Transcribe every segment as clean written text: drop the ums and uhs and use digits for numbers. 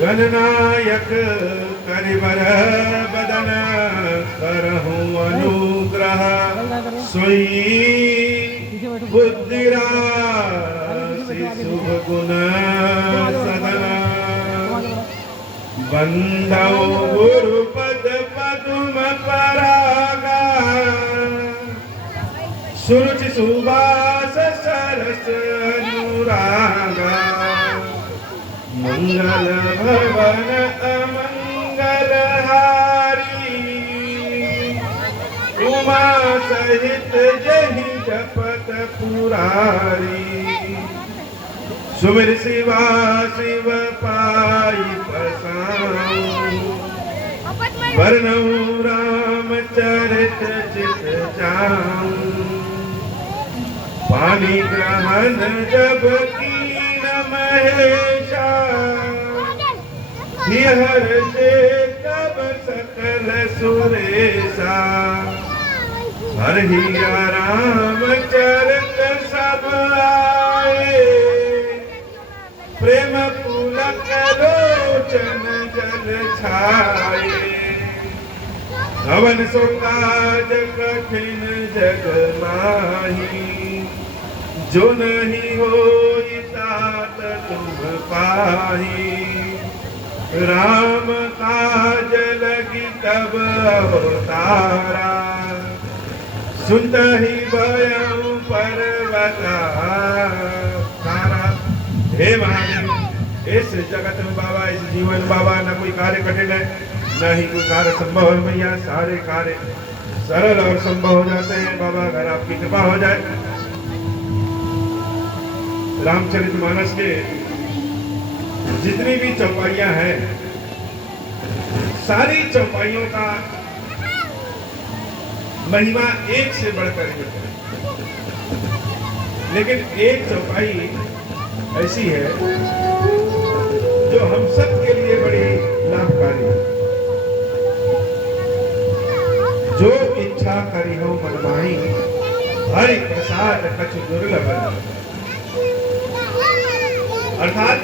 गणनायक करिबर बदन करहूं अनुग्रह सोई बुद्धिराशि शुभ गुण सदन बंधौ गुरुपद पद्म परागा सुरुचि सुबास सरस अनुरागा मंगल भवन अमंगल हारी उमा सहित जहि जपत पुरारी सुमिर शिवा शिव पाई पसाऊं वर्णऊ राम चरित चित जाऊं पानी ग्रहण जब कीन महेशा हर से तब सकल सुरेशा हरि राम चरित सब आए प्रेम पुलक लोचन जल छाए धवन सो काज कठिन जग माही जो नहीं होई तात तुम पाही राम काज लगी तब अवतारा सुनत ही भयउ पर्वतारा। हे महादेव, इस जगत में बाबा, इस जीवन बाबा, न कोई कार्य कठिन है न ही कोई कार्य संभव है भैया। सारे कार्य सरल और संभव हो जाते हैं बाबा, अगर आपकी कृपा हो जाए। रामचरितमानस के जितनी भी चौपाइयां हैं, सारी चौपाइयों का महिमा एक से बढ़कर एक है, लेकिन एक चौपाई ऐसी है जो हम सब के लिए बड़ी लाभकारी है। जो इच्छा करी हो मन माही हरि प्रसाद कछु दुर्लभ। अर्थात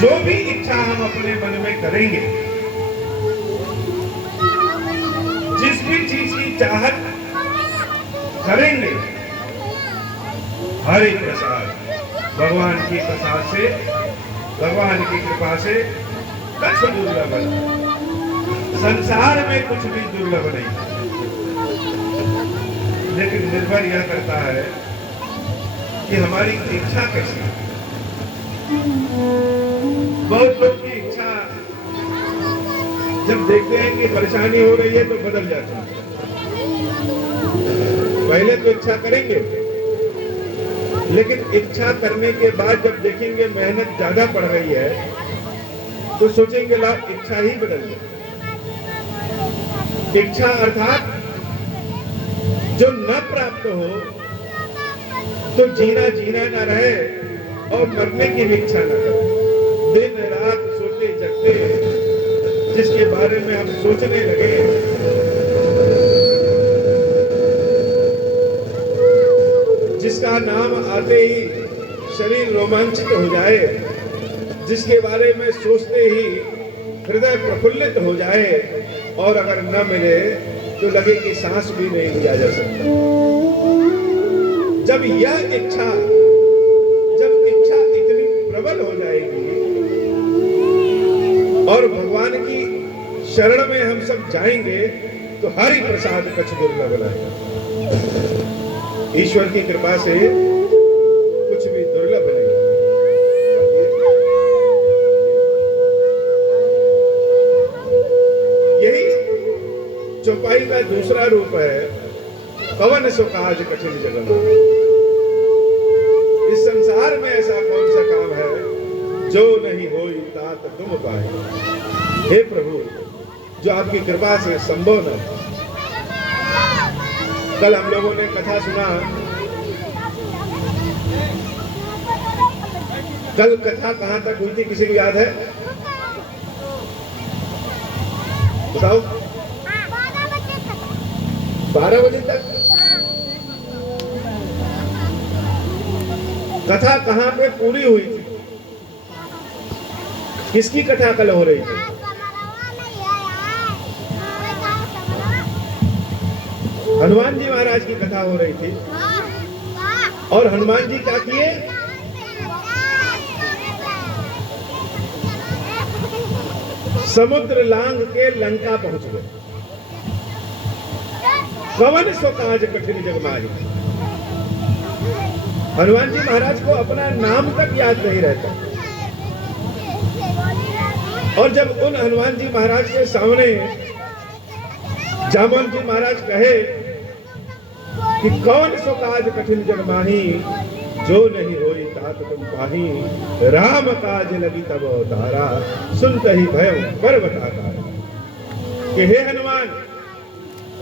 जो भी इच्छा हम अपने मन में करेंगे, जिस भी चीज की चाहत करेंगे, हरि प्रसाद भगवान की प्रसाद से, भगवान की कृपा से कछु दुर्लभ है। संसार में कुछ भी दुर्लभ नहीं, लेकिन निर्भर यह करता है कि हमारी इच्छा कैसी है। बहुत लोग की इच्छा जब देखते हैं कि परेशानी हो रही है तो बदल जाते हैं। पहले तो इच्छा करेंगे, लेकिन इच्छा करने के बाद जब देखेंगे मेहनत ज्यादा बढ़ रही है तो सोचेंगे ला इच्छा ही बदल जाए। इच्छा अर्थात जो न प्राप्त हो तो जीना जीना न रहे और मरने की भी इच्छा न करे। दिन रात सोते जगते जिसके बारे में हम सोचने लगे, जिसका नाम आते ही शरीर रोमांचित हो जाए, जिसके बारे में सोचते ही हृदय प्रफुल्लित हो जाए, और अगर न मिले तो लगे कि सांस भी नहीं लिया जा सकता। जब यह इच्छा इतनी प्रबल हो जाएगी और भगवान की शरण में हम सब जाएंगे तो हरि प्रसाद कछु दुर्लभ है। ईश्वर की कृपा से कुछ भी दुर्लभ नहीं। यही चौपाई का दूसरा रूप है, पवन सो काज कठिन जगन। इस संसार में ऐसा कौन सा काम है जो नहीं होई तात तुम पाए। हे प्रभु, जो आपकी कृपा से संभव न। कल हम लोगों ने कथा सुना, कल कथा कहां तक हुई थी, किसी को याद है? बताओ। 12 बजे तक कथा कहां पे पूरी हुई थी? किसकी कथा कल हो रही थी? हनुमान जी महाराज की कथा हो रही थी। और हनुमान जी क्या किए? समुद्र लांग के लंका पहुंच गए। कवन सो काज कठिन जग माही। हनुमान जी महाराज को अपना नाम तक याद नहीं रहता। और जब उन हनुमान जी महाराज के सामने जामवंत जी महाराज कहे कि कौन सो काज कठिन जग माही, जो नहीं होई तात तुम पाही, राम काज लगी तब अवतारा, सुनत ही भय पर्वत आकार। कि हे हनुमान,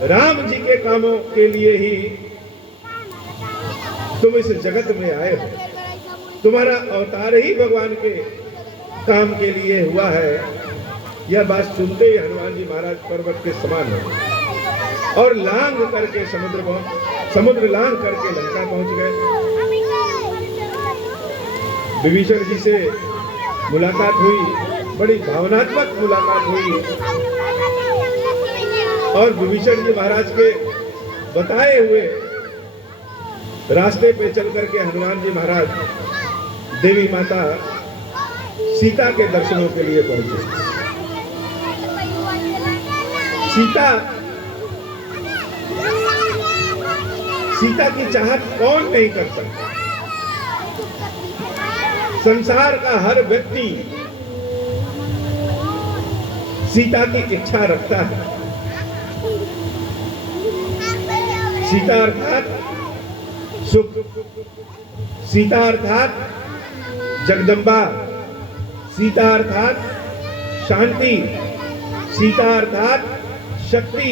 राम जी के कामों के लिए ही तुम इस जगत में आए हो। तुम्हारा अवतार ही भगवान के काम के लिए हुआ है। यह बात सुनते ही हनुमान जी महाराज पर्वत के समान हो और लांग करके समुद्र लांग करके लंका पहुंच गए। विभीषण जी से मुलाकात हुई, बड़ी भावनात्मक मुलाकात हुई। और विभीषण जी महाराज के बताए हुए रास्ते पे चल करके हनुमान जी महाराज देवी माता सीता के दर्शनों के लिए पहुंचे। सीता की चाहत कौन नहीं करता? संसार का हर व्यक्ति सीता की इच्छा रखता है। सीता अर्थात सुख, सीता अर्थात जगदम्बा, सीता अर्थात शांति, सीता अर्थात शक्ति,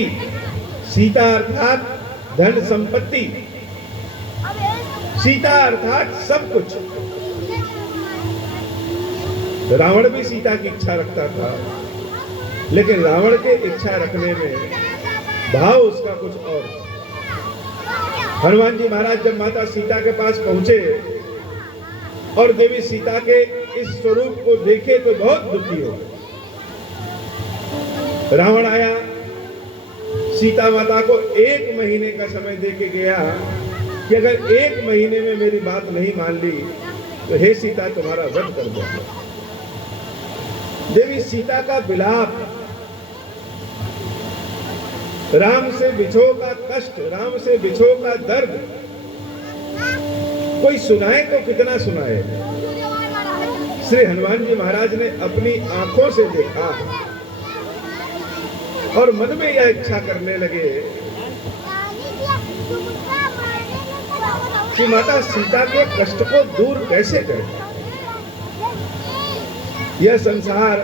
सीता अर्थात धन संपत्ति, सीता अर्थात सब कुछ। रावण भी सीता की इच्छा रखता था, लेकिन रावण के इच्छा रखने में भाव उसका कुछ और। हनुमान जी महाराज जब माता सीता के पास पहुंचे और देवी सीता के इस स्वरूप को देखे तो बहुत दुखी हो। रावण आया, सीता माता को 1 महीने का समय देके गया कि अगर 1 महीने में मेरी बात नहीं मान ली तो हे सीता तुम्हारा वध कर दूंगा। देवी सीता का विलाप, राम से बिछो का कष्ट, राम से बिछो का दर्द कोई सुनाए तो कितना सुनाए। श्री हनुमान जी महाराज ने अपनी आंखों से देखा और मन में यह इच्छा करने लगे कि माता सीता के कष्ट को दूर कैसे करें। यह संसार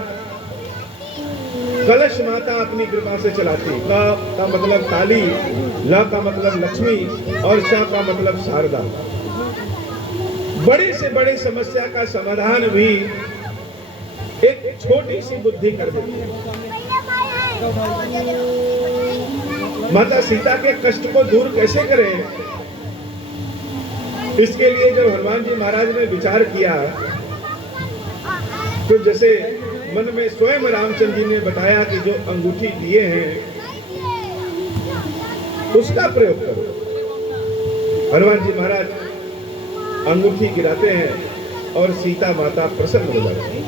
कलश माता अपनी कृपा से चलाती। का मतलब काली, ल का मतलब लक्ष्मी और श का मतलब शारदा। बड़ी से बड़ी समस्या का समाधान भी एक छोटी सी बुद्धि कर देती है। माता सीता के कष्ट को दूर कैसे करें, इसके लिए जब हनुमान जी महाराज ने विचार किया तो जैसे मन में स्वयं रामचंद्र जी ने बताया कि जो अंगूठी दिए हैं उसका प्रयोग करो। हनुमान जी महाराज अंगूठी गिराते हैं और सीता माता प्रसन्न हो जाती है।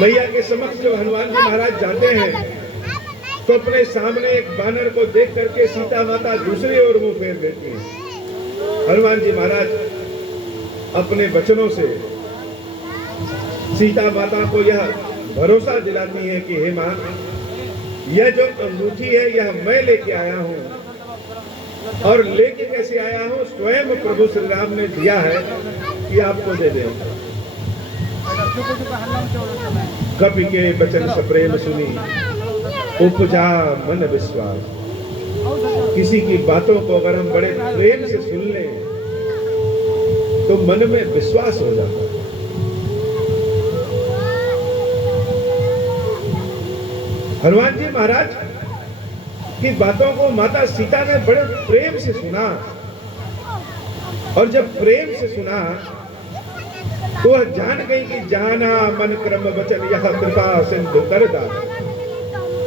मैया के समक्ष जब हनुमान जी महाराज जाते हैं तो अपने सामने एक बानर को देख करके सीता माता दूसरी ओर मुंह फेर देती है। हनुमान जी महाराज अपने वचनों से सीता माता को यह भरोसा दिलाती है कि हे मां, यह जो अंगूठी है यह मैं लेके आया हूं। और लेके कैसे आया हूं? स्वयं प्रभु श्री राम ने दिया है कि आपको दे दे। कपि के बचन सप्रेम सुनी, उपजा मन विश्वास। किसी की बातों को अगर हम बड़े प्रेम से सुन लें तो मन में विश्वास हो जाता है। हनुमान जी महाराज की बातों को माता सीता ने बड़े प्रेम से सुना और जब प्रेम से सुना तो वह जान गई कि जाना मन क्रम वचन यह कृपा सिंधु कर दाता।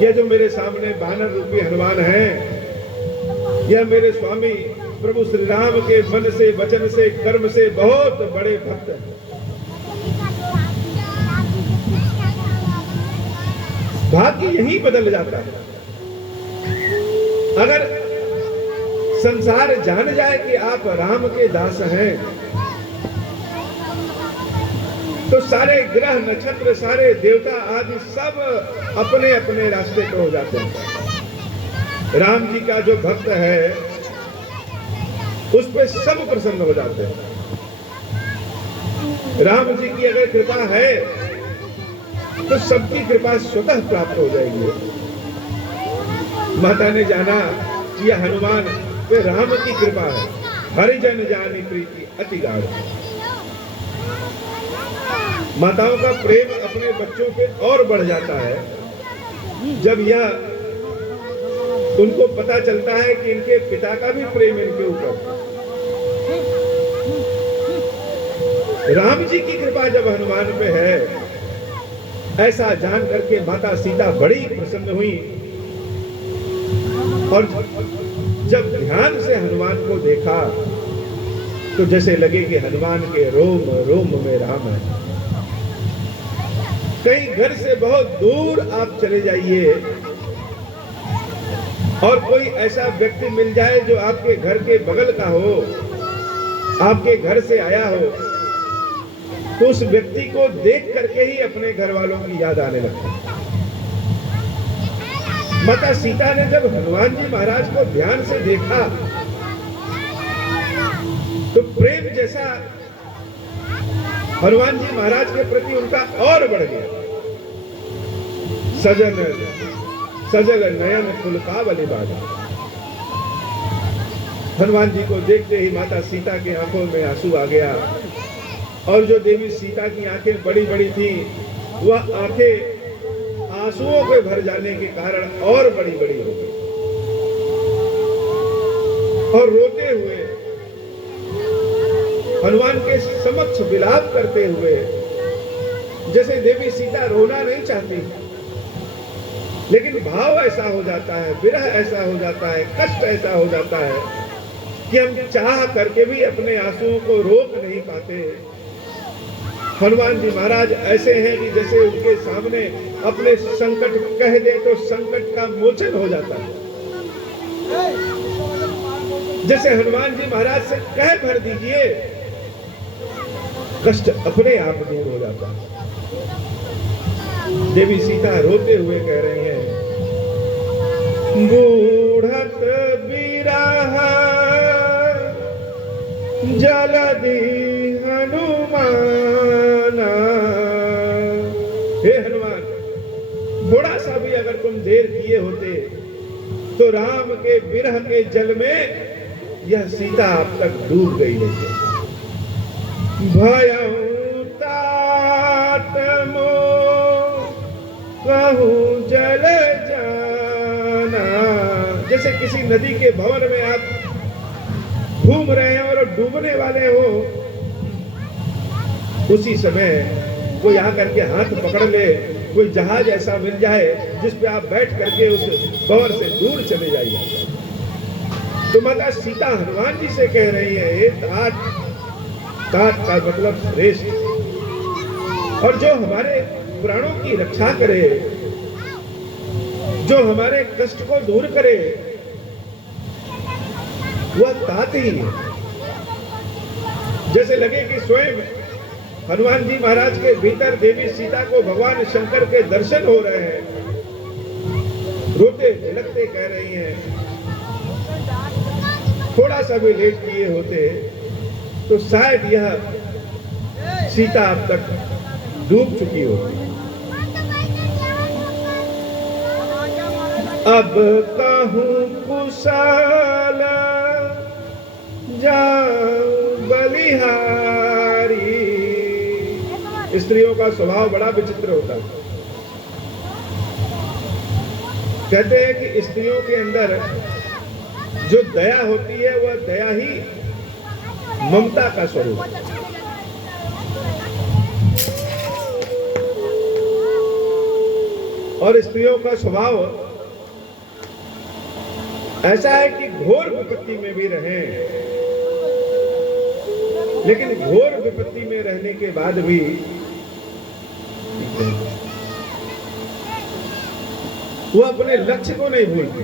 यह जो मेरे सामने वानर रूपी हनुमान है, यह मेरे स्वामी प्रभु श्री राम के मन से, वचन से, कर्म से बहुत बड़े भक्त हैं। भाग्य यही बदल जाता है। अगर संसार जान जाए कि आप राम के दास हैं, तो सारे ग्रह नक्षत्र, सारे देवता आदि सब अपने अपने रास्ते पर हो जाते हैं। राम जी का जो भक्त है उस पर सब प्रसन्न हो जाते हैं। राम जी की अगर कृपा है तो सबकी कृपा स्वतः प्राप्त हो जाएगी। माता ने जाना कि यह हनुमान पे राम की कृपा है। हरिजन जानी प्रीति अति गाढ़। माताओं का प्रेम अपने बच्चों पे और बढ़ जाता है जब यह उनको पता चलता है कि इनके पिता का भी प्रेम इनके ऊपर। राम जी की कृपा जब हनुमान पे है, ऐसा जान करके माता सीता बड़ी प्रसन्न हुई और जब ध्यान से हनुमान को देखा तो जैसे लगे कि हनुमान के रोम रोम में राम है। कहीं घर से बहुत दूर आप चले जाइए और कोई ऐसा व्यक्ति मिल जाए जो आपके घर के बगल का हो, आपके घर से आया हो, तो उस व्यक्ति को देख करके ही अपने घर वालों की याद आने लगती है। माता सीता ने जब हनुमान जी महाराज को ध्यान से देखा तो प्रेम जैसा हनुमान जी महाराज के प्रति उनका और बढ़ गया। सजल सजल नयन फुलकावली बाधा। हनुमान जी को देखते ही माता सीता के आंखों में आंसू आ गया और जो देवी सीता की आंखें बड़ी बड़ी थी, वह आंखें आंसुओं के भर जाने के कारण और बड़ी बड़ी हो गई और रोते हुए हनुमान के समक्ष विलाप करते हुए, जैसे देवी सीता रोना नहीं चाहती, लेकिन भाव ऐसा हो जाता है, विरह ऐसा हो जाता है, कष्ट ऐसा हो जाता है कि हम चाह करके भी अपने आंसुओं को रोक नहीं पाते। हनुमान जी महाराज ऐसे हैं कि जैसे उनके सामने अपने संकट कह दे तो संकट का मोचन हो जाता है। जैसे हनुमान जी महाराज से कह भर दीजिए, कष्ट अपने आप दूर हो जाता है। देवी सीता रोते हुए कह रही हैं, बूढ़त बिरह जलधि हनुमाना। हे हनुमान, थोड़ा सा भी अगर तुम देर किए होते तो राम के विरह के जल में यह सीता अब तक डूब गई होती। भयउ तात मोह कहूं जल जाना। जैसे किसी नदी के भंवर में आप घूम रहे हैं और डूबने वाले हो, उसी समय कोई आकर के हाथ पकड़ ले, कोई जहाज ऐसा मिल जाए जिस पे आप बैठ करके उस भंवर से दूर चले जाइए। तो माता सीता हनुमान जी से कह रही है, ये तात, तात का मतलब श्रेष्ठ, और जो हमारे प्राणों की रक्षा करे, जो हमारे कष्ट को दूर करे, वह तात ही है। जैसे लगे कि स्वयं हनुमान जी महाराज के भीतर देवी सीता को भगवान शंकर के दर्शन हो रहे हैं। रोते झिलकते कह रही हैं, थोड़ा सा भी लेट किए होते तो शायद यह सीता अब तक डूब चुकी होती। अब कहूं कुशल जाऊं बलिहारी। स्त्रियों का स्वभाव बड़ा विचित्र होता है। कहते हैं कि स्त्रियों के अंदर जो दया होती है वह दया ही ममता का स्वरूप है। और स्त्रियों का स्वभाव ऐसा है कि घोर विपत्ति में भी रहें, लेकिन घोर विपत्ति में रहने के बाद भी वो अपने लक्ष्य को नहीं भूलते।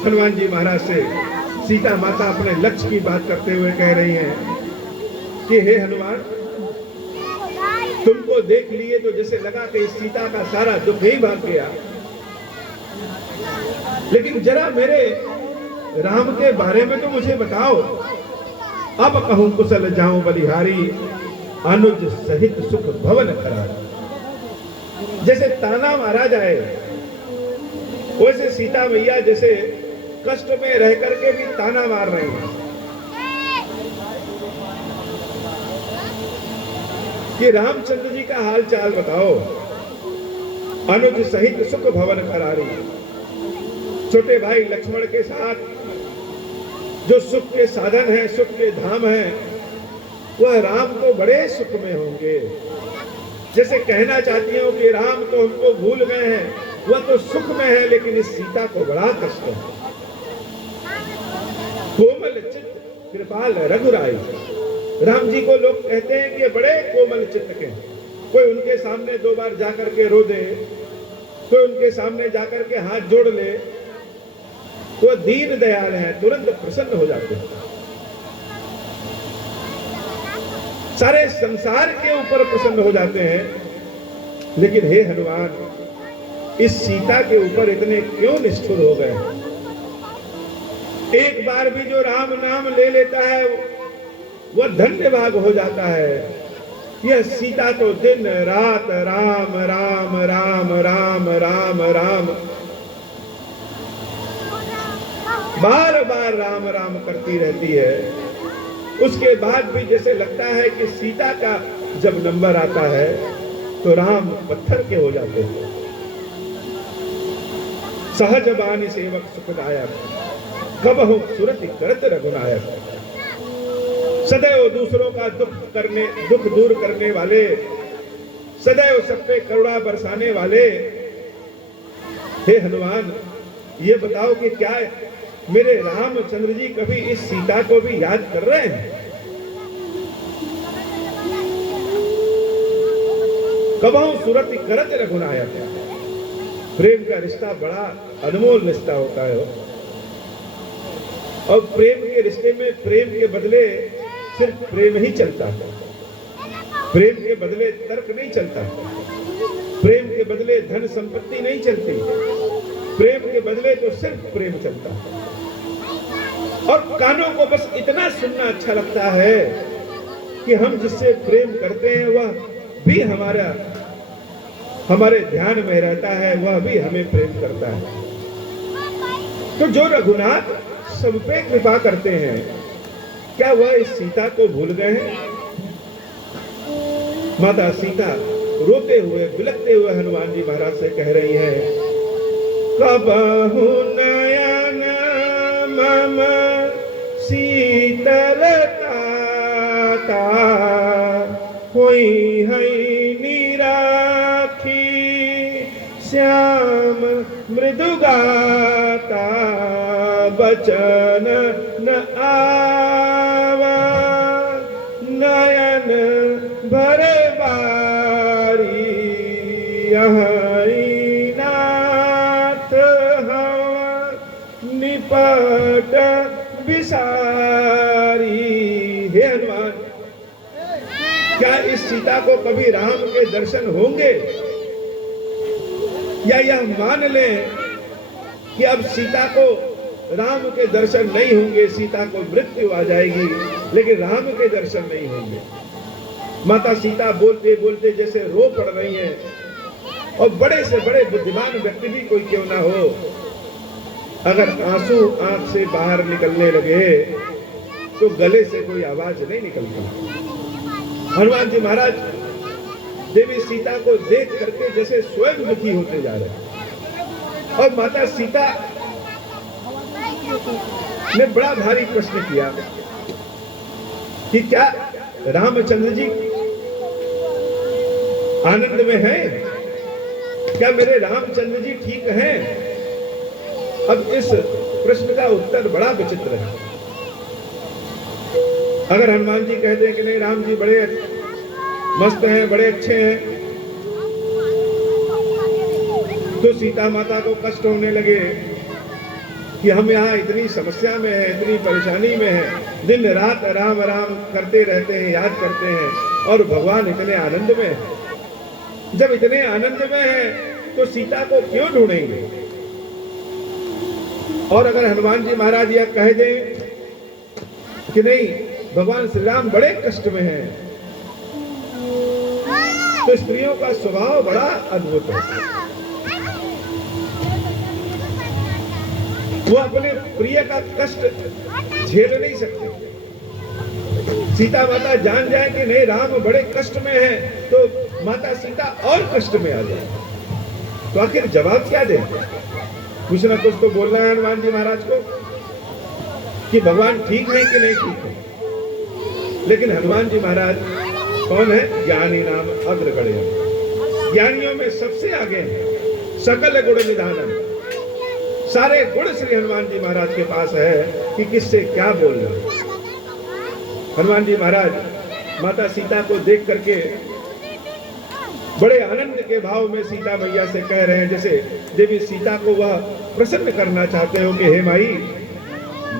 हनुमान जी महाराज से सीता माता अपने लक्ष्य की बात करते हुए कह रही हैं कि हे हनुमान, तुमको देख लिए तो जैसे लगा कि सीता का सारा दुख ही भाग गया, लेकिन जरा मेरे राम के बारे में तो मुझे बताओ। अब कहूं कुशल जाऊं बलिहारी, अनुज सहित सुख भवन करारी। जैसे ताना मारा जाए वैसे सीता मैया जैसे कष्ट में रह करके भी ताना मार रही हैं कि रामचंद्र जी का हाल चाल बताओ। अनुज सहित सुख भवन करारी, छोटे भाई लक्ष्मण के साथ जो सुख के साधन है, सुख के धाम है, वह राम को बड़े सुख में होंगे। जैसे कहना चाहती हो कि राम तो हमको भूल गए हैं, वह तो सुख में है, लेकिन इस सीता को बड़ा कष्ट है। कोमल चित्त कृपाल रघुराई, राम जी को लोग कहते हैं कि बड़े कोमल चित्त के। कोई उनके सामने 2 बार जाकर के रो दे, कोई उनके सामने जाकर के हाथ जोड़ ले, तो दीन दयाल है, तुरंत प्रसन्न हो जाते हैं। सारे संसार के ऊपर प्रसन्न हो जाते हैं। लेकिन हे हनुमान, इस सीता के ऊपर इतने क्यों निष्ठुर हो गए? एक बार भी जो राम नाम ले लेता है वह धन्य भाग हो जाता है। यह सीता तो दिन रात राम राम राम राम राम राम, बार बार राम राम करती रहती है। उसके बाद भी जैसे लगता है कि सीता का जब नंबर आता है तो राम पत्थर के हो जाते हैं। सहज बानी सेवक सुखदायक, कब हो सुरति करत रघुनायक। सदैव दूसरों का दुख दूर करने वाले, सदैव सब पे करुणा बरसाने वाले। हे हनुमान, ये बताओ कि क्या मेरे रामचंद्र जी कभी इस सीता को भी याद कर रहे हैं? कबहू सुरति करत रघुनायक। प्रेम का रिश्ता बड़ा अनमोल रिश्ता होता है, और प्रेम के रिश्ते में प्रेम के बदले सिर्फ प्रेम ही चलता है। प्रेम के बदले तर्क नहीं चलता, प्रेम के बदले धन संपत्ति नहीं चलती, प्रेम के बदले तो सिर्फ प्रेम चलता है। और कानों को बस इतना सुनना अच्छा लगता है कि हम जिससे प्रेम करते हैं वह भी हमारे ध्यान में रहता है, वह भी हमें प्रेम करता है। तो जो रघुनाथ सब पे कृपा करते हैं, क्या वह इस सीता को भूल गए हैं? माता सीता रोते हुए बिलखते हुए हनुमान जी महाराज से कह रही है, कबहु नयन मम शीतलता होई है निराखी, श्याम मृदुगाता बचन न आवा, नयन भर बारी नाथ हवा, निपट विसारी। हे हनुमान, क्या इस सीता को कभी राम के दर्शन होंगे? या यह मान लें कि अब सीता को राम के दर्शन नहीं होंगे, सीता को मृत्यु आ जाएगी, लेकिन राम के दर्शन नहीं होंगे। माता सीता बोलते बोलते जैसे रो पड़ रही हैं, और बड़े से बड़े बुद्धिमान व्यक्ति भी कोई क्यों ना हो, अगर आंसू आंख से बाहर निकलने लगे तो गले से कोई आवाज नहीं निकलती। हनुमान जी महाराज देवी सीता को देख करके जैसे स्वयं दुखी होते जा रहे हैं। और माता सीता ने बड़ा भारी प्रश्न किया कि क्या रामचंद्र जी आनंद में हैं? क्या मेरे रामचंद्र जी ठीक हैं? अब इस प्रश्न का उत्तर बड़ा विचित्र है। अगर हनुमान जी कहते हैं कि नहीं, राम जी बड़े मस्त हैं, बड़े अच्छे हैं, तो सीता माता को कष्ट होने लगे कि हम यहाँ इतनी समस्या में हैं, इतनी परेशानी में हैं, दिन रात राम राम करते रहते हैं, याद करते हैं, और भगवान इतने आनंद में हैं। जब इतने आनंद में हैं तो सीता को क्यों ढूंढेंगे? और अगर हनुमान जी महाराज यह कह दें कि नहीं, भगवान श्री राम बड़े कष्ट में हैं, तो स्त्रियों का स्वभाव बड़ा अद्भुत है। वो अपने प्रिय का कष्ट झेल नहीं सकते। सीता माता जान जाए कि नहीं, राम बड़े कष्ट में है, तो माता सीता और कष्ट में आ जाए। तो आखिर जवाब क्या दें? कुछ ना कुछ तो बोलना है हनुमान जी महाराज को कि भगवान ठीक है कि नहीं ठीक है। लेकिन हनुमान जी महाराज कौन है? ज्ञानी नाम अग्रगण्य, ज्ञानियों में सबसे आगे हैं। सकल गुण निधानम, सारे गुण श्री हनुमान जी महाराज के पास है कि किससे क्या बोलना। हनुमान जी महाराज माता सीता को देख करके बड़े आनंद के भाव में सीता मैया से कह रहे हैं, जैसे देवी सीता को वह प्रसन्न करना चाहते हो कि हे माई,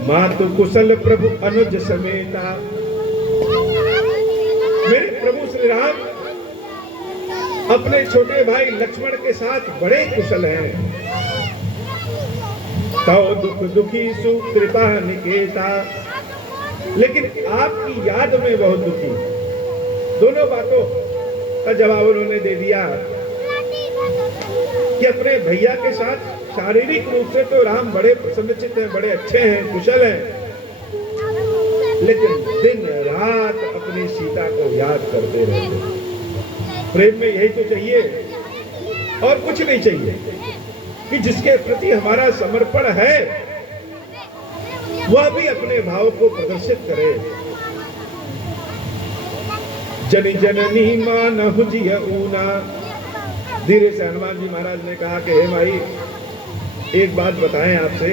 मातु कुशल प्रभु अनुज समेता, मेरे प्रभु श्री राम अपने छोटे भाई लक्ष्मण के साथ बड़े कुशल हैं। तो दुख दुखी सुख कृपा निकेता, लेकिन आपकी याद में बहुत दुखी। दोनों बातों का जवाब उन्होंने दे दिया कि अपने भैया के साथ शारीरिक रूप से तो राम बड़े प्रसन्नचित्त हैं, बड़े अच्छे हैं, कुशल हैं, लेकिन दिन रात अपनी सीता को याद करते रहते। प्रेम में यही तो चाहिए और कुछ नहीं चाहिए, कि जिसके प्रति हमारा समर्पण है वह भी अपने भाव को प्रदर्शित करे। जनि जननी मानहु जिय ऊना, धीरे से हनुमान जी महाराज ने कहा कि हे माई, एक बात बताएं आपसे।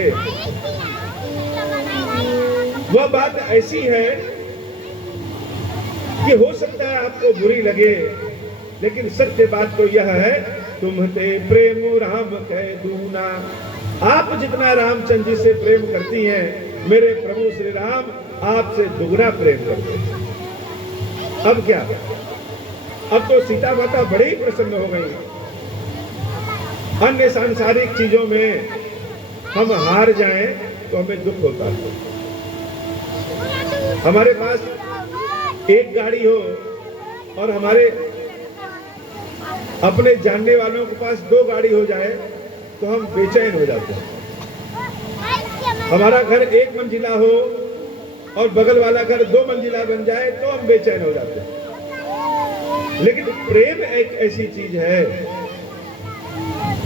वह बात ऐसी है कि हो सकता है आपको बुरी लगे, लेकिन सत्य बात तो यह है, तुमते प्रेम राम कह दूना। आप जितना रामचंद्र जी से प्रेम करती हैं, मेरे प्रभु श्री राम आपसे दुगना प्रेम करते हैं। अब क्या? अब तो सीता माता बड़ी प्रसन्न हो गई। अन्य सांसारिक चीजों में हम हार जाएं तो हमें दुख होता है। हमारे पास एक गाड़ी हो और हमारे अपने जानने वालों के पास 2 गाड़ी हो जाए तो हम बेचैन हो जाते हैं। हमारा घर 1 मंजिला हो और बगल वाला घर 2 मंजिला बन जाए तो हम बेचैन हो जाते हैं। लेकिन प्रेम एक ऐसी चीज है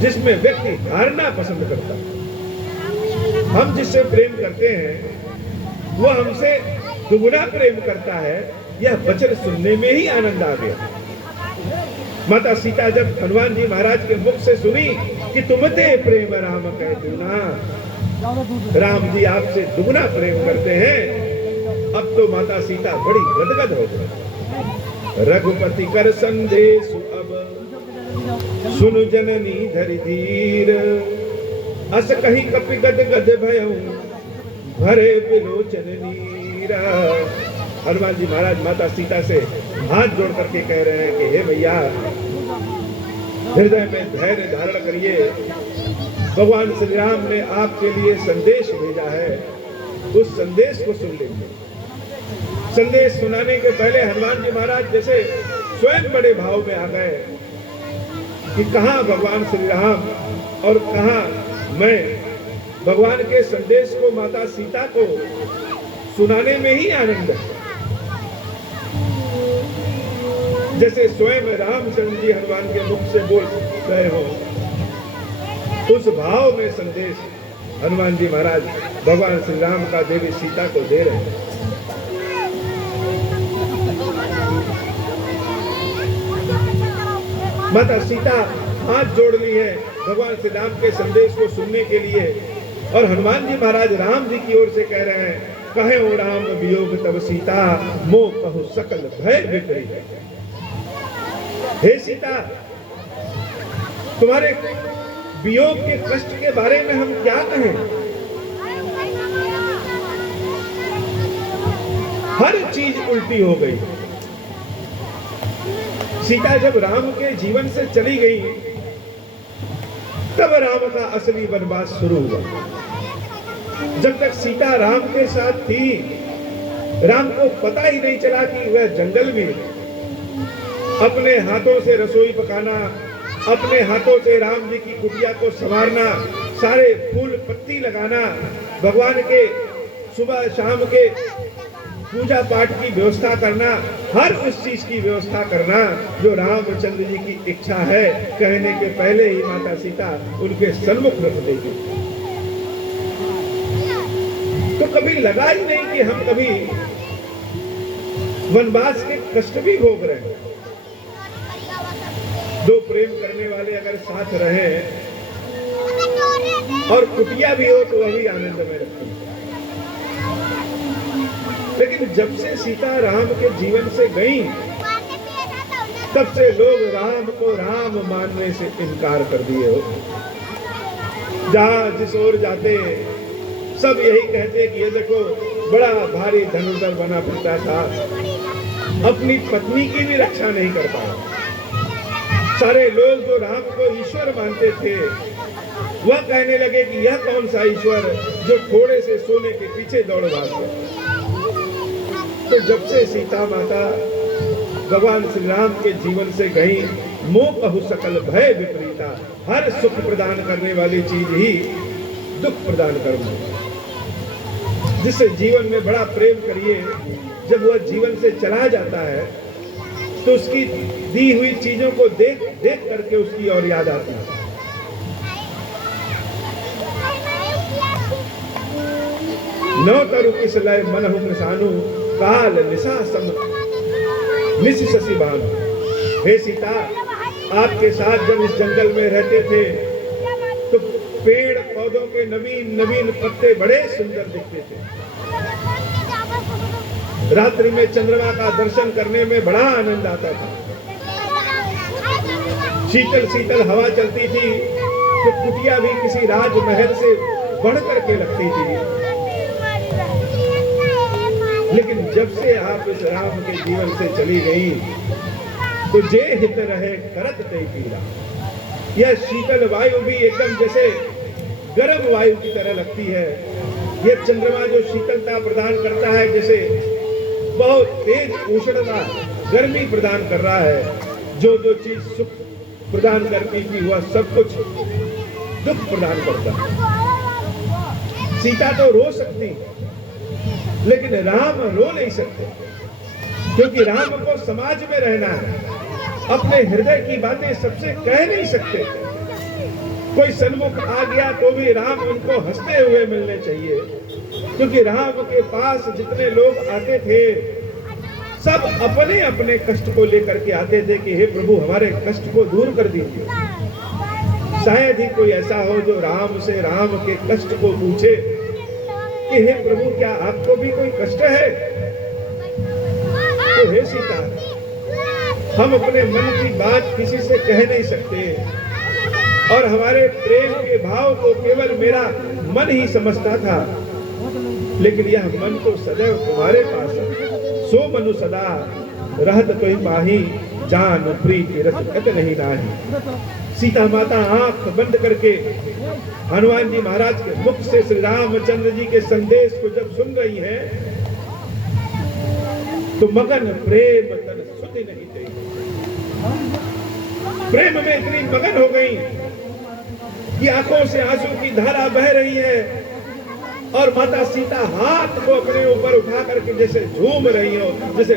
जिसमें व्यक्ति हारना पसंद करता है। हम जिससे प्रेम करते हैं वो हमसे दुगना प्रेम करता है। यह वचन सुनने में ही आनंद आ गया। माता सीता जब हनुमान जी महाराज के मुख से सुनी कि तुमते प्रेम राम कह दूना, राम जी आपसे दुगना प्रेम करते हैं, अब तो माता सीता बड़ी गदगद हो गई। रघुपति कर संदेश अब सुन जननी धरि धीर, अस कहीं कपि गद गद भयउ भरे बिलोचन नीरा। हनुमान जी महाराज माता सीता से हाथ जोड़ करके कह रहे हैं कि हे भैया, हृदय में धैर्य धारण करिए। भगवान श्री राम ने आपके लिए संदेश भेजा है, उस संदेश को सुन लीजिए। संदेश सुनाने के पहले हनुमान जी महाराज जैसे स्वयं बड़े भाव में आ गए कि कहां भगवान श्री राम और कहां मैं। भगवान के संदेश को माता सीता को सुनाने में ही आनंद है। जैसे स्वयं रामचंद्र जी हनुमान के मुख से बोल रहे हो, उस भाव में संदेश हनुमान जी महाराज भगवान श्री राम का देवी सीता को दे रहे हैं। माता सीता हाथ जोड़ ली है भगवान श्री राम के संदेश को सुनने के लिए। और हनुमान जी महाराज राम जी की ओर से कह रहे हैं, कहे ओ राम वियोग तब सीता, मोह कहु सकल भय विपरीत। हे सीता, तुम्हारे वियोग के कष्ट के बारे में हम क्या कहें। हर चीज उल्टी हो गई। सीता जब राम के जीवन से चली गई, तब राम का असली वनवास शुरू हुआ। जब तक सीता राम के साथ थी, राम को पता ही नहीं चला कि वह जंगल में अपने हाथों से रसोई पकाना, अपने हाथों से राम जी की कुटिया को संवारना, सारे फूल पत्ती लगाना, भगवान के सुबह शाम के पूजा पाठ की व्यवस्था करना, हर उस चीज की व्यवस्था करना जो रामचंद्र जी की इच्छा है, कहने के पहले ही माता सीता उनके सन्मुख रख देगी। तो कभी लगा ही नहीं कि हम कभी वनवास के कष्ट भी भोग रहे हैं। दो प्रेम करने वाले अगर साथ रहे और कुटिया भी हो तो वह भी आनंद में रखती है। लेकिन जब से सीता राम के जीवन से गई, तब से लोग राम को राम मानने से इनकार कर दिए हो। जहां जिस ओर जाते सब यही कहते कि ये देखो बड़ा भारी धनुर्धर बना फिरता था, अपनी पत्नी की भी रक्षा नहीं कर पाया। सारे लोग जो राम को ईश्वर मानते थे, वह कहने लगे कि यह कौन सा ईश्वर जो थोड़े से सोने के पीछे दौड़ भागता। तो जब से सीता माता भगवान श्री राम के जीवन से गई, मोह कहु सकल भय विपरीता, हर सुख प्रदान करने वाली चीज ही दुख प्रदान करूंगा। जिससे जीवन में बड़ा प्रेम करिए, जब वह जीवन से चला जाता है तो उसकी दी हुई चीजों को देख देख करके उसकी और याद आती है। नौ तरु किस लय मनहु कृसानु, काल निशा सम निश शशि भानु। हे सीता, आपके साथ जब इस जंगल में रहते थे तो पेड़ पौधों के नवीन नवीन पत्ते बड़े सुंदर दिखते थे। रात्रि में चंद्रमा का दर्शन करने में बड़ा आनंद आता था। शीतल शीतल हवा चलती थी तो कुटिया भी किसी राजमहल से बढ़ करके लगती थी। लेकिन जब से आप इस राम के जीवन से चली गई, तो जे हित रहे करत ते पीड़ा। यह शीतल वायु भी एकदम जैसे गर्म वायु की तरह लगती है। यह चंद्रमा जो शीतलता प्रदान करता है, जैसे बहुत तेज उष्णता गर्मी प्रदान कर रहा है। जो जो चीज सुख प्रदान करती थी वह सब कुछ दुख प्रदान करता है। सीता तो रो सकती, लेकिन राम रो नहीं सकते, क्योंकि राम को समाज में रहना है। अपने हृदय की बातें सबसे कह नहीं सकते। कोई सन्मुख आ गया तो भी राम उनको हंसते हुए मिलने चाहिए, क्योंकि राम के पास जितने लोग आते थे सब अपने अपने कष्ट को लेकर के आते थे कि हे प्रभु, हमारे कष्ट को दूर कर दीजिए। शायद ही कोई ऐसा हो जो राम से राम के कष्ट को पूछे कि हे प्रभु, क्या आपको भी कोई कष्ट है? तो हे सीता, हम अपने मन की बात किसी से कह नहीं सकते, और हमारे प्रेम के भाव को केवल मेरा मन ही समझता था। लेकिन यह मन तो सदैव तुम्हारे पास है। सो मनु सदा रहत तो पाही, जान प्रीति रस कत नहीं नाही। सीता माता आंख बंद करके हनुमान जी महाराज के मुख से श्री रामचंद्र जी के संदेश को जब सुन रही हैं, तो मगन प्रेम तन सुधि नहीं गई। प्रेम में इतनी मगन हो गई कि आंखों से आंसू की धारा बह रही है, और माता सीता हाथ को अपने ऊपर उठा करके जैसे झूम रही हो, जैसे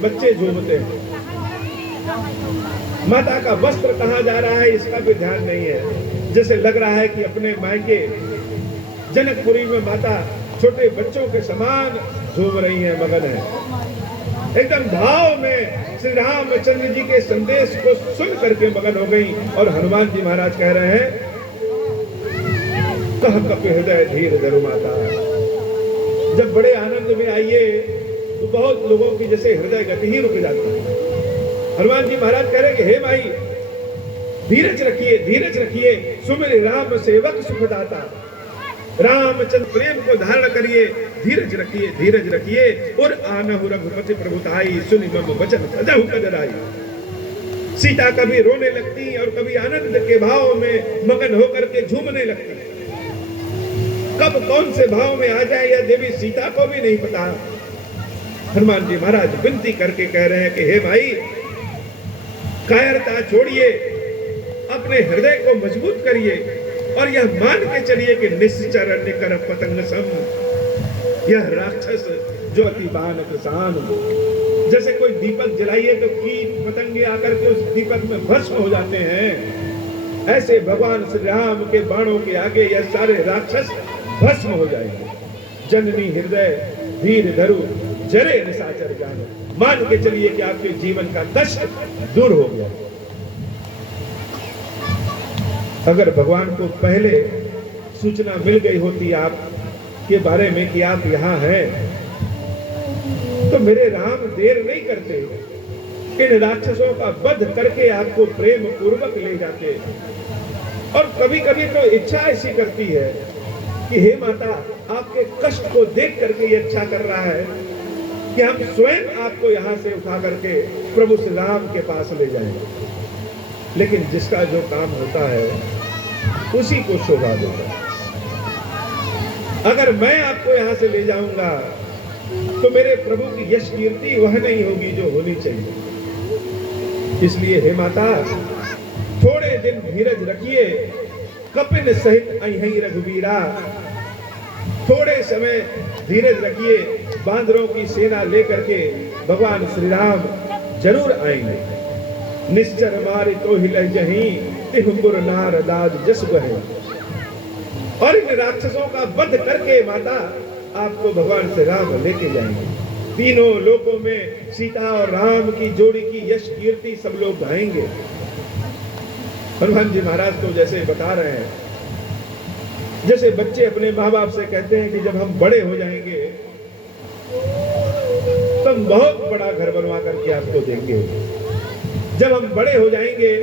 बच्चे झूमते हैं। माता का वस्त्र कहाँ जा रहा है इसका भी ध्यान नहीं है। जैसे लग रहा है कि अपने मायके जनकपुरी में माता छोटे बच्चों के समान झूम रही है, मगन है। एकदम भाव में श्री रामचंद्र जी के संदेश को सुन करके मगन हो गई। और हनुमान जी महाराज कह रहे हैं, कह कपि हृदय धीर धरु माता। जब बड़े आनंद में आइए तो बहुत लोगों की जैसे हृदय गति ही रुक जाती है। हनुमान जी महाराज कह रहे कि हे माई, धीरज रखिए, धीरज रखिए, सुमिर राम सेवक सुखदाता। रामचंद्र प्रेम को धारण करिए, धीरज रखिए, धीरज रखिए। और आनहु रघुपति प्रभुताई, सुनि मम वचन तजहु कदराई। सीता कभी रोने लगती और कभी आनंद के भाव में मगन होकर के झूमने लगती। कब कौन से भाव में आ जाए यह देवी सीता को भी नहीं पता। हनुमान जी महाराज विनती करके कह रहे हैं कि हे भाई, कायरता छोड़िए, अपने हृदय को मजबूत करिए और यह मान के चलिए कि निश्चर निकर पतंग सम, यह राक्षस जो अति बान किसान। जैसे कोई दीपक जलाइए तो कीट पतंगे आकर के उस दीपक में भस्म हो जाते हैं, ऐसे भगवान श्री राम के बाणों के आगे यह सारे राक्षस भस्म हो जाएंगे। जननी हृदय धीर धरु जरे निशाचर जानो। मान के चलिए कि आपके जीवन का कष्ट दूर हो गया। अगर भगवान को पहले सूचना मिल गई होती आप के बारे में कि आप यहाँ हैं, तो मेरे राम देर नहीं करते, इन राक्षसों का वध करके आपको प्रेम पूर्वक ले जाते। और कभी कभी तो इच्छा ऐसी करती है कि हे माता, आपके कष्ट को देख करके ये इच्छा कर रहा है कि हम स्वयं आपको यहाँ से उठा करके प्रभु श्री राम के पास ले जाएंगे। लेकिन जिसका जो काम होता है उसी को शोभा देता है। अगर मैं आपको यहाँ से ले जाऊंगा तो मेरे प्रभु की यश कीर्ति वह नहीं होगी जो होनी चाहिए। इसलिए हे माता, थोड़े दिन धीरज रखिए। कपिन सहित अहि रघुवीरा, थोड़े समय धीरज रखिए। बांदरों की सेना लेकर के भगवान श्री राम जरूर आएंगे। निश्चर मारे तो हिल जहीं, तिहुपुर नार दाद जस बहे। और इन राक्षसों का वध करके माता आपको भगवान श्री राम लेके जाएंगे। तीनों लोकों में सीता और राम की जोड़ी की यश कीर्ति सब लोग गाएंगे। हनुमान जी महाराज तो जैसे बता रहे हैं, जैसे बच्चे अपने माँ बाप से कहते हैं कि जब हम बड़े हो जाएंगे तो हम बहुत बड़ा घर बनवा करके आपको देंगे। जब हम बड़े हो जाएंगे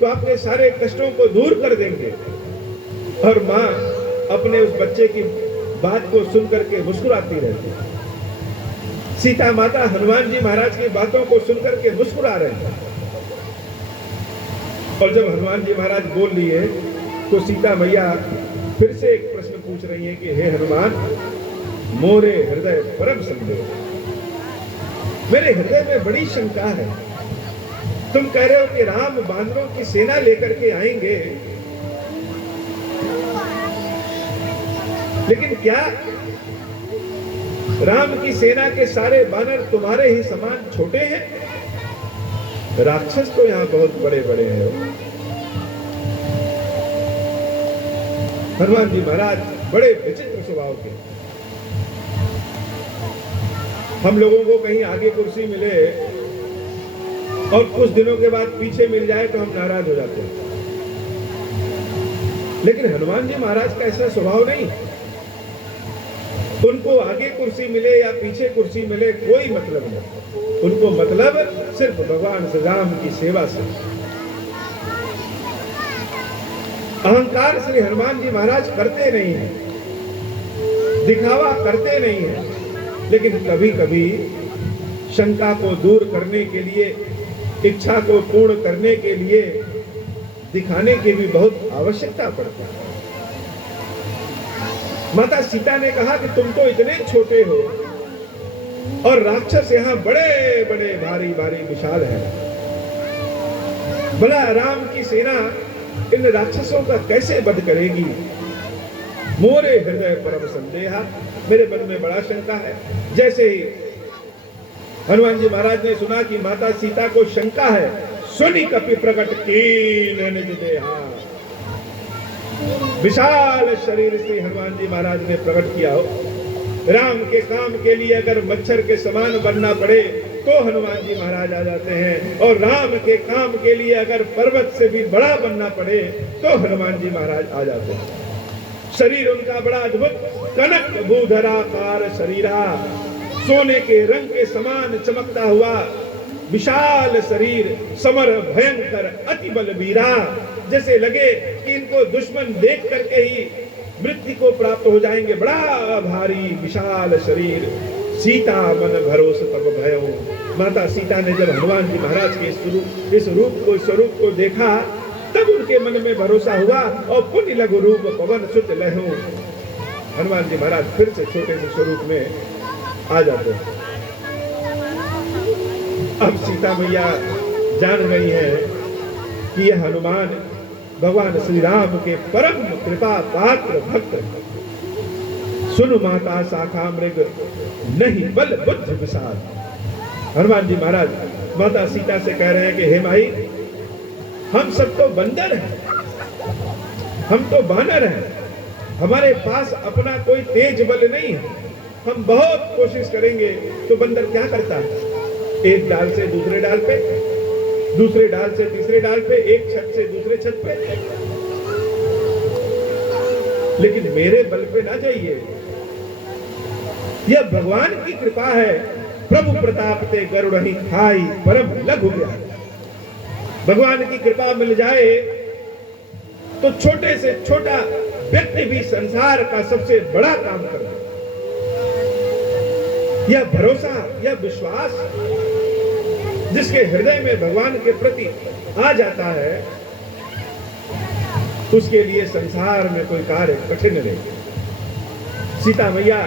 तो आपके सारे कष्टों को दूर कर देंगे। और माँ अपने उस बच्चे की बात को सुन करके मुस्कुराती रहती है। सीता माता हनुमान जी महाराज की बातों को सुन करके मुस्कुरा रहे हैं। और जब हनुमान जी महाराज बोल लिए तो सीता मैया फिर से एक प्रश्न पूछ रही है कि हे हनुमान, मोरे हृदय परम संदेह, मेरे हृदय में बड़ी शंका है। तुम कह रहे हो कि राम बांदरों की सेना लेकर के आएंगे, लेकिन क्या राम की सेना के सारे बानर तुम्हारे ही समान छोटे हैं? राक्षस तो यहां बहुत बड़े बड़े हैं। हनुमान जी महाराज बड़े विचित्र स्वभाव के। हम लोगों को कहीं आगे कुर्सी मिले और कुछ दिनों के बाद पीछे मिल जाए तो हम नाराज हो जाते हैं, लेकिन हनुमान जी महाराज का ऐसा स्वभाव नहीं। उनको आगे कुर्सी मिले या पीछे कुर्सी मिले कोई मतलब नहीं। उनको मतलब सिर्फ भगवान श्री राम की सेवा से। अहंकार श्री हनुमान जी महाराज करते नहीं हैं, दिखावा करते नहीं हैं, लेकिन कभी कभी शंका को दूर करने के लिए, इच्छा को पूर्ण करने के लिए दिखाने की भी बहुत आवश्यकता पड़ती है। माता सीता ने कहा कि तुम तो इतने छोटे हो और राक्षस यहाँ बड़े बड़े भारी भारी विशाल है। भला राम की सेना इन राक्षसों का कैसे वध करेगी? मोरे हृदय परम संदेहा, मेरे मन में बड़ा शंका है। जैसे ही हनुमान जी महाराज ने सुना कि माता सीता को शंका है, सुनि कपि प्रकट कीन निज देहा, विशाल शरीर से हनुमान जी महाराज ने प्रकट किया हो। राम के काम के लिए अगर मच्छर के समान बनना पड़े तो हनुमान जी महाराज आ जाते हैं। और राम के काम के लिए अगर पर्वत से भी बड़ा बनना पड़े तो हनुमान जी महाराज आ जाते हैं। शरीर उनका बड़ा अद्भुत, कनक भूधराकार शरीरा, सोने के रंग के समान चमकता हुआ विशाल शरीर, समर भयंकर अति बलबीरा, जैसे लगे कि इनको दुश्मन देख करके ही मृत्यु को प्राप्त हो जाएंगे। बड़ा भारी विशाल शरीर, सीता मन भरोसे तब भयो। माता सीता ने जब हनुमान जी महाराज के इस स्वरूप को देखा तब उनके मन में भरोसा हुआ और पुण्य लघु रूप पवन सुत लहू। हनुमान जी महाराज फिर से छोटे से स्वरूप में आ जाते हैं। अब सीता मैया जान गई है कि यह हनुमान भगवान श्री राम के परम कृपा पात्र भक्त। सुन माता शाखा मृग नहीं बल बुद्धि विशाल। हनुमान जी महाराज माता सीता से कह रहे हैं कि हे माई, हम सब तो बंदर हैं, हम तो बानर हैं, हमारे पास अपना कोई तेज बल नहीं है। हम बहुत कोशिश करेंगे तो बंदर क्या करता है, एक डाल से दूसरे डाल पे, दूसरे डाल से तीसरे डाल पे, एक छत से दूसरे छत पे, लेकिन मेरे बल पे ना जाइए। यह भगवान की कृपा है। प्रभु प्रताप ते गरुड़हि खाई परम लघु गया। भगवान की कृपा मिल जाए तो छोटे से छोटा व्यक्ति भी संसार का सबसे बड़ा काम कर दे। यह भरोसा, यह विश्वास जिसके हृदय में भगवान के प्रति आ जाता है, उसके लिए संसार में कोई कार्य कठिन नहीं। सीता मैया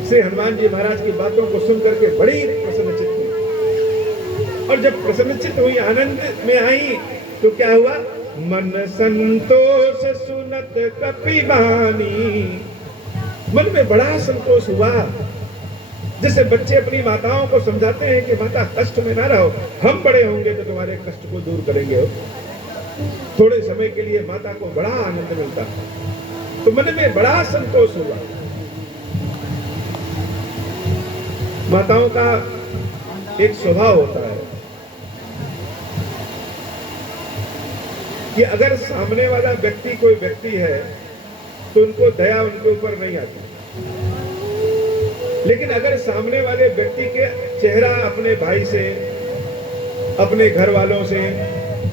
से हनुमान जी महाराज की बातों को सुनकर के बड़ी प्रसन्नचित्त हुई। और जब प्रसन्नचित्त हुई, आनंद में आई, तो क्या हुआ, मन संतोष सुनत कपिवानी। मन में बड़ा संतोष हुआ। जैसे बच्चे अपनी माताओं को समझाते हैं कि माता कष्ट में ना रहो, हम बड़े होंगे तो तुम्हारे कष्ट को दूर करेंगे। थोड़े समय के लिए माता को बड़ा आनंद मिलता, तो मन में बड़ा संतोष हुआ। माताओं का एक स्वभाव होता है कि अगर सामने वाला व्यक्ति कोई व्यक्ति है तो उनको दया उनके ऊपर नहीं आती, लेकिन अगर सामने वाले व्यक्ति के चेहरा अपने भाई से, अपने घर वालों से,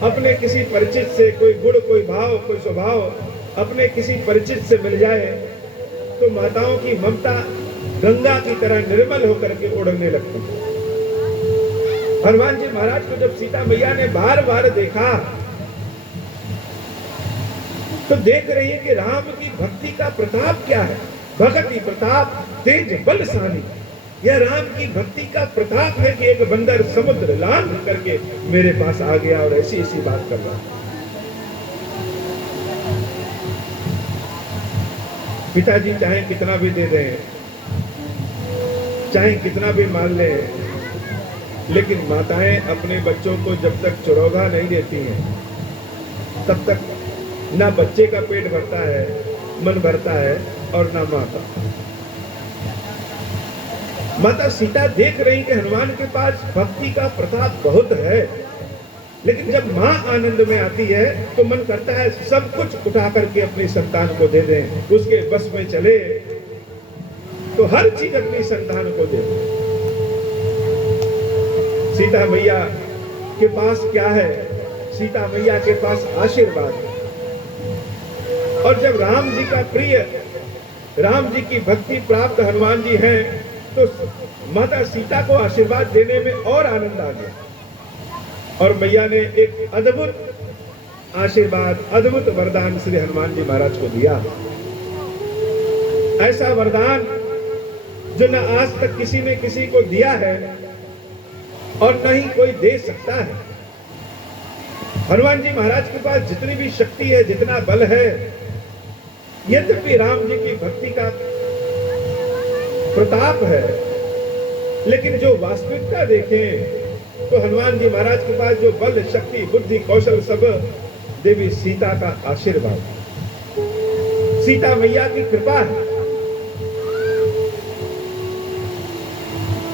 अपने किसी परिचित से कोई गुण, कोई भाव, कोई स्वभाव अपने किसी परिचित से मिल जाए तो माताओं की ममता गंगा की तरह निर्मल होकर के उड़ने लगती है। हनुमान जी महाराज को जब सीता मैया ने बार बार देखा तो देख रही है कि राम की भक्ति का प्रताप क्या है। भक्ति प्रताप तेज बलशाली। यह राम की भक्ति का प्रताप है कि एक बंदर समुद्र लांघ करके मेरे पास आ गया और ऐसी ऐसी बात कर रहा है। पिताजी चाहे कितना भी दे दें, चाहे कितना भी मान लें, लेकिन माताएं अपने बच्चों को जब तक चरौगा नहीं देती हैं तब तक ना बच्चे का पेट भरता है, मन भरता है, और ना माँ का। माता सीता देख रही कि हनुमान के पास भक्ति का प्रताप बहुत है, लेकिन जब माँ आनंद में आती है तो मन करता है सब कुछ उठा करके अपनी संतान को दे दें, उसके बस में चले तो हर चीज अपनी संतान को दे दें। सीता मैया के पास क्या है, सीता मैया के पास आशीर्वाद है। और जब राम जी का प्रिय, राम जी की भक्ति प्राप्त हनुमान जी हैं तो माता सीता को आशीर्वाद देने में और आनंद आ गया। और मैया ने एक अद्भुत आशीर्वाद, अद्भुत वरदान श्री हनुमान जी महाराज को दिया। ऐसा वरदान जो न आज तक किसी ने किसी को दिया है और न ही कोई दे सकता है। हनुमान जी महाराज के पास जितनी भी शक्ति है, जितना बल है, यद्यपि राम जी की भक्ति का प्रताप है, लेकिन जो वास्तविकता देखें तो हनुमान जी महाराज के पास जो बल, शक्ति, बुद्धि, कौशल सब देवी सीता का आशीर्वाद, सीता मैया की कृपा है।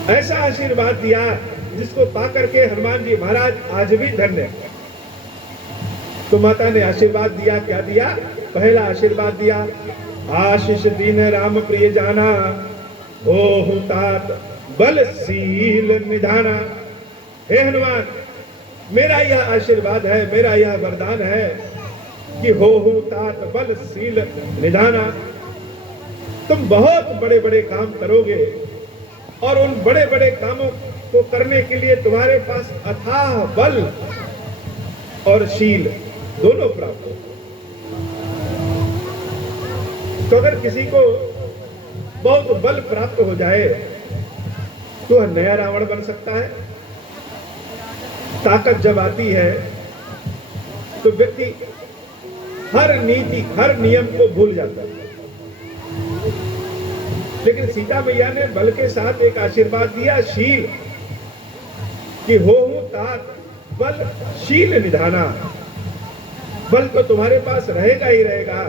ऐसा आशीर्वाद दिया जिसको पाकर के हनुमान जी महाराज आज भी धन्य। तो माता ने आशीर्वाद दिया, क्या दिया? पहला आशीर्वाद दिया, आशीष दीन राम प्रिय जाना, ओहु तात बलशील निधाना। हे हनुमान, मेरा यह आशीर्वाद है, मेरा यह वरदान है कि होहु तात बलशील निधाना। तुम बहुत बड़े बड़े काम करोगे और उन बड़े बड़े कामों को करने के लिए तुम्हारे पास अथाह बल और शील दोनों प्राप्त हो। तो अगर किसी को बहुत बल प्राप्त हो जाए तो वह नया रावण बन सकता है। ताकत जब आती है तो व्यक्ति हर नीति, हर नियम को भूल जाता है। लेकिन सीता मैया ने बल के साथ एक आशीर्वाद दिया, शील, कि होहु तात बल शील निधाना। बल तो तुम्हारे पास रहेगा ही रहेगा,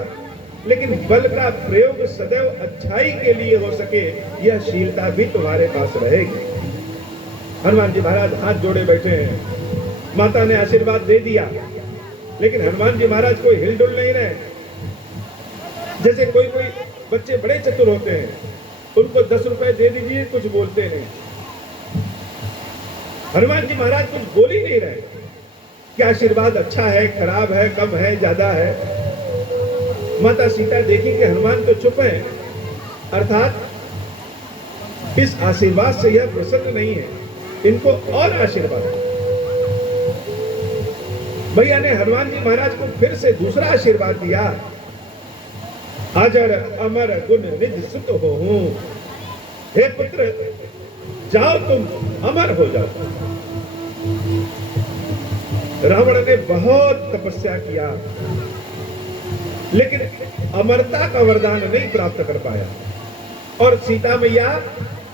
लेकिन बल का प्रयोग सदैव अच्छाई के लिए हो सके, यह शीलता भी तुम्हारे पास रहेगी। हनुमान जी महाराज हाथ जोड़े बैठे हैं। माता ने आशीर्वाद दे दिया, लेकिन हनुमान जी महाराज कोई हिलडुल नहीं रहे। जैसे कोई कोई बच्चे बड़े चतुर होते हैं, उनको 10 रुपए दे दीजिए, कुछ बोलते नहीं। हनुमान जी महाराज कुछ बोल ही नहीं रहे कि आशीर्वाद अच्छा है, खराब है, कम है, ज्यादा है। माता सीता देखी कि हनुमान तो चुप है, अर्थात इस आशीर्वाद से यह प्रसन्न नहीं है, इनको और आशीर्वाद। भैया ने हनुमान जी महाराज को फिर से दूसरा आशीर्वाद दिया, अजर अमर गुण निधि सुत होहूं। हे पुत्र, जाओ तुम अमर हो जाओ। रावण ने बहुत तपस्या किया, लेकिन अमरता का वरदान नहीं प्राप्त कर पाया। और सीता मैया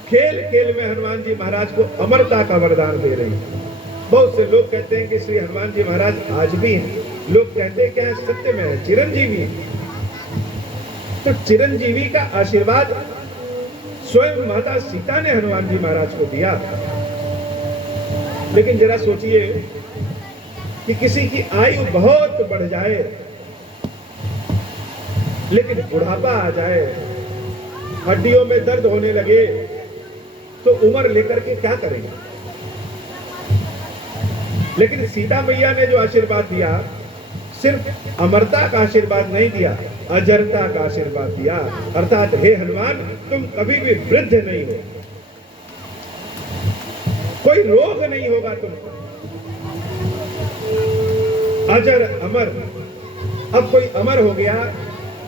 खेल खेल में हनुमान जी महाराज को अमरता का वरदान दे रही है। बहुत से लोग कहते हैं कि श्री हनुमान जी महाराज आज भी हैं। लोग कहते हैं क्या सत्य में है, चिरंजीवी। तो चिरंजीवी का आशीर्वाद स्वयं माता सीता ने हनुमान जी महाराज को दिया। लेकिन जरा सोचिए कि किसी की आयु बहुत बढ़ जाए, लेकिन बुढ़ापा आ जाए, हड्डियों में दर्द होने लगे, तो उम्र लेकर के क्या करेंगे? लेकिन सीता मैया ने जो आशीर्वाद दिया, सिर्फ अमरता का आशीर्वाद नहीं दिया, अजरता का आशीर्वाद दिया। अर्थात हे हनुमान, तुम कभी भी वृद्ध नहीं हो, कोई रोग नहीं होगा तुमको। अजर अमर, अब कोई अमर हो गया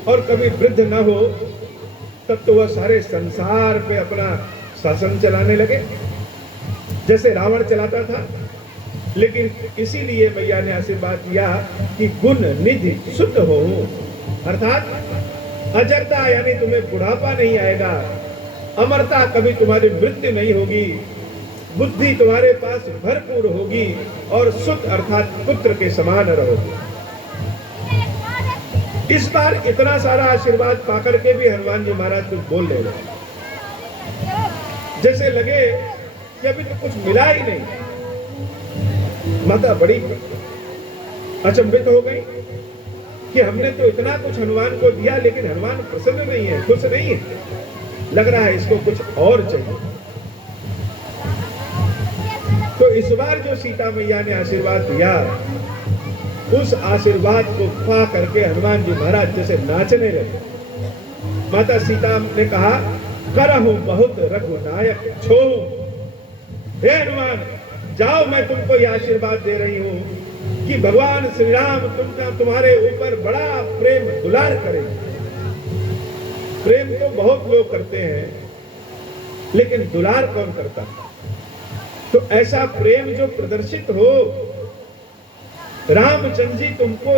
और कभी वृद्ध न हो, तब तो वह सारे संसार पे अपना शासन चलाने लगे, जैसे रावण चलाता था। लेकिन इसीलिए मैया ने आशीर्वाद दिया कि गुण निधि शुद्ध हो, अर्थात अजरता यानी तुम्हें बुढ़ापा नहीं आएगा, अमरता कभी तुम्हारी मृत्यु नहीं होगी, बुद्धि तुम्हारे पास भरपूर होगी और सुख अर्थात पुत्र के समान रहोगे। इस बार इतना सारा आशीर्वाद पाकर के भी हनुमान जी महाराज कुछ बोल रहे हैं, जैसे लगे कि अभी तो कुछ मिला ही नहीं। माता बड़ी अचंभित हो गई कि हमने तो इतना कुछ हनुमान को दिया, लेकिन हनुमान प्रसन्न नहीं है, खुश नहीं है, लग रहा है इसको कुछ और चाहिए। तो इस बार जो सीता मैया ने आशीर्वाद दिया, उस आशीर्वाद को पा करके हनुमान जी महाराज जैसे नाचने लगे। माता सीता ने कहा, करहु बहुत रघुनायक छोहु। हे हनुमान, जाओ, मैं तुमको यह आशीर्वाद दे रही हूं कि भगवान श्री राम तुम्हारे ऊपर बड़ा प्रेम दुलार करेंगे। प्रेम तो बहुत लोग करते हैं, लेकिन दुलार कौन करता है? तो ऐसा प्रेम जो प्रदर्शित हो, रामचंद्र जी तुमको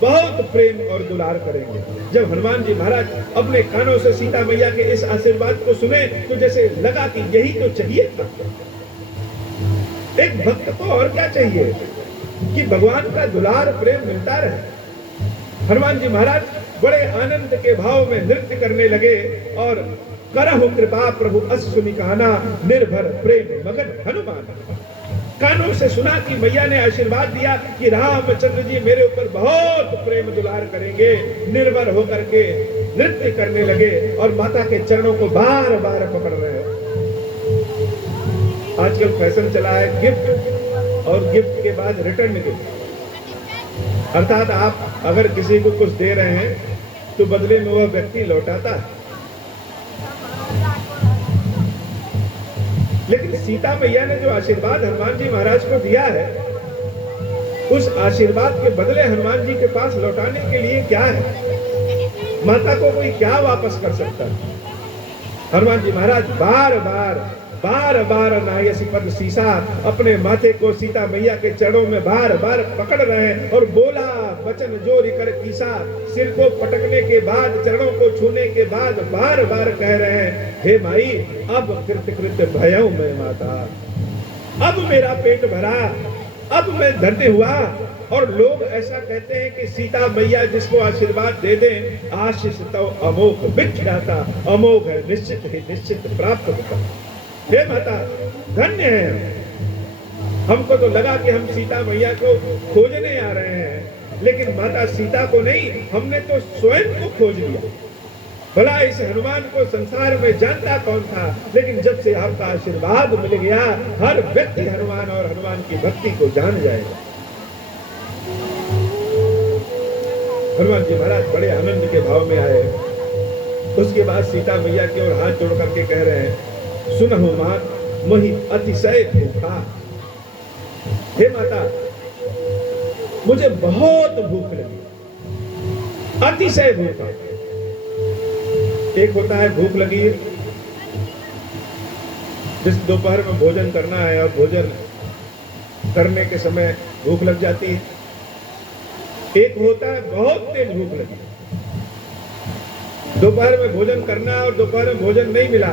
बहुत प्रेम और दुलार करेंगे। जब हनुमान जी महाराज अपने कानों से सीता मैया के इस आशीर्वाद को सुने, तो जैसे लगा कि यही तो चाहिए था। एक भक्त को और क्या चाहिए कि भगवान का दुलार प्रेम मिलता रहे। हनुमान जी महाराज बड़े आनंद के भाव में नृत्य करने लगे और करहु कृपा प्रभु अस सुनि कहना, निर्भर प्रेम मगन हनुमान। कानों से सुना कि मैया ने आशीर्वाद दिया कि रामचंद्र जी मेरे ऊपर बहुत प्रेम दुलार करेंगे। निर्भर होकर के नृत्य करने लगे और माता के चरणों को बार बार पकड़ रहे हैं। आजकल फैशन चला है गिफ्ट, और गिफ्ट के बाद रिटर्न गिफ्ट, अर्थात आप अगर किसी को कुछ दे रहे हैं तो बदले में वह व्यक्ति लौटाता है। लेकिन सीता मैया ने जो आशीर्वाद हनुमान जी महाराज को दिया है, उस आशीर्वाद के बदले हनुमान जी के पास लौटाने के लिए क्या है? माता को कोई क्या वापस कर सकता है? हनुमान जी महाराज बार बार नायसी पद सीसा, अपने माथे को सीता मैया के चरणों में बार बार पकड़ रहे हैं और बोला वचन जोर कर कीसा। सिर को पटकने के बाद, चरणों को छूने के बाद बार बार कह रहे हैं, हे माई अब कृत भयऊ मैं माता, अब मेरा पेट भरा, अब मैं धन्य हुआ। और लोग ऐसा कहते हैं कि सीता मैया जिसको आशीर्वाद दे दें, आशीष तो अमोघ विख्याता, अमोघ है निश्चित ही निश्चित प्राप्त होता। हे माता धन्य है। हमको तो लगा कि हम सीता मैया को खोजने आ रहे हैं, लेकिन माता सीता को नहीं, हमने तो स्वयं को खोज लिया। भला इस हनुमान को संसार में जानता कौन था, लेकिन जब से आपका आशीर्वाद मिल गया, हर व्यक्ति हनुमान और हनुमान की भक्ति को जान जाएगा। हनुमान जी महाराज बड़े आनंद के भाव में आए। उसके बाद सीता मैया की ओर हाथ जोड़ करके कह रहे हैं, सुनहु मात मोहि अतिशय भूखा। हे माता मुझे बहुत भूख लगी, अतिशय भूखा। एक होता है भूख लगी जिस दोपहर में भोजन करना है और भोजन करने के समय भूख लग जाती है। एक होता है बहुत तेज भूख लगी, दोपहर में भोजन करना और दोपहर में भोजन नहीं मिला,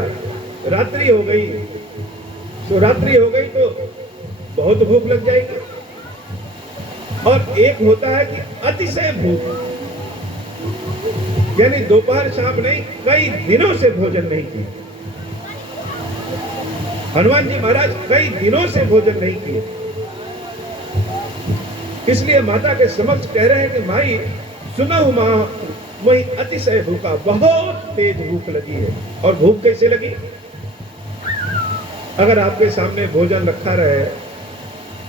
रात्रि हो गई, तो रात्रि हो गई तो बहुत भूख लग जाएगी। और एक होता है कि अतिशय भूख, यानी दोपहर शाम नहीं, कई दिनों से भोजन नहीं किया। हनुमान जी महाराज कई दिनों से भोजन नहीं किए, इसलिए माता के समक्ष कह रहे हैं कि माई सुनो मां वही अतिशय भूखा, बहुत तेज भूख लगी है। और भूख कैसे लगी? अगर आपके सामने भोजन रखा रहे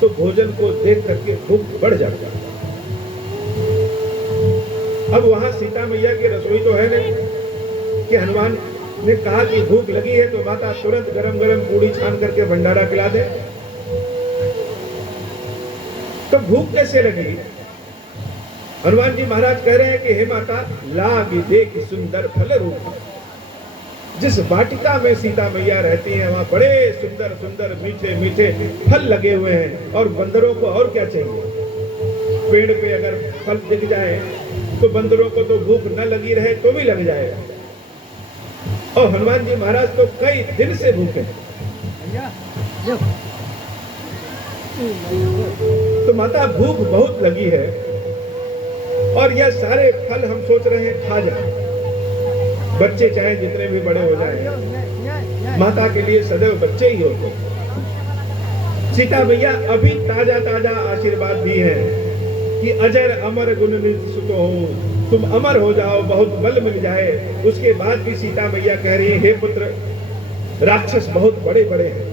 तो भोजन को देख करके भूख बढ़ जाता है। अब वहां सीता मैया की रसोई तो है नहीं कि हनुमान ने कहा कि भूख लगी है तो माता तुरंत गरम गरम पूड़ी छान करके भंडारा खिला दे। तो भूख कैसे लगी? हनुमान जी महाराज कह रहे हैं कि हे माता लागी देख सुंदर फल रूप। जिस वाटिका में सीता मैया रहती हैं वहां बड़े सुंदर सुंदर मीठे मीठे फल लगे हुए हैं, और बंदरों को और क्या चाहिए? पेड़ पे अगर फल दिख जाए तो बंदरों को तो भूख न लगी रहे तो भी लग जाएगा। और हनुमान जी महाराज तो कई दिन से भूखे हैं। तो माता भूख बहुत लगी है, और यह सारे फल हम सोच रहे हैं खा जाए। बच्चे चाहे जितने भी बड़े हो जाएं, माता के लिए सदैव बच्चे ही होते हैं। सीता मैया अभी ताजा ताजा आशीर्वाद भी है कि अजर अमर गुण सुतो हूं, तुम अमर हो जाओ, बहुत बल मिल जाए। उसके बाद भी सीता मैया कह रही है, हे पुत्र राक्षस बहुत बड़े बड़े हैं,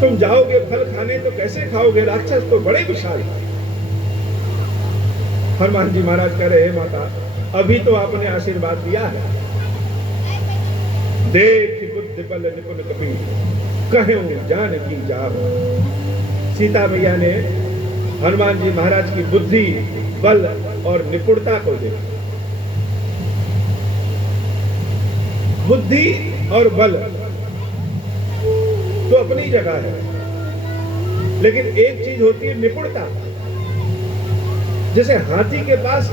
तुम जाओगे फल खाने तो कैसे खाओगे? राक्षस तो बड़े विशाल हैं। हनुमान जी महाराज कह रहे, माता अभी तो आपने आशीर्वाद दिया है, देख बुद्धि बल निपुण कपि कहूं जानकी जाओ। सीता मैया ने हनुमान जी महाराज की बुद्धि, बल और निपुणता को देखा। बुद्धि और बल तो अपनी जगह है, लेकिन एक चीज होती है निपुणता। जैसे हाथी के पास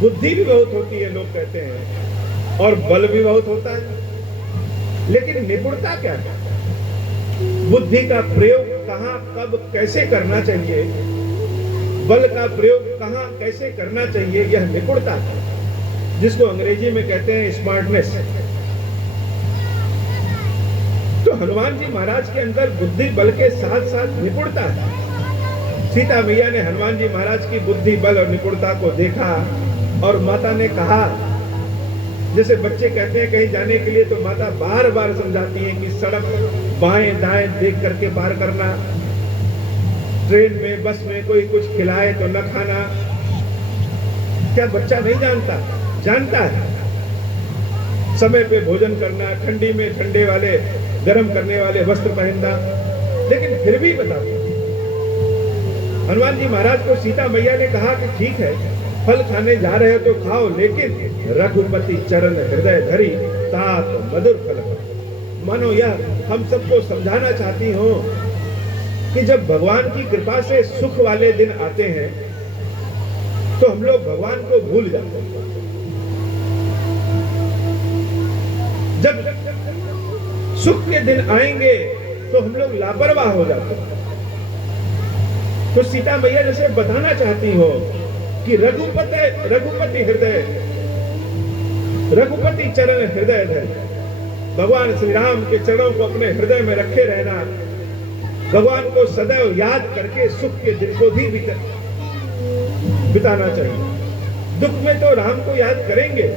बुद्धि भी बहुत होती है लोग कहते हैं, और बल भी बहुत होता है, लेकिन निपुणता क्या है? बुद्धि का प्रयोग कहां कब कैसे करना चाहिए, बल का प्रयोग कहां कैसे करना चाहिए, यह निपुणता है, जिसको अंग्रेजी में कहते हैं स्मार्टनेस। तो हनुमान जी महाराज के अंदर बुद्धि बल के साथ साथ निपुणता है। सीता मैया ने हनुमान जी महाराज की बुद्धि बल और निपुणता को देखा और माता ने कहा, जैसे बच्चे कहते हैं कहीं जाने के लिए तो माता बार बार समझाती है कि सड़क बाएं दाएं देख करके पार करना, ट्रेन में बस में कोई कुछ खिलाए तो न खाना। क्या बच्चा नहीं जानता? जानता है। समय पे भोजन करना, ठंडी में ठंडे वाले गर्म करने वाले वस्त्र पहनना, लेकिन फिर भी बताते हनुमान जी महाराज को सीता मैया ने कहा कि ठीक है, फल खाने जा रहे हो तो खाओ, लेकिन रघुपति चरण हृदय धरी तात मधुर फल खाओ। मानो यह हम सबको समझाना चाहती हो कि जब भगवान की कृपा से सुख वाले दिन आते हैं तो हम लोग भगवान को भूल जाते हैं। जब सुख के दिन आएंगे तो हम लोग लापरवाह हो जाते हैं। तो सीता मैया जैसे बताना चाहती हो कि रघुपति हृदय, रघुपति चरण हृदय धर, भगवान श्री राम के चरणों को अपने हृदय में रखे रहना, भगवान को सदैव याद करके सुख के दिन को भी बिताना चाहिए। दुख में तो राम को याद करेंगे,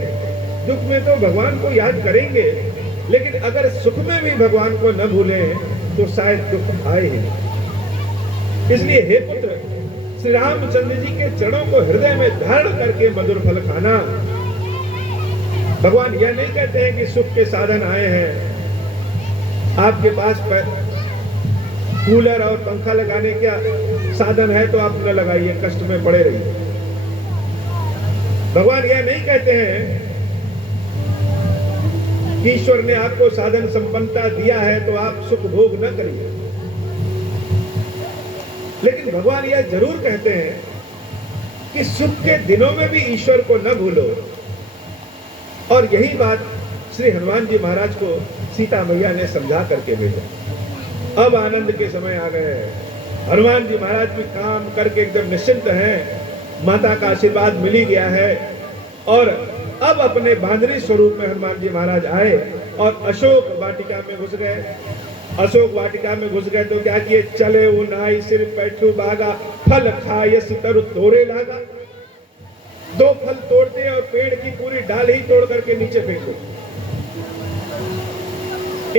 दुख में तो भगवान को याद करेंगे, लेकिन अगर सुख में भी भगवान को न भूलें तो शायद दुख आए ही नहीं। इसलिए हे पुत्र, श्री रामचंद्र जी के चरणों को हृदय में धारण करके मधुर फल खाना। भगवान यह नहीं कहते हैं कि सुख के साधन आए हैं, आपके पास कूलर और पंखा लगाने का साधन है तो आप न लगाइए, कष्ट में पड़े रहिए। भगवान यह नहीं कहते हैं कि ईश्वर ने आपको साधन संपन्नता दिया है तो आप सुख भोग न करिए, लेकिन भगवान यह जरूर कहते हैं कि सुख के दिनों में भी ईश्वर को न भूलो। और यही बात श्री हनुमान जी महाराज को सीता मैया ने समझा करके भेजा। अब आनंद के समय आ गए हैं। हनुमान जी महाराज भी काम करके एकदम निश्चिंत हैं, माता का आशीर्वाद मिल ही गया है। और अब अपने बांधनी स्वरूप में हनुमान जी महाराज आए और अशोक वाटिका में घुस गए। अशोक वाटिका में घुस गए तो क्या किए, चले उनाई सिर बैठू बागा, फल खायस तरु तोड़े लागा। दो फल तोड़ते और पेड़ की पूरी डाल ही तोड़ करके नीचे फेंक दो।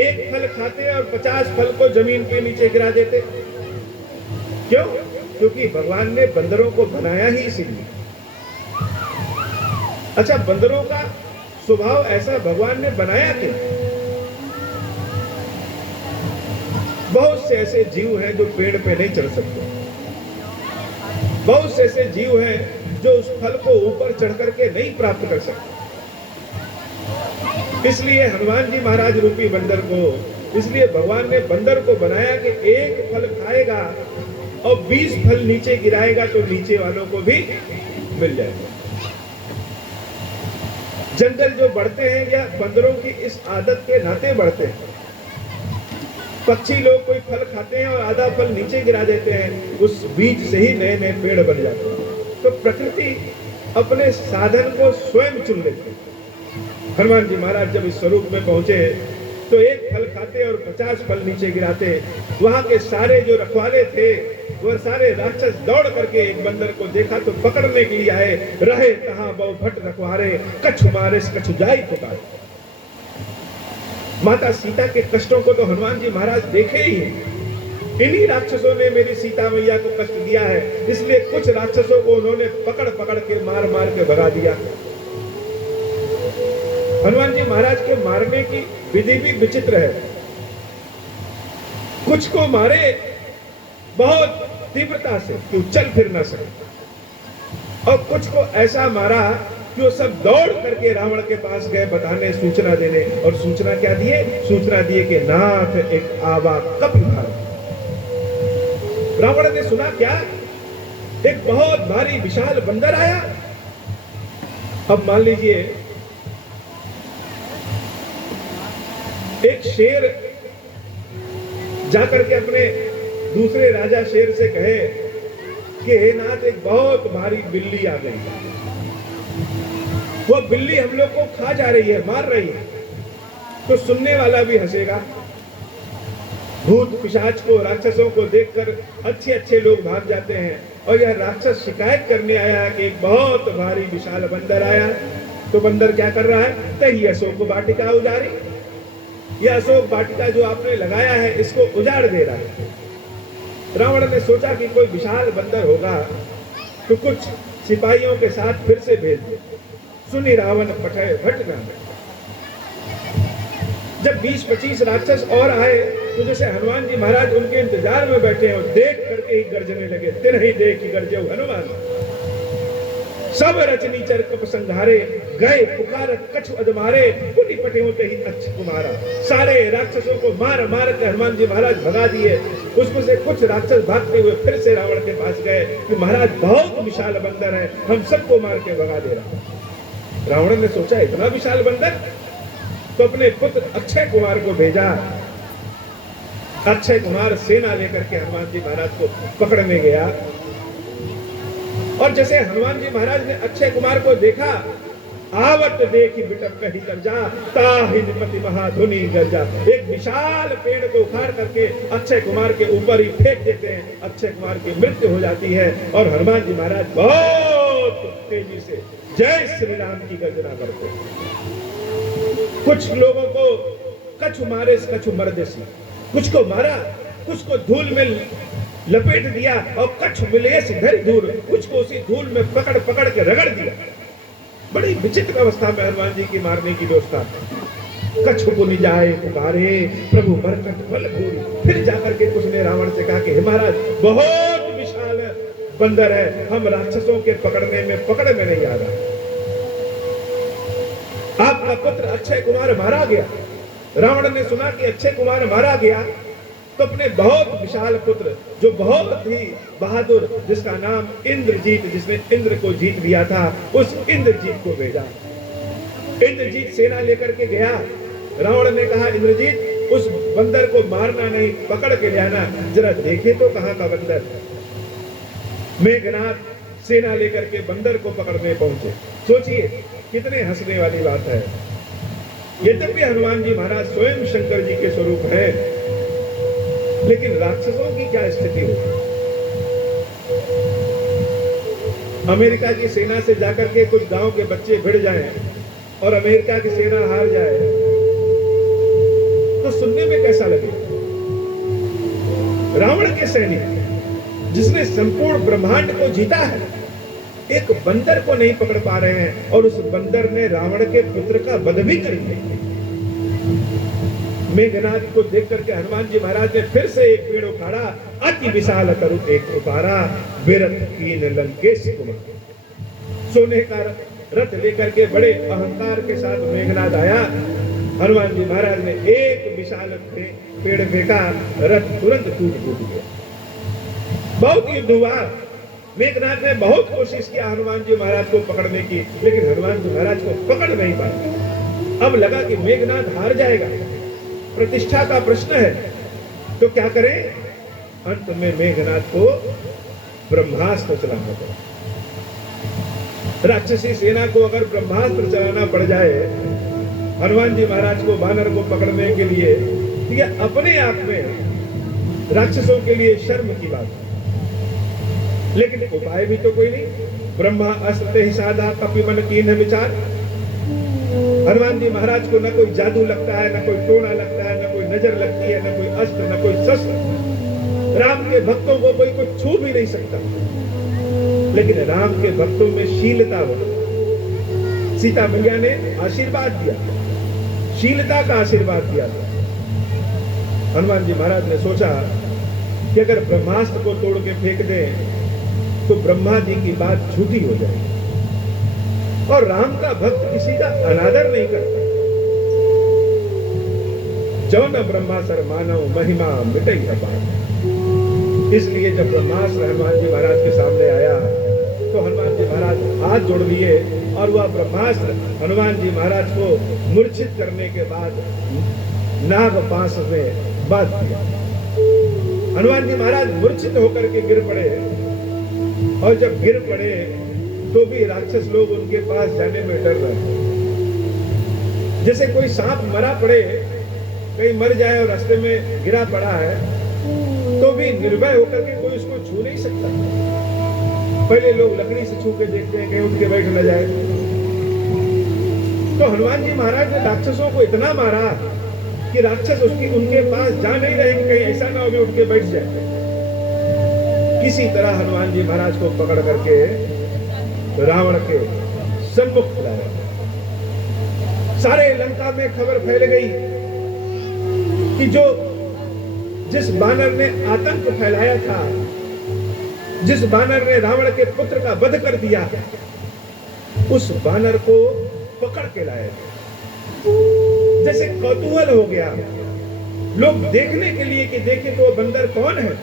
एक फल खाते और 50 फल को जमीन के नीचे गिरा देते। क्यों? क्योंकि भगवान ने बंदरों को बनाया ही इसीलिए। अच्छा, बंदरों का स्वभाव ऐसा भगवान ने बनाया क्यों? बहुत से ऐसे जीव हैं जो पेड़ पे नहीं चढ़ सकते, बहुत से ऐसे जीव हैं जो उस फल को ऊपर चढ़ करके नहीं प्राप्त कर सकते। इसलिए हनुमान जी महाराज रूपी बंदर को, इसलिए भगवान ने बंदर को बनाया कि एक फल खाएगा और 20 फल नीचे गिराएगा तो नीचे वालों को भी मिल जाएगा। जंगल जो बढ़ते हैं या बंदरों की इस आदत के नाते बढ़ते हैं। पक्षी लोग कोई फल खाते हैं और आधा फल नीचे गिरा देते हैं, उस बीज से ही नए नए पेड़ बन जाते हैं। तो प्रकृति अपने साधन को स्वयं चुन लेती है। हनुमान जी महाराज जब इस स्वरूप में पहुंचे तो एक फल खाते और 50 फल नीचे गिराते। वहां के सारे जो रखवाले थे वह सारे राक्षस दौड़ करके एक बंदर को देखा तो पकड़ने के लिए आए। रहे तहां बहु भट रखवारे, कछु मारे कछु जाई पुकारे। माता सीता के कष्टों को तो हनुमान जी महाराज देखे ही हैं। इन्हीं राक्षसों ने मेरी सीता मैया को कष्ट दिया है, इसलिए कुछ राक्षसों को उन्होंने पकड़ पकड़ के मार मार के भगा दिया। हनुमान जी महाराज के मारने की विधि भी विचित्र है। कुछ को मारे बहुत तीव्रता से कि वो चल फिर ना सके, और कुछ को ऐसा मारा कि वो सब दौड़ करके रावण के पास गए बताने, सूचना देने। और सूचना क्या दिए? सूचना दिए कि नाथ एक आवा कपि भारत। रावण ने सुना क्या? एक बहुत भारी विशाल बंदर आया। अब मान लीजिए एक शेर जाकर के अपने दूसरे राजा शेर से कहे कि हे नाथ, एक बहुत भारी बिल्ली आ गई, वो बिल्ली हम लोग को खा जा रही है, मार रही है। तो सुनने वाला भी हंसेगा, भूत पिशाच को, राक्षसों को देखकर अच्छे अच्छे लोग भाग जाते हैं। और यह राक्षस शिकायत करने आया कि एक बहुत भारी विशाल बंदर आया। तो बंदर क्या कर रहा है? तही अशोक वाटिका उजाड़ी, यह अशोक वाटिका जो आपने लगाया है इसको उजाड़ दे रहा है। रावण ने सोचा कि कोई विशाल बंदर होगा तो कुछ सिपाहियों के साथ फिर से भेज दे। सुनी रावण पठय भट नाम। जब 20-25 राक्षस और आए तो जैसे हनुमान जी महाराज उनके इंतजार में बैठे और देख करके ही गर्जने लगे। तिन ही देख गर्जे हनुमान, सब रचनीचर कप संघारे, गए पुकारत कछु अदमारे, कुटी पटे होते ही अच्छ कुमारा। सारे राक्षसों को मार मार के हनुमान जी महाराज भगा दिए। उसमें से कुछ राक्षस भागते हुए फिर से रावण के पास गए कि महाराज बहुत विशाल बंदर है, हम सबको मार के भगा दे रहा। रावण ने सोचा इतना विशाल बंदर, तो अपने पुत्र अक्षय कुमार को भेजा। अक्षय कुमार सेना लेकर के हनुमान जी महाराज को पकड़ने गया। और जैसे हनुमान जी महाराज ने अक्षय कुमार को देखा, आवत देखी बिटप कही कर्जा, ताहि निपति महाधुनि गर्जा। एक विशाल पेड़ को उखाड़ करके अक्षय कुमार के ऊपर ही फेंक देते हैं। अक्षय कुमार की मृत्यु हो जाती है और हनुमान जी महाराज बहुत तेजी से जय श्री राम की गर्जना करते हैं। कुछ लोगों को कछु मारे कछु मरदेसी, कुछ को मारा, कुछ को धूल में लपेट दिया और कछु मिले से धरी धूल, कुछ को उसी धूल में पकड़ पकड़ के रगड़ दिया। बड़ी विचित्र अवस्था में हनुमान जी की मारने की व्यवस्था। कछु को निजाए पुकारे, प्रभु मरकट बल भूरि। फिर जाकर के कुछ ने रावण से कहा कि हे महाराज बहुत विशाल बंदर है, हम राक्षसों के पकड़ने में पकड़ में नहीं आ रहा। आपका पुत्र अक्षय कुमार मारा गया। रावण ने सुना कि अक्षय कुमार मारा गया तो अपने बहुत विशाल पुत्र, जो बहुत ही बहादुर, जिसका नाम इंद्रजीत, जिसने इंद्र को जीत लिया था, उस इंद्रजीत को भेजा। इंद्रजीत सेना लेकर के गया। रावण ने कहा इंद्रजीत उस बंदर को मारना नहीं, पकड़ के ले आना, जरा देखे तो कहां का बंदर। मेघनाथ सेना लेकर के बंदर को पकड़ने पहुंचे। सोचिए कितने हंसने वाली बात है। यद्यपि हनुमान जी महाराज स्वयं शंकर जी के स्वरूप है, लेकिन राक्षसों की क्या स्थिति होगी। अमेरिका की सेना से जाकर के कुछ गांव के बच्चे भिड़ जाएं और अमेरिका की सेना हार जाए तो सुनने में कैसा लगे। रावण के सैनिक जिसने संपूर्ण ब्रह्मांड को जीता है, एक बंदर को नहीं पकड़ पा रहे हैं और उस बंदर ने रावण के पुत्र का वध भी कर दिया। मेघनाथ को देख करके हनुमान जी महाराज ने फिर से एक पेड़ उखाड़ा, अति विशाल तरु एक उपारा, विरत कीन लंकेश कुमार। सोने का रथ लेकर के बड़े अहंकार के साथ मेघनाथ आया। हनुमान जी महाराज ने एक विशाल पेड़ फेंका, रथ तुरंत टूट गया। बहुत युद्ध हुआ। मेघनाथ ने बहुत कोशिश किया हनुमान जी महाराज को पकड़ने की, लेकिन हनुमान जी महाराज को पकड़ नहीं पाए। अब लगा कि मेघनाथ हार जाएगा, प्रतिष्ठा का प्रश्न है, तो क्या करें। अंत में मेघनाथ को ब्रह्मास्त्र चलाना पड़ा। राक्षसी सेना को अगर ब्रह्मास्त्र चलाना पड़ जाए हनुमान जी महाराज को, बानर को पकड़ने के लिए, तो यह अपने आप में राक्षसों के लिए शर्म की बात है। लेकिन उपाय भी तो कोई नहीं। ब्रह्मा अस्त्र ही साधा कपि मन कीन विचार। हनुमान जी महाराज को न कोई जादू लगता है, न कोई टोना लगता है, न कोई नजर लगती है, न कोई अस्त्र, न कोई शस्त्र। राम के भक्तों को कोई कुछ छू भी नहीं सकता। लेकिन राम के भक्तों में शीलता हो। सीता मैया ने आशीर्वाद दिया, शीलता का आशीर्वाद दिया था। हनुमान जी महाराज ने सोचा कि अगर ब्रह्मास्त्र को तोड़ के फेंक दें तो ब्रह्मा जी की बात झूठी हो जाएगी। और राम का भक्त किसी का अनादर नहीं करता। जो न ब्रह्मा सर मानव महिमा मिटई अपार। इसलिए जब ब्रह्मास्त्र हनुमान जी महाराज के सामने आया तो हनुमान जी महाराज हाथ जोड़ लिए और वह ब्रह्मास्त्र हनुमान जी महाराज को मूर्छित करने के बाद नाग पास में बांध दिया। हनुमान जी महाराज मूर्छित होकर के गिर पड़े और जब गिर पड़े तो भी राक्षस लोग उनके पास जाने में डर रहे। जैसे कोई सांप मरा पड़े कहीं मर जाए और रास्ते में गिरा पड़ा है तो भी निर्भय होकर के कोई उसको छू नहीं सकता। पहले लोग लकड़ी से छू के देखते हैं कहीं उठ के बैठ न जाए। तो हनुमान जी महाराज ने राक्षसों को इतना मारा कि राक्षस उनके पास जा नहीं रहे, कहीं ऐसा ना हो कि उठ के बैठ जाए। किसी तरह हनुमान जी महाराज को पकड़ करके रावण के सम्मुख लाया। सारे लंका में खबर फैल गई कि जिस बानर ने आतंक फैलाया था, जिस बानर ने रावण के पुत्र का वध कर दिया, उस बानर को पकड़ के लाया। जैसे कौतूहल हो गया लोग देखने के लिए कि देखें तो वो बंदर कौन है।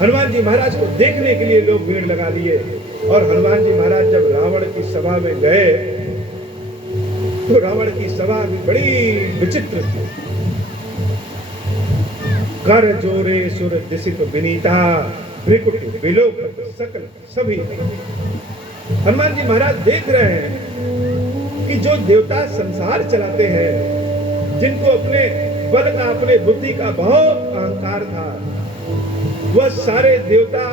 हनुमान जी महाराज को देखने के लिए लोग भीड़ लगा लिए। और हनुमान जी महाराज जब रावण की सभा में गए तो रावण की सभा भी बड़ी विचित्र थी। कर जोरे सुर दिसित विनीता भृकुट विलोकत सकल सभी। हनुमान जी महाराज देख रहे हैं कि जो देवता संसार चलाते हैं, जिनको अपने बल का, अपने बुद्धि का बहुत अहंकार था, वह सारे देवता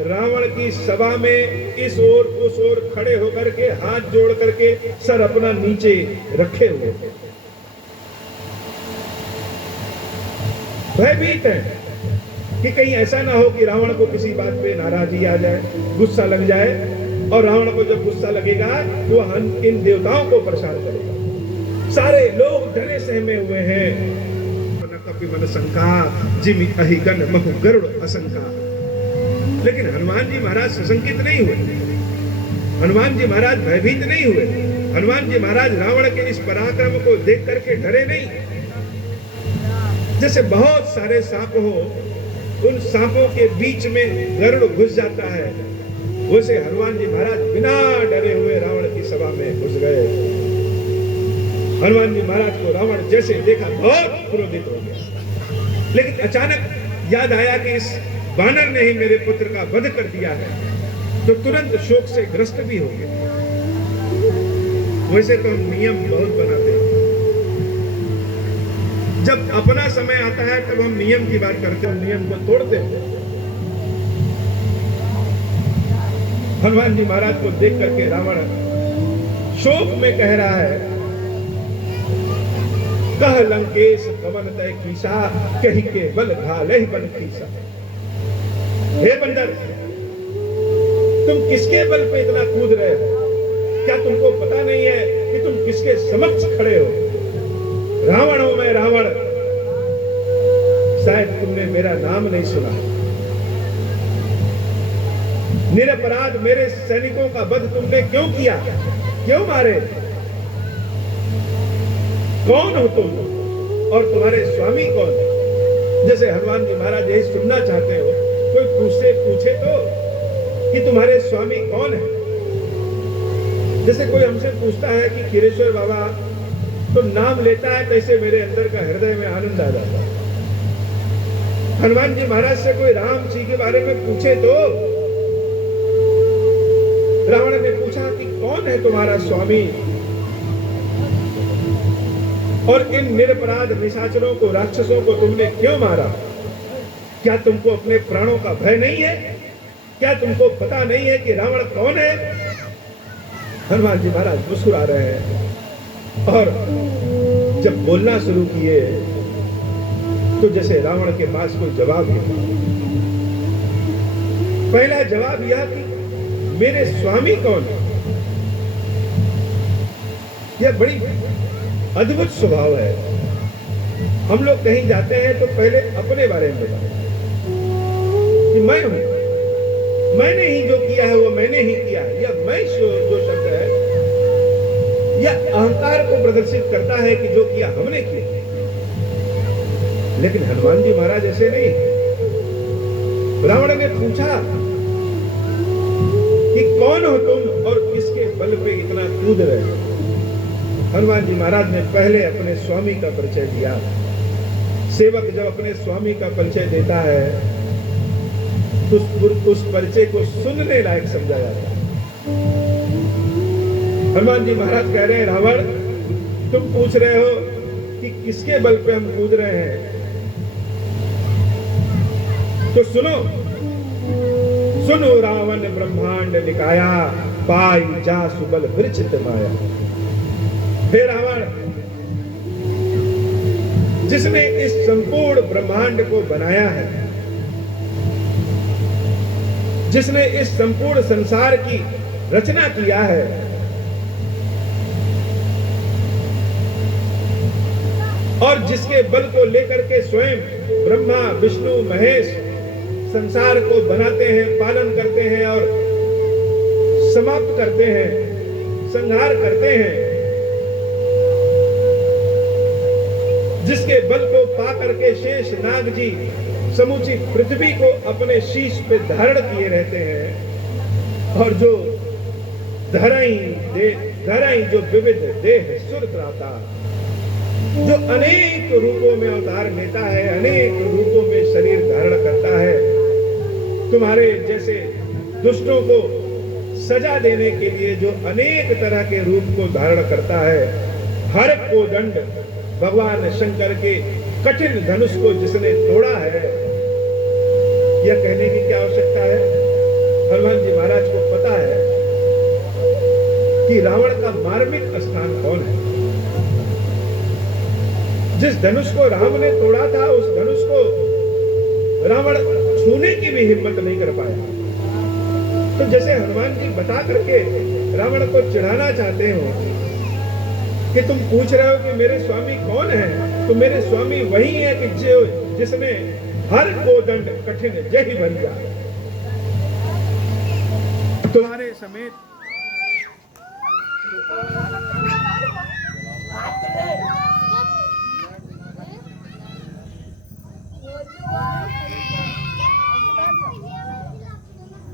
रावण की सभा में इस ओर उस ओर खड़े होकर के हाथ जोड़ करके सर अपना नीचे रखे हुए थे। भयभीत है कि कहीं ऐसा ना हो कि रावण को किसी बात पे नाराजगी आ जाए, गुस्सा लग जाए, और रावण को जब गुस्सा लगेगा तो इन देवताओं को परेशान करेगा। सारे लोग डरे सहमे हुए हैं। मन शंका जिमि अहिगन महु गरुड़ असंका। लेकिन हनुमान जी महाराज सशंकित नहीं हुए, हनुमान जी महाराज भयभीत नहीं हुए, हनुमान जी महाराज रावण के इस पराक्रम को देख करके डरे नहीं। जैसे बहुत सारे सांप हो, उन सांपों के बीच में गरुड़ घुस जाता है, वैसे हनुमान जी महाराज बिना डरे हुए रावण की सभा में घुस गए। हनुमान जी महाराज को रावण जैसे देखा बहुत क्रोधित हो गया, लेकिन अचानक याद आया कि इस बानर ने ही मेरे पुत्र का वध कर दिया है, तो तुरंत शोक से ग्रस्त भी हो गए। वैसे तो हम नियम बहुत बनाते हैं, जब अपना समय आता है तब हम नियम की बात करते हैं, नियम को तोड़ते हैं। हनुमान जी महाराज को देख करके रावण शोक में कह रहा है, कह लंकेश पवन तय कीसा, कही के बल घाले बन कीसा। हे बंदर, तुम किसके बल पे इतना कूद रहे हो? क्या तुमको पता नहीं है कि तुम किसके समक्ष खड़े हो? रावण हूं मैं, रावण। शायद तुमने मेरा नाम नहीं सुना। निरपराध मेरे सैनिकों का वध तुमने क्यों किया, क्यों मारे? कौन हो तुम और तुम्हारे स्वामी कौन? जैसे हनुमान जी महाराज यही सुनना चाहते हो, कोई तुझसे पूछे तो कि तुम्हारे स्वामी कौन है। जैसे कोई हमसे पूछता है कि खीरेश्वर बाबा तो नाम लेता है, तैसे मेरे अंदर का हृदय में आनंद आ जाता है। हनुमान जी महाराज से कोई राम जी के बारे में पूछे तो रावण ने पूछा कि कौन है तुम्हारा स्वामी, और इन निरपराध निशाचरों को, राक्षसों को तुमने क्यों मारा? क्या तुमको अपने प्राणों का भय नहीं है? क्या तुमको पता नहीं है कि रावण कौन है? हनुमान जी महाराज मुस्कुरा रहे हैं और जब बोलना शुरू किए तो जैसे रावण के पास कोई जवाब नहीं। पहला जवाब यह कि मेरे स्वामी कौन है। यह बड़ी अद्भुत स्वभाव है। हम लोग कहीं जाते हैं तो पहले अपने बारे में बताते हैं कि मैं हूं, मैंने ही जो किया है वो मैंने ही किया है। यह मैं जो शब्द है यह अहंकार को प्रदर्शित करता है कि जो किया हमने किया। लेकिन हनुमान जी महाराज ऐसे नहीं। रावण ने पूछा कि कौन हो तुम और किसके बल पे इतना कूद रहे हो? हनुमान जी महाराज ने पहले अपने स्वामी का परिचय दिया। सेवक जब अपने स्वामी का परिचय देता है तो उस परिचय को सुनने लायक समझा जाता है। हनुमान जी महाराज कह रहे हैं, रावण तुम पूछ रहे हो कि किसके बल पे हम कूद रहे हैं। तो सुनो, सुनो रावण ब्रह्मांड निकाया, पाई जा सुबल विरचित माया। हे रावण, जिसने इस संपूर्ण ब्रह्मांड को बनाया है, जिसने इस संपूर्ण संसार की रचना किया है, और जिसके बल को लेकर के स्वयं ब्रह्मा विष्णु महेश संसार को बनाते हैं, पालन करते हैं और समाप्त करते हैं, संहार करते हैं, जिसके बल को पा करके शेष नाग जी समूची पृथ्वी को अपने शीश पे धारण किए रहते हैं, और जो धरई जो विविध देह सुर त्राता, जो अनेक रूपों में अवतार लेता है, अनेक रूपों में शरीर धारण करता है, तुम्हारे जैसे दुष्टों को सजा देने के लिए जो अनेक तरह के रूप को धारण करता है। हर को दंड भगवान शंकर के कठिन धनुष को जिसने तोड़ा है, यह कहने की क्या आवश्यकता है। हनुमान जी महाराज को पता है कि रावण का मार्मिक स्थान कौन है। जिस धनुष को राम ने तोड़ा था, उस धनुष को रावण छूने की भी हिम्मत नहीं कर पाया। तो जैसे हनुमान जी बता करके रावण को चिढ़ाना चाहते हो कि तुम पूछ रहे हो कि मेरे स्वामी कौन है, तो मेरे स्वामी वही है कि जिसने हर को दंड कठिन जय बन जाए। तुम्हारे समेत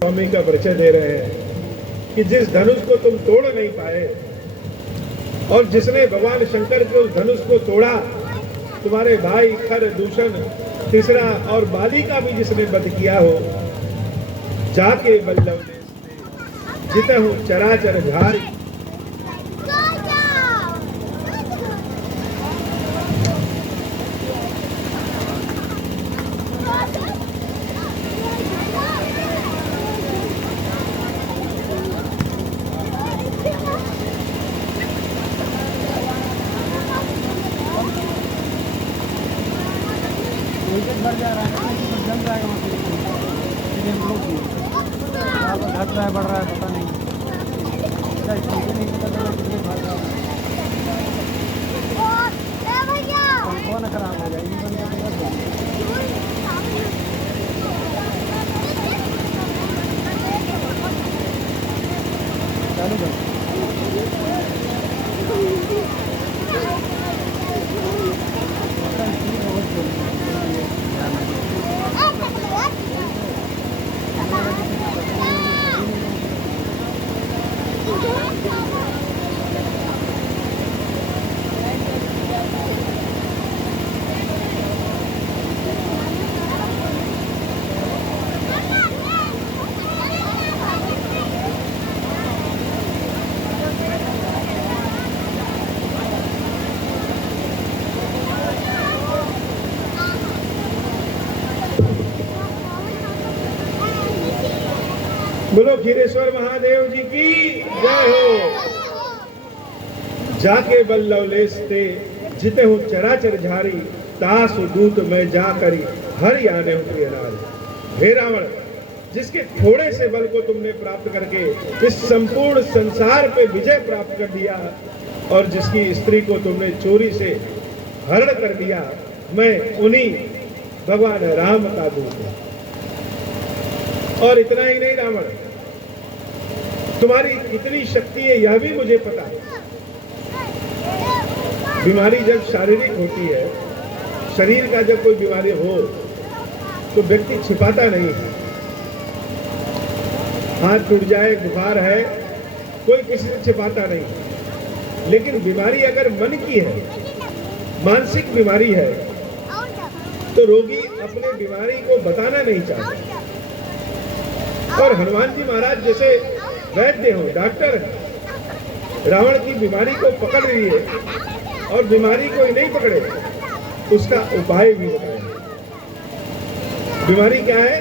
स्वामी का परिचय दे रहे हैं कि जिस धनुष को तुम तोड़ नहीं पाए, और जिसने भगवान शंकर के उस धनुष को तोड़ा, तुम्हारे भाई खर दूषण तीसरा और बाली का भी जिसने वध किया हो, जाके बल्लभ जितहु चराचर झारी। भर जा रहा है, जम जाएगा घट रहा है, बढ़ रहा है, पता नहीं कौन खराब हो जाएगी। चालू कर बोलो खीरेश्वर महादेव जी की जय हो। जाके बल लवलेसते जिते हो चराचर झारी, तासु दूत में जा करी हरि आने हो प्रिय नारी। हे रावण, जिसके थोड़े से बल को तुमने प्राप्त करके इस संपूर्ण संसार पे विजय प्राप्त कर दिया, और जिसकी स्त्री को तुमने चोरी से हरण कर दिया, मैं उन्हीं भगवान राम का दूत हूं। और इतना ही नहीं रावण, तुम्हारी कितनी शक्ति है यह भी मुझे पता है। बीमारी जब शारीरिक होती है, शरीर का जब कोई बीमारी हो तो व्यक्ति छिपाता नहीं है। हाथ टूट जाए, बुखार है, कोई किसी से छिपाता नहीं। लेकिन बीमारी अगर मन की है, मानसिक बीमारी है, तो रोगी अपने बीमारी को बताना नहीं चाहता। और हनुमान जी महाराज जैसे वैद्य हो, डॉक्टर है, रावण की बीमारी को पकड़ रही है और बीमारी कोई नहीं पकड़े, उसका उपाय भी बताया। बीमारी क्या है?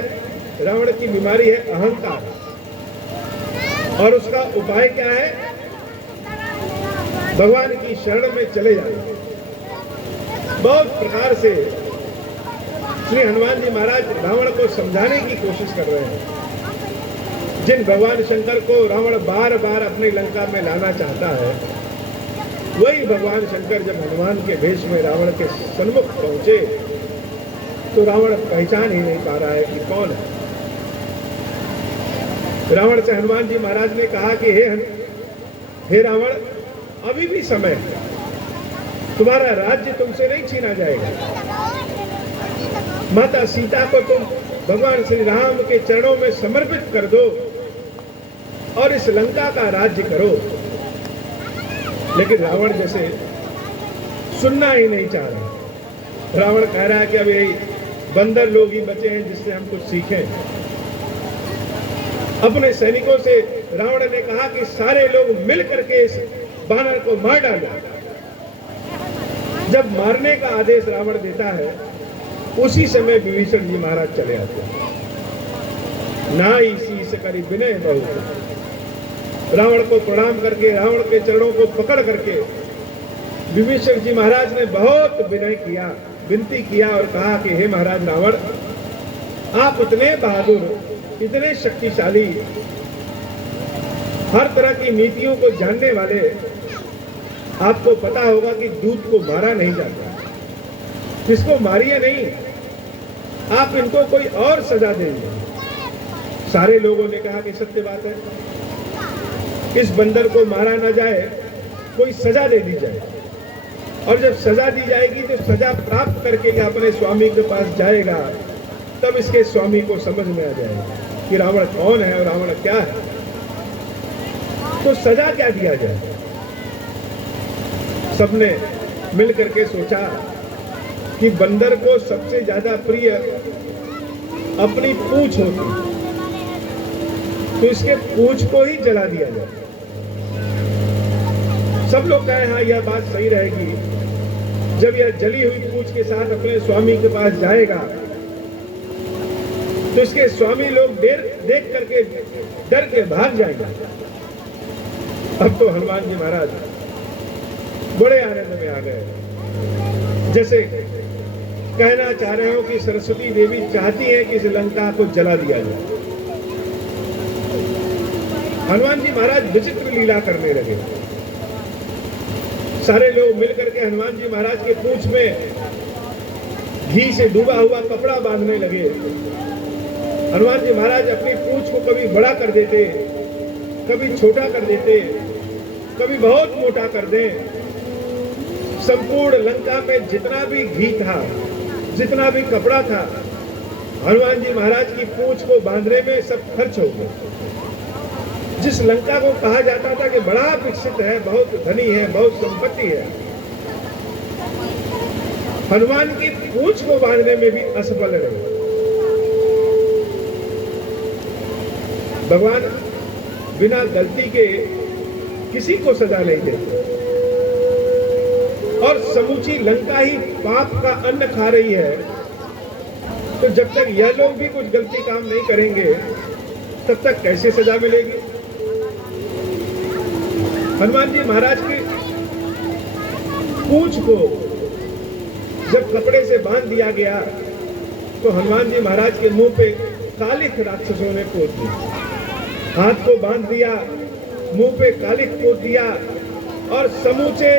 रावण की बीमारी है अहंकार, और उसका उपाय क्या है? भगवान की शरण में चले जाना। बहुत प्रकार से श्री हनुमान जी महाराज रावण को समझाने की कोशिश कर रहे हैं। जिन भगवान शंकर को रावण बार बार अपनी लंका में लाना चाहता है, वही भगवान शंकर जब हनुमान के भेष में रावण के सन्मुख पहुंचे तो रावण पहचान ही नहीं पा रहा है कि कौन है। रावण से हनुमान जी महाराज ने कहा कि हे रावण, अभी भी समय है, तुम्हारा राज्य तुमसे नहीं छीना जाएगा। माता सीता को तुम भगवान श्री राम के चरणों में समर्पित कर दो और इस लंका का राज्य करो। लेकिन रावण जैसे सुनना ही नहीं चाह रहा। रावण कह रहा है कि अब यही बंदर लोग ही बचे हैं जिससे हम कुछ सीखें। अपने सैनिकों से रावण ने कहा कि सारे लोग मिल करके इस बानर को मार डालो। जब मारने का आदेश रावण देता है, उसी समय विभीषण जी महाराज चले आते हैं। नाई शीस करी विनय बहुत। रावण को प्रणाम करके, रावण के चरणों को पकड़ करके विभीषण जी महाराज ने बहुत विनय किया, विनती किया और कहा कि हे महाराज रावण, आप इतने बहादुर, इतने शक्तिशाली, हर तरह की नीतियों को जानने वाले, आपको पता होगा कि दूत को मारा नहीं जाता, इसको मारिए नहीं, आप इनको कोई और सजा देंगे। सारे लोगों ने कहा कि सत्य बात है, इस बंदर को मारा ना जाए, कोई सजा दे दी जाए, और जब सजा दी जाएगी तो सजा प्राप्त करके अपने स्वामी के पास जाएगा, तब इसके स्वामी को समझ में आ जाएगा कि रावण कौन है और रावण क्या है। तो सजा क्या दिया जाए? सबने मिल करके सोचा कि बंदर को सबसे ज्यादा प्रिय अपनी पूंछ होती, तो इसके पूंछ को ही जला दिया जाए। सब लोग कहे हाँ यह बात सही रहेगी। जब यह जली हुई पूंछ के साथ अपने स्वामी के पास जाएगा तो इसके स्वामी लोग देख करके डर के भाग जाएंगे। अब तो हनुमान जी महाराज बड़े आनंद में आ गए, जैसे कहना चाह रहे हो कि सरस्वती देवी चाहती है कि इस लंका को जला दिया जाए। हनुमान जी महाराज विचित्र लीला करने लगे। सारे लोग मिलकर के हनुमान जी महाराज के पूंछ में घी से डूबा हुआ कपड़ा बांधने लगे। हनुमान जी महाराज अपनी पूंछ को कभी बड़ा कर देते, कभी छोटा कर देते, कभी बहुत मोटा कर दें। संपूर्ण लंका में जितना भी घी था, जितना भी कपड़ा था, हनुमान जी महाराज की पूंछ को बांधने में सब खर्च हो गया। जिस लंका को कहा जाता था कि बड़ा विकसित है, बहुत धनी है, बहुत संपत्ति है, हनुमान की पूंछ को बांधने में भी असफल रहे। भगवान बिना गलती के किसी को सजा नहीं देते, और समूची लंका ही पाप का अन्न खा रही है। तो जब तक यह लोग भी कुछ गलती काम नहीं करेंगे, तब तक कैसे सजा मिलेगी? हनुमान जी महाराज की पूंछ को जब कपड़े से बांध दिया गया तो हनुमान जी महाराज के मुंह पे कालिख राक्षसों ने पोत दी। हाथ को बांध दिया, मुंह पे कालिख पोत दिया, और समूचे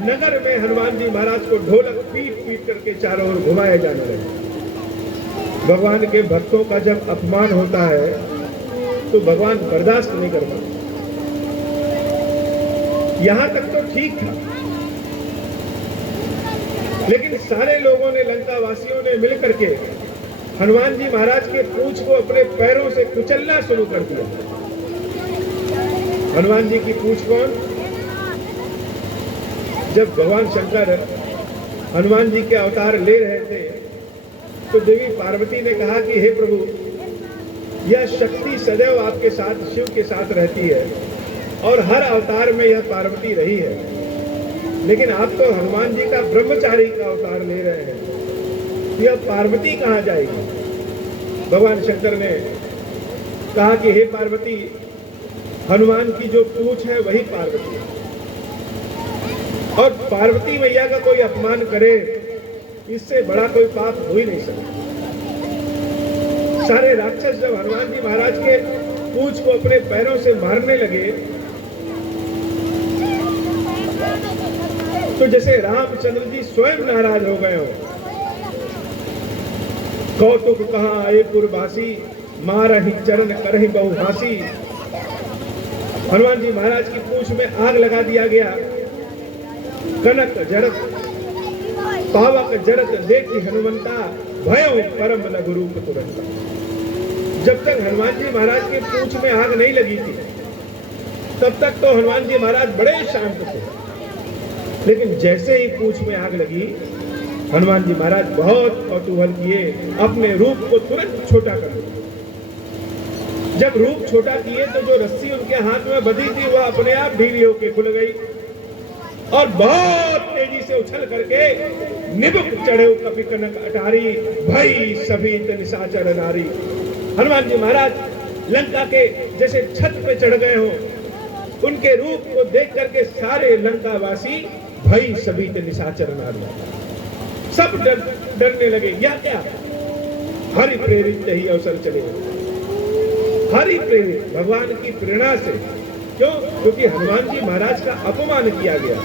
नगर में हनुमान जी महाराज को ढोलक पीट पीट करके चारों ओर घुमाए जाने लगे। भगवान के भक्तों का जब अपमान होता है तो भगवान बर्दाश्त नहीं कर पाते। यहां तक तो ठीक था, लेकिन सारे लोगों ने, लंका वासियों ने मिलकर के हनुमान जी महाराज के पूंछ को अपने पैरों से कुचलना शुरू कर दिया। हनुमान जी की पूंछ कौन? जब भगवान शंकर हनुमान जी के अवतार ले रहे थे तो देवी पार्वती ने कहा कि हे प्रभु, यह शक्ति सदैव आपके साथ, शिव के साथ रहती है, और हर अवतार में यह पार्वती रही है। लेकिन आप तो हनुमान जी का ब्रह्मचारी का अवतार ले रहे हैं, यह पार्वती कहाँ जाएगी? भगवान शंकर ने कहा कि हे पार्वती, हनुमान की जो पूंछ है वही पार्वती है, और पार्वती मैया का कोई अपमान करे इससे बड़ा कोई पाप हो ही नहीं सकता। सारे राक्षस जब हनुमान जी महाराज के पूंछ को अपने पैरों से मारने लगे तो जैसे रामचंद्र जी स्वयं नाराज हो गए हो। कौतुक कहां आए पुरवासी, मारहि चरण करहि बहुहासी। हनुमान जी महाराज की पूंछ में आग लगा दिया गया। कनक जरत पावक जरत देखी हनुमंता, भयो परम लघु रूप तुरंता। जब तक हनुमान जी महाराज की पूंछ में आग नहीं लगी थी तब तक तो हनुमान जी महाराज बड़े शांत थे, लेकिन जैसे ही पूंछ में आग लगी हनुमान जी महाराज बहुत कौतूहल किए, अपने रूप को तुरंत छोटा कर दिया। जब रूप छोटा किए तो जो रस्सी उनके हाथ में बंधी थी वह अपने आप ढीली होकर खुल गई और बहुत तेजी से उछल करके निबुक चढ़े कपि कनक अटारी, भई सभी निशाचर नारी। हनुमान जी महाराज लंका के जैसे छत पे चढ़ गए हो, उनके रूप को देख करके सारे लंकावासी भई सभी निशाचर नारी, सब डरने लगे। यह क्या? हरि प्रेरित ही अवसर चले। हरि प्रेरित, भगवान की प्रेरणा से। क्यों? क्योंकि हनुमान जी महाराज का अपमान किया गया,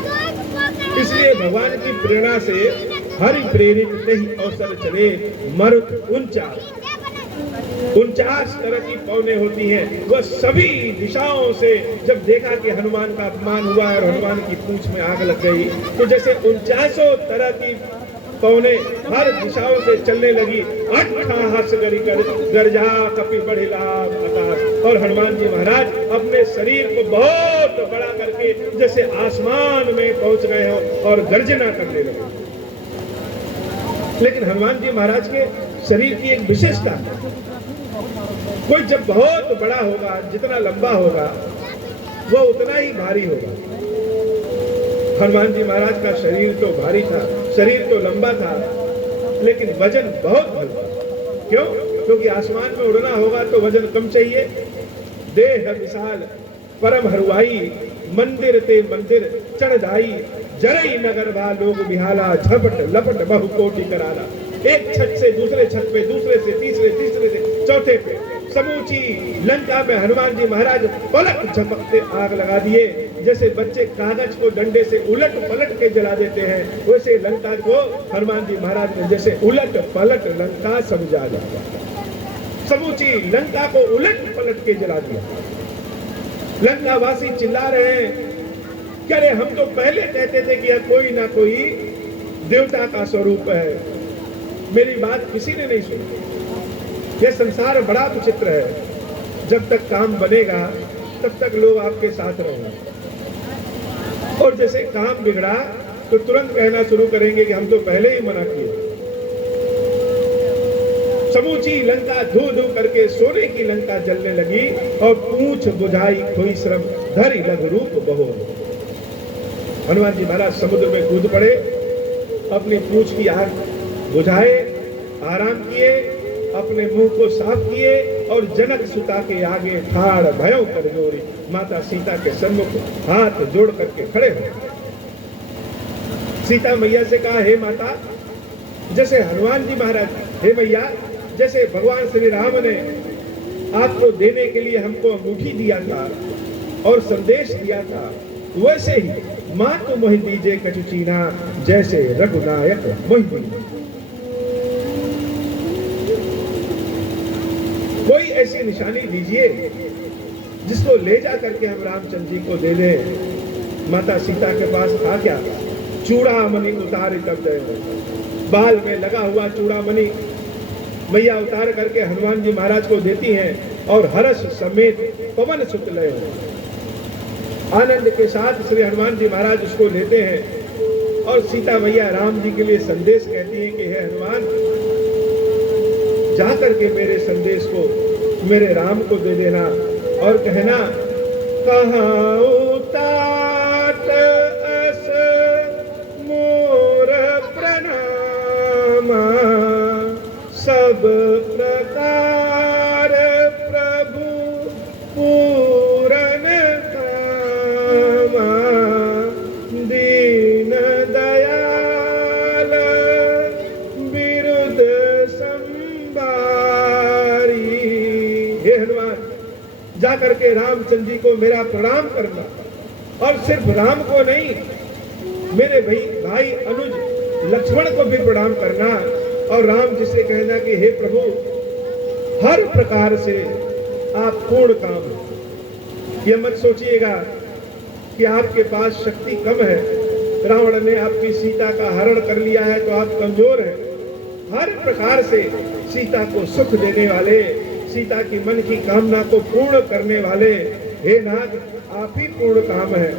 इसलिए भगवान की प्रेरणा से हरि प्रेरित ही अवसर चले। मरुत 49 तरह की पौने होती हैं, वह सभी दिशाओं से जब देखा कि हनुमान का अपमान हुआ और हनुमान की पूंछ में आग लग गई तो जैसे 49 तरह की पौने हर दिशाओं से चलने लगी। अट्ठाहस गर्जा कपि बढ़िला आकाश। और हनुमान जी महाराज अपने शरीर को बहुत बड़ा करके जैसे आसमान में पहुंच गए हो और गर्जना करने लगे। लेकिन हनुमान जी महाराज के शरीर की एक विशेषता है, कोई जब बहुत बड़ा होगा, जितना लंबा होगा वो उतना ही भारी होगा। हनुमान जी महाराज का शरीर तो भारी था, शरीर तो लंबा था, लेकिन वजन बहुत हल्का। क्यों? क्योंकि आसमान में उड़ना होगा तो वजन कम चाहिए। देह विशाल परम हरुआई, मंदिर ते मंदिर चढ़दाई, जरई नगर भा लोग बिहाला, झपट लपट बहु कोटि कराला। एक छत से दूसरे छत पे, दूसरे से तीसरे, तीसरे से चौथे पे समूची लंका में हनुमान जी महाराज पलक झपकते आग लगा दिए। जैसे बच्चे कागज को डंडे से उलट पलट के जला देते हैं, वैसे लंका को हनुमान जी महाराज ने जैसे उलट पलट लंका समझा दिया। समूची लंका को उलट पलट के जला दिया। लंकावासी चिल्ला रहे हैं, कह रहे हम तो पहले कहते थे कि यह कोई ना कोई देवता का स्वरूप है, मेरी बात किसी ने नहीं सुनी। यह संसार बड़ा विचित्र है, जब तक काम बनेगा तब तक लोग आपके साथ रहेंगे, और जैसे काम बिगड़ा तो तुरंत कहना शुरू करेंगे कि हम तो पहले ही मना किए। समूची लंका धू धू करके सोने की लंका जलने लगी और पूंछ बुझाई खोई श्रम, धरि लघु रूप बहो। हनुमान जी महाराज समुद्र में कूद पड़े, अपनी पूंछ की आग बुझाए, आराम किए, अपने मुंह को साफ किए और जनक सुता के आगे ठाड़ भयो कर जोड़ी माता सीता के सम्मुख हाथ जोड़ करके खड़े हो। सीता मैया से कहा, हे माता, जैसे हनुमान जी महाराज, हे मैया, जैसे भगवान श्री राम ने आपको देने के लिए हमको अंगूठी दिया था और संदेश दिया था, वैसे ही मां तो मोहि दीजे कचुचीना, जैसे रघुनायक मोहि। कोई ऐसी निशानी दीजिए जिसको ले जा करके हम रामचंद्र जी को दे दें। माता सीता के पास था क्या? चूड़ामणि उतारे तब दे, बाल में लगा हुआ चूड़ामणि मैया उतार करके हनुमान जी महाराज को देती हैं और हर्ष समेत पवन सुत लय आनंद के साथ श्री हनुमान जी महाराज उसको लेते हैं और सीता मैया राम जी के लिए संदेश कहती हैं कि हे हनुमान, जा करके मेरे संदेश को मेरे राम को दे देना और कहना, कहाँ उतात अस सब प्रकार प्रभु पूरन कामा, दीन दयाल बिरुद संबारी। हे हनुमान, जा करके रामचंद्र जी को मेरा प्रणाम करना, और सिर्फ राम को नहीं, मेरे भाई अनुज लक्ष्मण को भी प्रणाम करना। और राम जी से कहना कि हे प्रभु, हर प्रकार से आप पूर्ण काम हैं। यह मत सोचिएगा कि आपके पास शक्ति कम है, रावण ने आपकी सीता का हरण कर लिया है तो आप कमजोर हैं। हर प्रकार से सीता को सुख देने वाले, सीता की मन की कामना को पूर्ण करने वाले हे नाथ, आप ही पूर्ण काम है।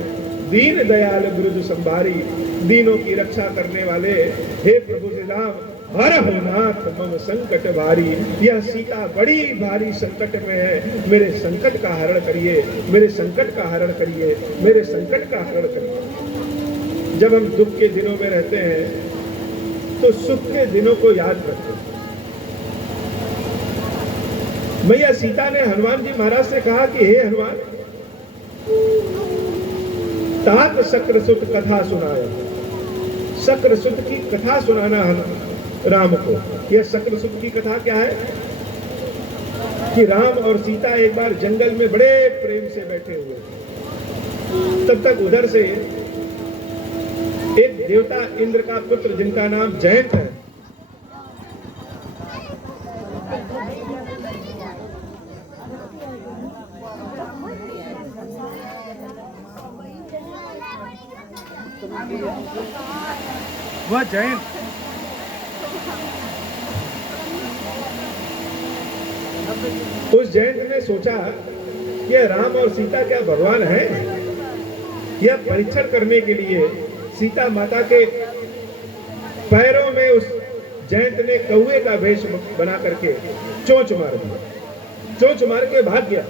दीन दयाल बिरुद संभारी, दीनों की रक्षा करने वाले हे प्रभु श्री राम, हर हो नाथ मम संकट भारी। यह सीता बड़ी भारी संकट में है, मेरे संकट का हरण करिए, मेरे संकट का हरण करिए, मेरे संकट का हरण करिए। जब हम दुख के दिनों में रहते हैं तो सुख के दिनों को याद करते हैं। मैया सीता ने हनुमान जी महाराज से कहा कि हे हनुमान, तात शक्रसुत कथा सुनाया। शक्रसुत की कथा सुनाना राम को। यह शक्रसुत की कथा क्या है कि राम और सीता एक बार जंगल में बड़े प्रेम से बैठे हुए थे। तब तक उधर से एक देवता इंद्र का पुत्र जिनका नाम जयंत है, वह जयंत उस जयंत ने सोचा कि राम और सीता क्या भगवान हैं? यह परीक्षण करने के लिए सीता माता के पैरों में उस जयंत ने कौवे का वेश बना करके चोंच मार दिया। चोंच मार के भाग गया।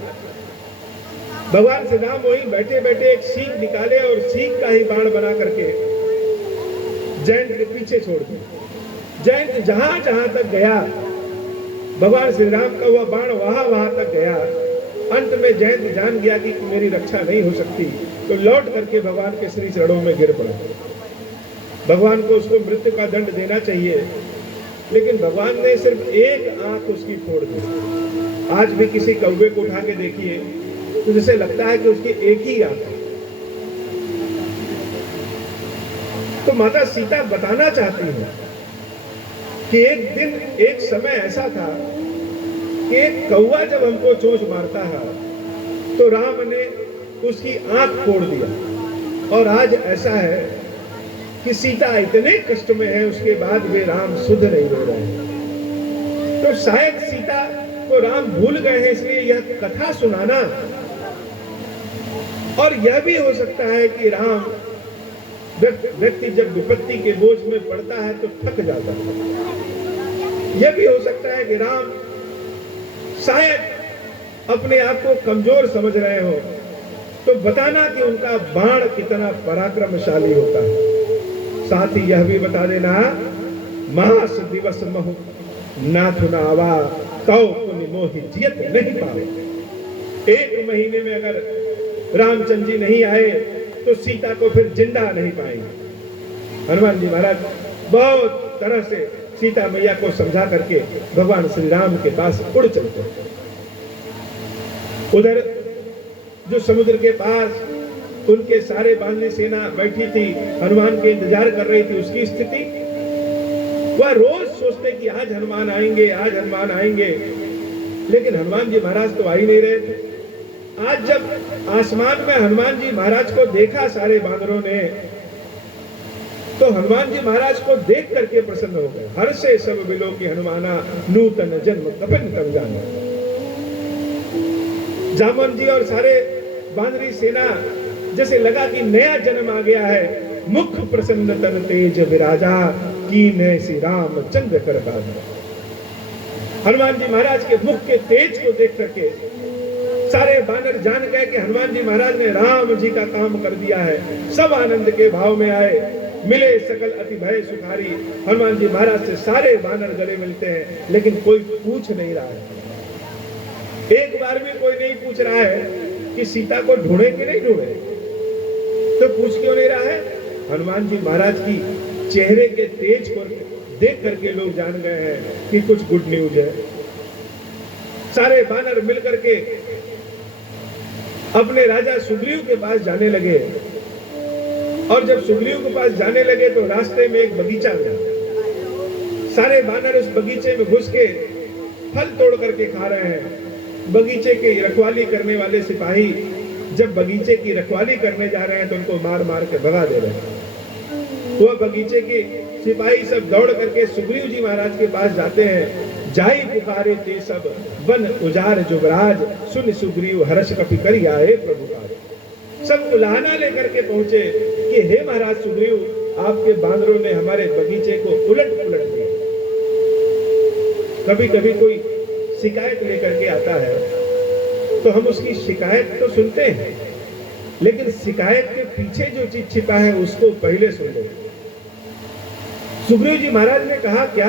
भगवान श्री राम वहीं बैठे बैठे एक सीख निकाले और सीख का ही बाण बना करके जयंत के पीछे छोड़ दिया। जयंत जहां जहां तक गया, भगवान श्री राम का वह बाण वहां तक गया। अंत में जयंत जान गया कि मेरी रक्षा नहीं हो सकती, तो लौट करके भगवान के श्री चरणों में गिर पड़ा। भगवान को उसको मृत्यु का दंड देना चाहिए, लेकिन भगवान ने सिर्फ एक आंख उसकी फोड़ दी। आज भी किसी कौवे को उठा के देखिए तो जैसे लगता है कि उसकी एक ही आंख है। तो माता सीता बताना चाहती है कि एक दिन एक समय ऐसा था कि एक कौवा जब हमको चोंच मारता है तो राम ने उसकी आंख फोड़ दिया। और आज ऐसा है कि सीता इतने कष्ट में है, उसके बाद वे राम शुद्ध नहीं हो रहे हैं। तो शायद सीता को राम भूल गए हैं, इसलिए यह कथा सुनाना। और यह भी हो सकता है कि राम, व्यक्ति जब विपत्ति के बोझ में पड़ता है तो थक जाता है। यह भी हो सकता है कि राम शायद अपने आप को कमजोर समझ रहे हो, तो बताना कि उनका बाण कितना पराक्रमशाली होता है। साथ ही यह भी बता देना, मास दिवस महु नाथ नावा तौ पुनि मोहि जियत नहीं पावे। एक महीने में अगर रामचंद्र जी नहीं आए तो सीता को फिर जिंदा नहीं पाएंगे। हनुमान जी महाराज बहुत तरह से सीता मैया को समझा करके भगवान श्री राम के पास उड़ चलते। उधर जो समुद्र के पास उनके सारे बांधनी सेना बैठी थी, हनुमान के इंतजार कर रही थी, उसकी स्थिति वह रोज सोचते कि आज हनुमान आएंगे, आज हनुमान आएंगे, लेकिन हनुमान जी महाराज तो आ ही नहीं रहे थे। आज जब आसमान में हनुमान जी महाराज को देखा सारे बांदरों ने, तो हनुमान जी महाराज को देख करके प्रसन्न हो गए। हर से सब बिलो की हनुमाना नूतन जन्म कपिन तन जाना। जामन जी और सारे बांदरी सेना जैसे लगा कि नया जन्म आ गया है। मुख प्रसन्न तन तेज विराजा की नए श्री राम चंद्र कर बाजा। हनुमान जी महाराज के मुख के तेज को देख करके सारे बानर जान गए कि हनुमान जी महाराज ने राम जी का काम कर दिया है। सब आनंद के भाव में आए मिले सकल अति भय सुखारी। हनुमान जी महाराज से सारे वानर गले मिलते हैं, लेकिन कोई पूछ नहीं रहा है। एक बार भी कोई नहीं पूछ रहा है कि सीता को ढूंढे कि नहीं ढूंढे। तो पूछ क्यों नहीं रहा है? हनुमान जी महाराज की चेहरे के तेज को देख करके लोग जान गए हैं कि कुछ गुड न्यूज है। सारे वानर मिलकर के अपने राजा सुग्रीव के पास जाने लगे, और जब सुग्रीव के पास जाने लगे तो रास्ते में एक बगीचा मिला। सारे वानर उस बगीचे में घुस के फल तोड़ करके खा रहे हैं। बगीचे की रखवाली करने वाले सिपाही जब बगीचे की रखवाली करने जा रहे हैं तो उनको मार मार के भगा दे रहे हैं। वह बगीचे के सिपाही सब दौड़ करके सुग्रीव जी महाराज के पास जाते हैं। जाई पुकारे ते सब वन उजार जुबराज, सुन सुग्रीव हर्ष कपि करि आए प्रभु काज। सब उलाहना लेकर के पहुंचे कि हे महाराज सुग्रीव, आपके बांदरों ने हमारे बगीचे को उलट पुलट दिया। कभी कभी कोई शिकायत लेकर के आता है तो हम उसकी शिकायत तो सुनते हैं, लेकिन शिकायत के पीछे जो चीज छिपा है उसको पहले सुन लो। सुग्रीव जी महाराज ने कहा, क्या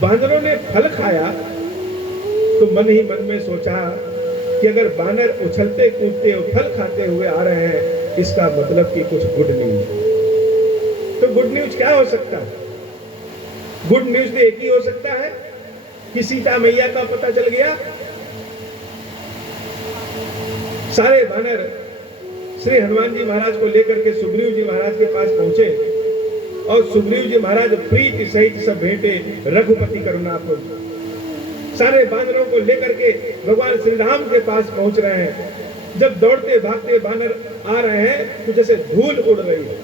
बानरों ने फल खाया? तो मन ही मन में सोचा कि अगर बानर उछलते कूदते और फल खाते हुए आ रहे हैं, इसका मतलब कि कुछ गुड न्यूज। तो गुड न्यूज क्या हो सकता है? गुड न्यूज तो एक ही हो सकता है कि सीता मैया का पता चल गया। सारे बानर श्री हनुमान जी महाराज को लेकर के सुग्रीव जी महाराज के पास पहुंचे, और सुग्रीव जी महाराज प्रीति सहित सब भेंटे रघुपति करुणापुर। सारे बानरों को लेकर के भगवान श्री राम के पास पहुंच रहे हैं। जब दौड़ते भागते बानर आ रहे हैं तो जैसे धूल उड़ रही है।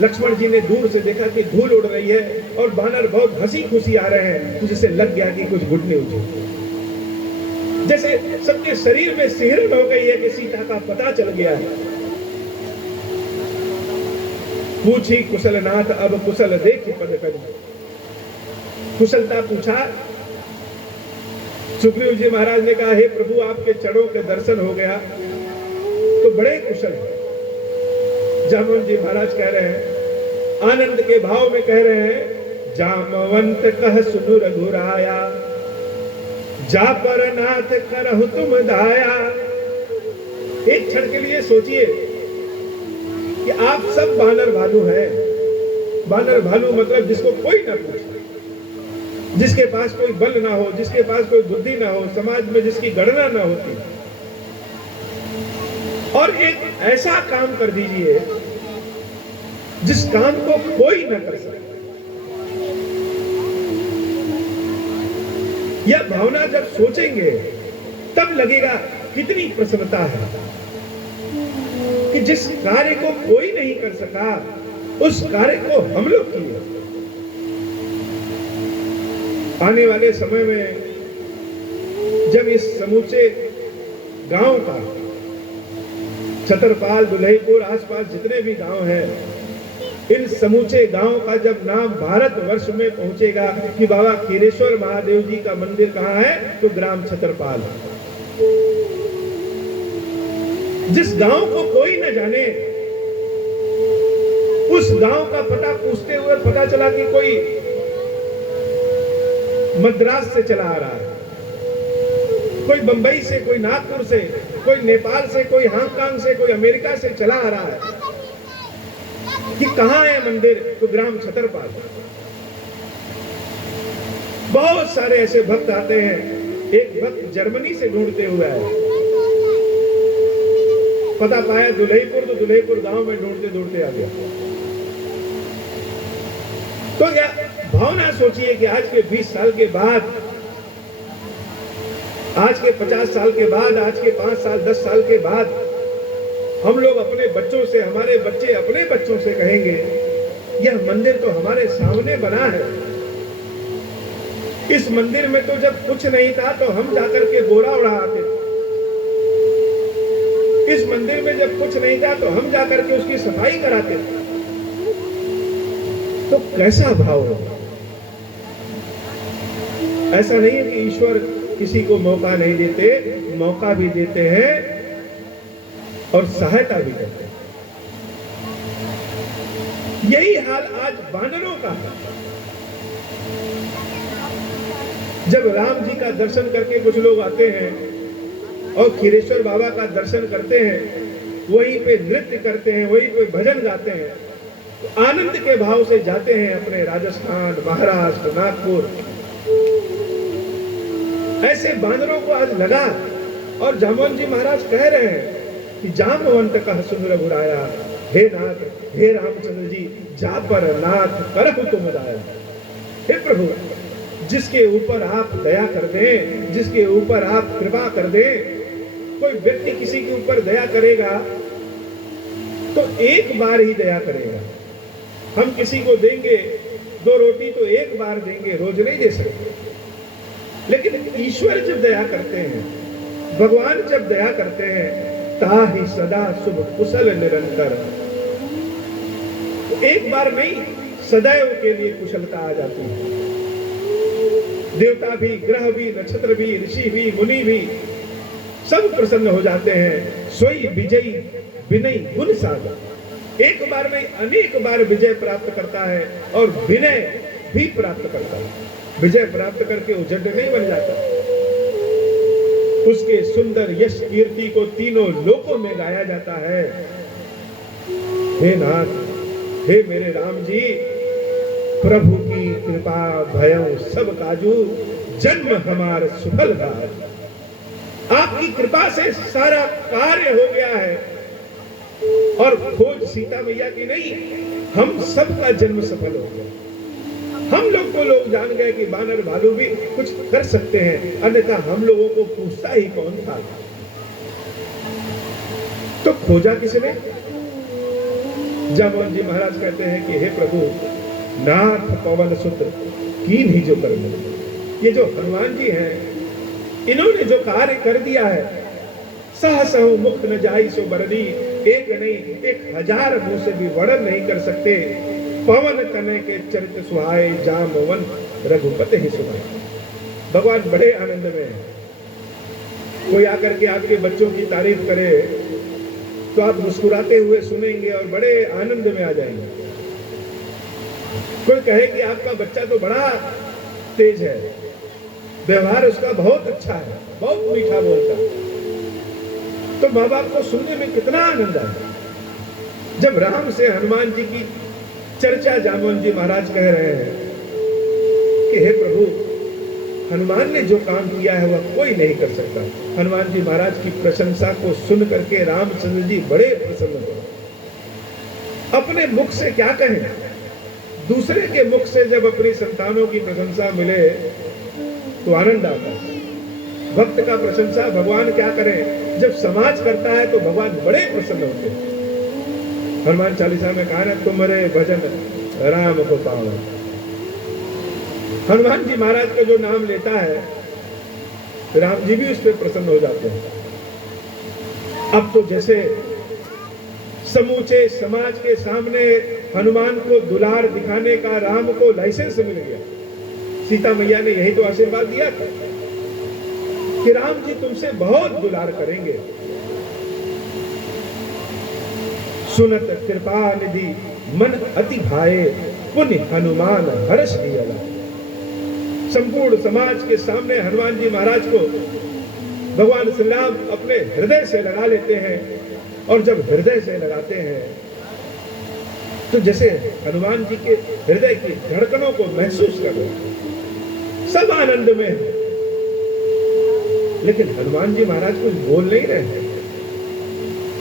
लक्ष्मण जी ने दूर से देखा कि धूल उड़ रही है और बानर बहुत हंसी खुशी आ रहे हैं, तो जैसे लग गया कि कुछ गुड न्यूज है। जैसे सबके शरीर में सिहरन हो गई है कि सीता का पता चल गया है। पूछी कुशलनाथ अब कुशल देख पद करी। कुशलता पूछा। सुग्रीव जी महाराज ने कहा, हे प्रभु, आपके चरणों के दर्शन हो गया तो बड़े कुशल। जामवंत जी महाराज कह रहे हैं, आनंद के भाव में कह रहे हैं, जामवंत कह सुनु रघुराया, जा पर नाथ करहु तुम दाया। एक क्षण के लिए सोचिए कि आप सब बानर भालू हैं। बानर भालू मतलब जिसको कोई ना पूछे, जिसके पास कोई बल ना हो, जिसके पास कोई बुद्धि ना हो, समाज में जिसकी गणना ना होती, और एक ऐसा काम कर दीजिए जिस काम को कोई ना कर सके। यह भावना जब सोचेंगे तब लगेगा कितनी प्रसन्नता है कि जिस कार्य को कोई नहीं कर सका उस कार्य को हम लोग किए। आने वाले समय में जब इस समूचे गांव का, छतरपाल, दुल्हेपुर, आसपास जितने भी गांव हैं, इन समूचे गांव का जब नाम भारत वर्ष में पहुंचेगा कि बाबा खीरेश्वर महादेव जी का मंदिर कहां है, तो ग्राम छतरपाल। जिस गांव को कोई न जाने, उस गांव का पता पूछते हुए पता चला कि कोई मद्रास से चला आ रहा है, कोई बंबई से, कोई नागपुर से, कोई नेपाल से, कोई हांगकांग से, कोई अमेरिका से चला आ रहा है कि कहां है मंदिर, तो ग्राम छतरपाल। बहुत सारे ऐसे भक्त आते हैं। एक भक्त जर्मनी से ढूंढते हुए आए, पता पाया दुल्हेपुर, तो दुल्हेपुर गांव में ढूंढते ढूंढते आ गया। तो क्या भावना सोचिए कि आज के 20 साल के बाद, आज के 50 साल के बाद, आज के 5 साल 10 साल के बाद हम लोग अपने बच्चों से, हमारे बच्चे अपने बच्चों से कहेंगे, यह मंदिर तो हमारे सामने बना है। इस मंदिर में तो जब कुछ नहीं था तो हम जाकर के बोरा उड़ाते थे। इस मंदिर में जब कुछ नहीं था तो हम जाकर के उसकी सफाई कराते थे। तो कैसा भाव होगा? ऐसा नहीं है कि ईश्वर किसी को मौका नहीं देते, मौका भी देते हैं और सहायता भी करते हैं। यही हाल आज वानरों का है। जब राम जी का दर्शन करके कुछ लोग आते हैं और खीरेश्वर बाबा का दर्शन करते हैं, वहीं पे नृत्य करते हैं, वहीं पे भजन गाते हैं, तो आनंद के भाव से जाते हैं अपने राजस्थान, महाराष्ट्र, नागपुर। ऐसे बानरों को आज लगा और जामवंत जी महाराज कह रहे हैं कि जामवंत कह सुन रघुराया, हे नाथ, हे रामचंद्र जी, जा पर नाथ करहु तुम दाया। हे प्रभु, जिसके ऊपर आप दया कर दें, जिसके ऊपर आप कृपा कर दें, कोई व्यक्ति किसी के ऊपर दया करेगा तो एक बार ही दया करेगा। हम किसी को देंगे 2 रोटी तो एक बार देंगे, रोज नहीं दे सकते। लेकिन ईश्वर जब दया करते हैं, भगवान जब दया करते हैं, ताहि सदा शुभ कुशल निरंतर। तो एक बार नहीं, सदैव के लिए कुशलता आ जाती है। देवता भी, ग्रह भी, नक्षत्र भी, ऋषि भी, मुनि भी सब प्रसन्न हो जाते हैं। सोई विजयी विनय गुण सागर। एक बार नहीं, अनेक बार विजय प्राप्त करता है और विनय भी प्राप्त करता है। विजय प्राप्त करके उजड़ नहीं बन जाता। उसके सुंदर यश कीर्ति को तीनों लोकों में गाया जाता है। हे नाथ, हे मेरे राम जी, प्रभु की कृपा भयं सब काजू, जन्म हमार सुफल गाय। आपकी कृपा से सारा कार्य हो गया है और खोज सीता मैया की नहीं, हम सबका जन्म सफल हो गया। हम लोग को लोग जान गए कि बानर भालू भी कुछ कर सकते हैं, अन्यथा हम लोगों को पूछता ही कौन था। तो खोजा किसने? जामवंत जी महाराज कहते हैं कि हे प्रभु, नाथ पवन सुत की भी जो कर, ये जो हनुमान जी हैं, इन्होंने जो कार्य कर दिया है, सहसहु मुक्त न जाई सो बरदी, एक नहीं 1000 मुंह से भी वर्णन नहीं कर सकते। पवन तनय के चरित्र सुहाए, जामवन रघुपति ही सुनाए। भगवान बड़े आनंद में है। कोई आकर के आपके बच्चों की तारीफ करे तो आप मुस्कुराते हुए सुनेंगे और बड़े आनंद में आ जाएंगे। कोई कहे कि आपका बच्चा तो बड़ा तेज है, व्यवहार उसका बहुत अच्छा है, बहुत मीठा बोलता है, तो माँ बाप को सुनने में कितना आनंद आता है। जब राम से हनुमान जी की चर्चा जामवंत जी महाराज कह रहे हैं कि हे प्रभु, हनुमान ने जो काम किया है वह कोई नहीं कर सकता। हनुमान जी महाराज की प्रशंसा को सुन करके रामचंद्र जी बड़े प्रसन्न हुए। अपने मुख से क्या कहें, दूसरे के मुख से जब अपनी संतानों की प्रशंसा मिले तो आनंद आता है। भक्त का प्रशंसा भगवान क्या करें, जब समाज करता है तो भगवान बड़े प्रसन्न होते हैं। हनुमान चालीसा में कहा ना, तुम्हारे भजन राम को पाओ। हनुमान जी महाराज का जो नाम लेता है, राम जी भी उस पर प्रसन्न हो जाते हैं। अब तो जैसे समूचे समाज के सामने हनुमान को दुलार दिखाने का राम को लाइसेंस मिल गया। सीता मैया ने यही तो आशीर्वाद दिया था कि राम जी तुमसे बहुत दुलार करेंगे। सुनत कृपा निधि मन अति भाए, पुण्य हनुमान हर्ष दिया। संपूर्ण समाज के सामने हनुमान जी महाराज को भगवान श्री राम अपने हृदय से लगा लेते हैं, और जब हृदय से लगाते हैं तो जैसे हनुमान जी के हृदय की धड़कनों को महसूस कर रहे हैं। सब आनंद में है, लेकिन हनुमान जी महाराज कुछ बोल नहीं रहे हैं।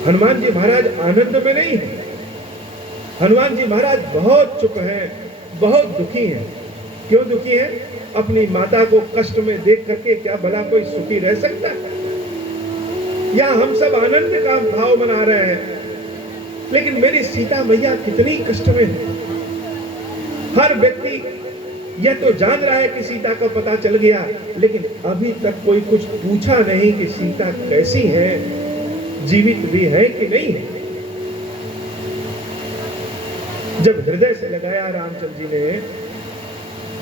हनुमान जी महाराज आनंद में नहीं है। हनुमान जी महाराज बहुत चुप हैं, बहुत दुखी हैं। क्यों दुखी हैं? अपनी माता को कष्ट में देख करके क्या भला कोई सुखी रह सकता है? या हम सब आनंद का भाव मना रहे हैं, लेकिन मेरी सीता मैया कितनी कष्ट में है। हर व्यक्ति यह तो जान रहा है कि सीता का पता चल गया, लेकिन अभी तक कोई कुछ पूछा नहीं कि सीता कैसी है, जीवित भी है कि नहीं है। जब हृदय से लगाया रामचंद्र जी ने,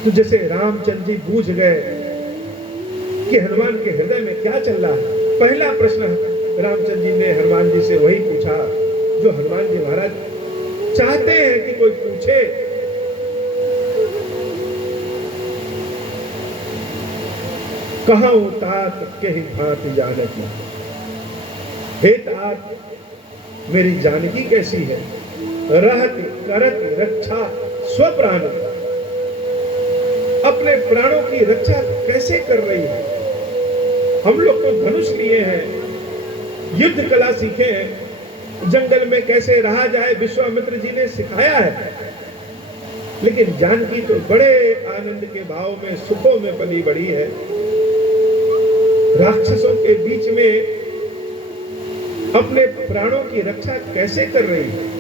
तो जैसे रामचंद्र जी बूझ गए कि हनुमान के हृदय में क्या चल रहा है। पहला प्रश्न रामचंद्र जी ने हनुमान जी से वही पूछा जो हनुमान जी महाराज चाहते हैं कि कोई पूछे। कहूं तात के ही भांति जानकी, हे तात मेरी जानकी कैसी है? रहत करत रक्षा स्वप्राण, अपने प्राणों की रक्षा कैसे कर रही है? हम लोग तो धनुष लिए हैं, युद्ध कला सीखे हैं, जंगल में कैसे रहा जाए विश्वामित्र जी ने सिखाया है। लेकिन जानकी तो बड़े आनंद के भाव में, सुखों में पली बड़ी है। राक्षसों के बीच में अपने प्राणों की रक्षा कैसे कर रही है?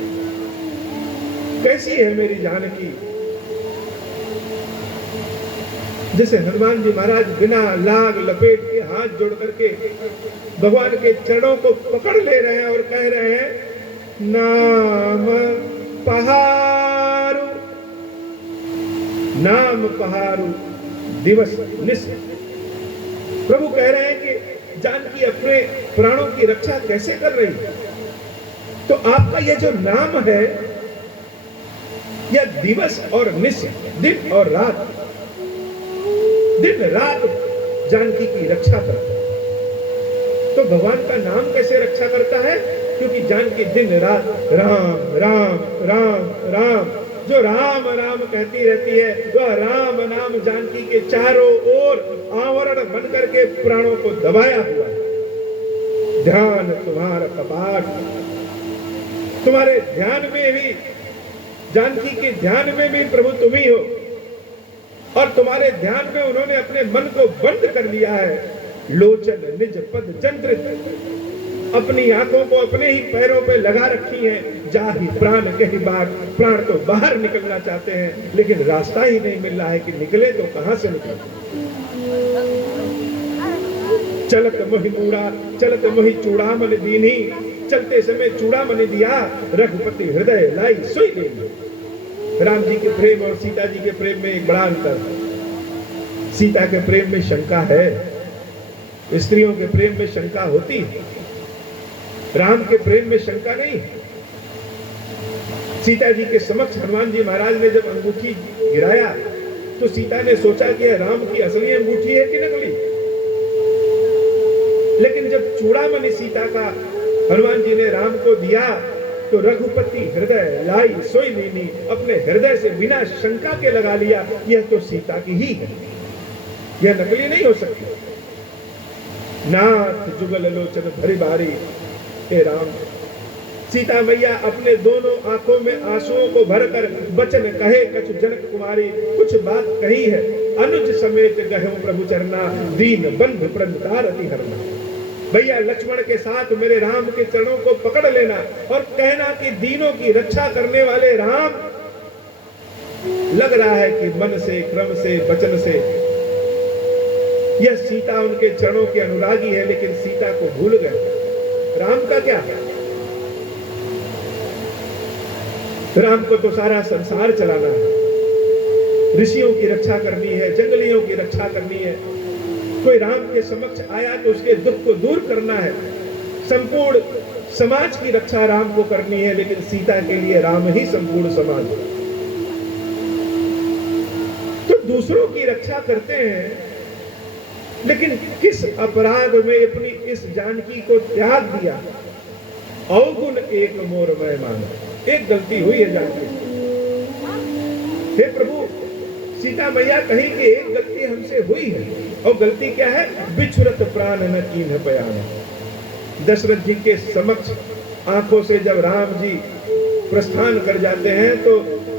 कैसी है मेरी जानकी? जैसे हनुमान जी महाराज बिना लाग लपेट के हाथ जोड़ करके भगवान के चरणों को पकड़ ले रहे हैं और कह रहे हैं, नाम पहारू, नाम पहारू दिवस निश। प्रभु कह रहे हैं कि जानकी अपने प्राणों की रक्षा कैसे कर रही है? तो आपका यह जो नाम है, यह दिवस और निश, दिन और रात, दिन रात जानकी की रक्षा करता है। तो भगवान का नाम कैसे रक्षा करता है? क्योंकि जानकी दिन रात राम राम राम राम, जो राम राम कहती रहती है, वह राम नाम जानकी के चारों ओर आवरण बन करके प्राणों को दबाया हुआ है। ध्यान तुम्हारा कपाट, तुम्हारे ध्यान में भी, जानकी के ध्यान में भी प्रभु तुम ही हो, और तुम्हारे ध्यान में उन्होंने अपने मन को बंद कर लिया है। लोचन निज पद जंत्रित, अपनी आंखों को अपने ही पैरों पे लगा रखी हैं। जाहि प्राण कहीं बार, प्राण तो बाहर निकलना चाहते हैं, लेकिन रास्ता ही नहीं मिल रहा है कि निकले तो कहां से निकले। चलत मोहि मूड़ा, चलत मोहि चूड़ामणि दीनी, चलते समय चूड़ामणि दिया, रघुपति हृदय लाई सोई लेनी। राम जी के प्रेम और सीता जी के प्रेम में एक बड़ा अंतर है। सीता के प्रेम में शंका है, स्त्रियों के प्रेम में शंका होती है, राम के प्रेम में शंका नहीं। सीता जी के समक्ष हनुमान जी महाराज ने जब अंगूठी गिराया तो सीता ने सोचा कि राम की असली अंगूठी है कि नकली। लेकिन जब चूड़ामणि सीता का हनुमान जी ने राम को दिया तो रघुपति हृदय लाई सोई लीनी, अपने हृदय से बिना शंका के लगा लिया, यह तो सीता की ही है, यह नकली नहीं हो सकती। नाथ जुगल लोचन भरी बारी, हे राम। सीता मैया अपने दोनों आंखों में आंसुओं को भरकर बचन कहे कछु जनक कुमारी, कुछ बात कही है। अनुज समेत गहु प्रभु चरना, दीन बंधु प्रंतारति हरना। भैया लक्ष्मण के साथ मेरे राम के चरणों को पकड़ लेना और कहना कि दीनों की रक्षा करने वाले राम। लग रहा है कि मन से, क्रम से, वचन से यह सीता उनके चरणों के अनुरागी है, लेकिन सीता को भूल गए। राम का क्या है? राम को तो सारा संसार चलाना है, ऋषियों की रक्षा करनी है, जंगलियों की रक्षा करनी है। कोई राम के समक्ष आया तो उसके दुख को दूर करना है, संपूर्ण समाज की रक्षा राम को करनी है, लेकिन सीता के लिए राम ही संपूर्ण समाज है। तो दूसरों की रक्षा करते हैं, लेकिन किस अपराध में अपनी इस जानकी को त्याग दिया। अवगुण एक मोर मैं माना, एक गलती हुई है जानकी। हे प्रभु, सीता मैया कही कि एक गलती हमसे हुई है, और गलती क्या है? बिछुरत प्राण न कीन्ह बयान। दशरथ जी के समक्ष आंखों से जब राम जी प्रस्थान कर जाते हैं तो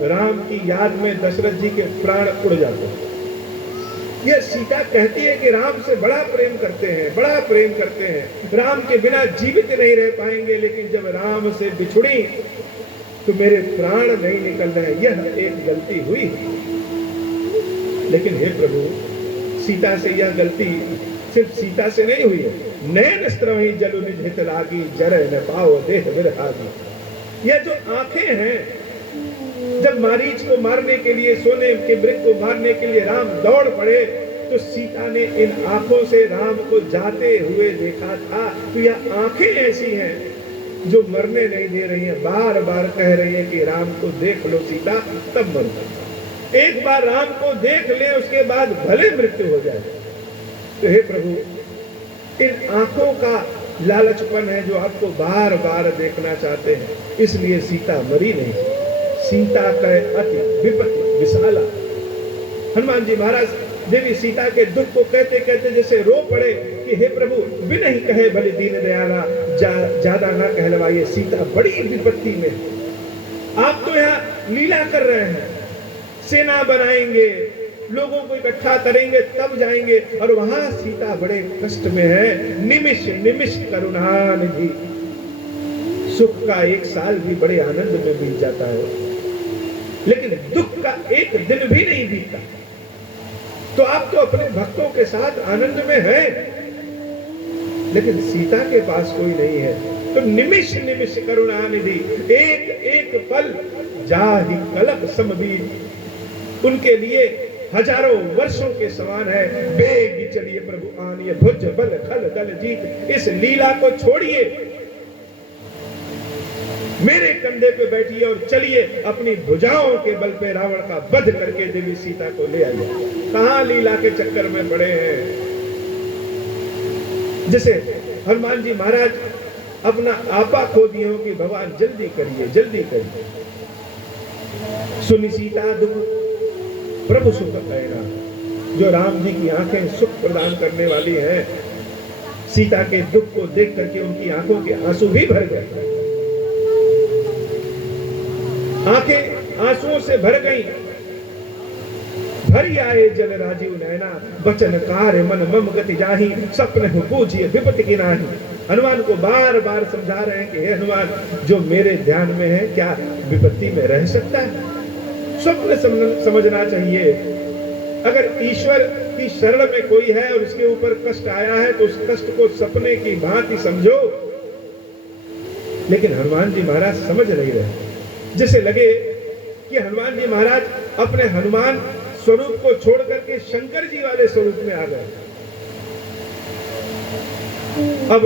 राम की याद में दशरथ जी के प्राण उड़ जाते हैं। यह सीता कहती है कि राम से बड़ा प्रेम करते हैं, बड़ा प्रेम करते हैं, राम के बिना जीवित नहीं रह पाएंगे, लेकिन जब राम से बिछुड़ी तो मेरे प्राण नहीं निकल रहे। यह एक गलती हुई। लेकिन हे प्रभु, सीता से यह गलती सिर्फ सीता से नहीं हुई है। नैन स्त्रवहि जलु निज हित लागी, जरय न पाओ देह विरहागी। यह जो आंखें हैं, जब मारीच को मारने के लिए, सोने के मृग को मारने के लिए राम दौड़ पड़े, तो सीता ने इन आंखों से राम को जाते हुए देखा था। तो यह आंखें ऐसी हैं जो मरने नहीं दे रही है, बार बार कह रही है कि राम को देख लो सीता, तब मरो। एक बार राम को देख ले, उसके बाद भले मृत्यु हो जाए। तो हे प्रभु, इन आंखों का लालचपन है जो आपको बार बार देखना चाहते हैं, इसलिए सीता मरी नहीं। सीता कहे अति विपत्ति विशाला। हनुमान जी महाराज देवी सीता के दुख को कहते कहते जैसे रो पड़े कि हे प्रभु, बिन ही कहे भले दीन दयाला, ज्यादा ना कहलवाइए, सीता बड़ी विपत्ति में। आप तो यहाँ लीला कर रहे हैं, सेना बनाएंगे, लोगों को इकट्ठा करेंगे, तब जाएंगे, और वहां सीता बड़े कष्ट में है। निमिष निमिष करुणानिधि। सुख का एक साल भी बड़े आनंद में बीत जाता है, लेकिन दुख का एक दिन भी नहीं बीतता। तो आप तो अपने भक्तों के साथ आनंद में हैं, लेकिन सीता के पास कोई नहीं है। तो निमिष निमिष करुणानिधि, एक एक पल जाहि कलप समबीत, उनके लिए हजारों वर्षों के समान है। बेग चलिए प्रभु आनिए, भुज बल खल दल जीत। इस लीला को छोड़िए, मेरे कंधे पे बैठिए और चलिए, अपनी भुजाओं के बल पे रावण का वध करके देवी सीता को ले आइए। कहां लीला के चक्कर में पड़े हैं। जैसे हनुमान जी महाराज अपना आपा खो दिए हो कि भगवान जल्दी करिए, जल्दी करिए। सुनी सीता दुख प्रभु सुख कहेगा। जो राम जी की आंखें सुख प्रदान करने वाली हैं, सीता के दुख को देख करके उनकी आंखों के आंसू भी भर गए। आंखें आंसुओं से भर गई। भरी आए जल राजीव नैना, बचन कार्य मन मम गति जाही, सपने हो पूजिए विपत्ति की नाही। हनुमान को बार बार समझा रहे हैं कि हे हनुमान, जो मेरे ध्यान में है क्या विपत्ति में रह सकता है? स्वप्न समझना चाहिए। अगर ईश्वर की शरण में कोई है और उसके ऊपर कष्ट आया है, तो उस कष्ट को सपने की भांति समझो। लेकिन हनुमान जी महाराज समझ नहीं रहे। जैसे लगे कि हनुमान जी महाराज अपने हनुमान स्वरूप को छोड़ करके शंकर जी वाले स्वरूप में आ गए। अब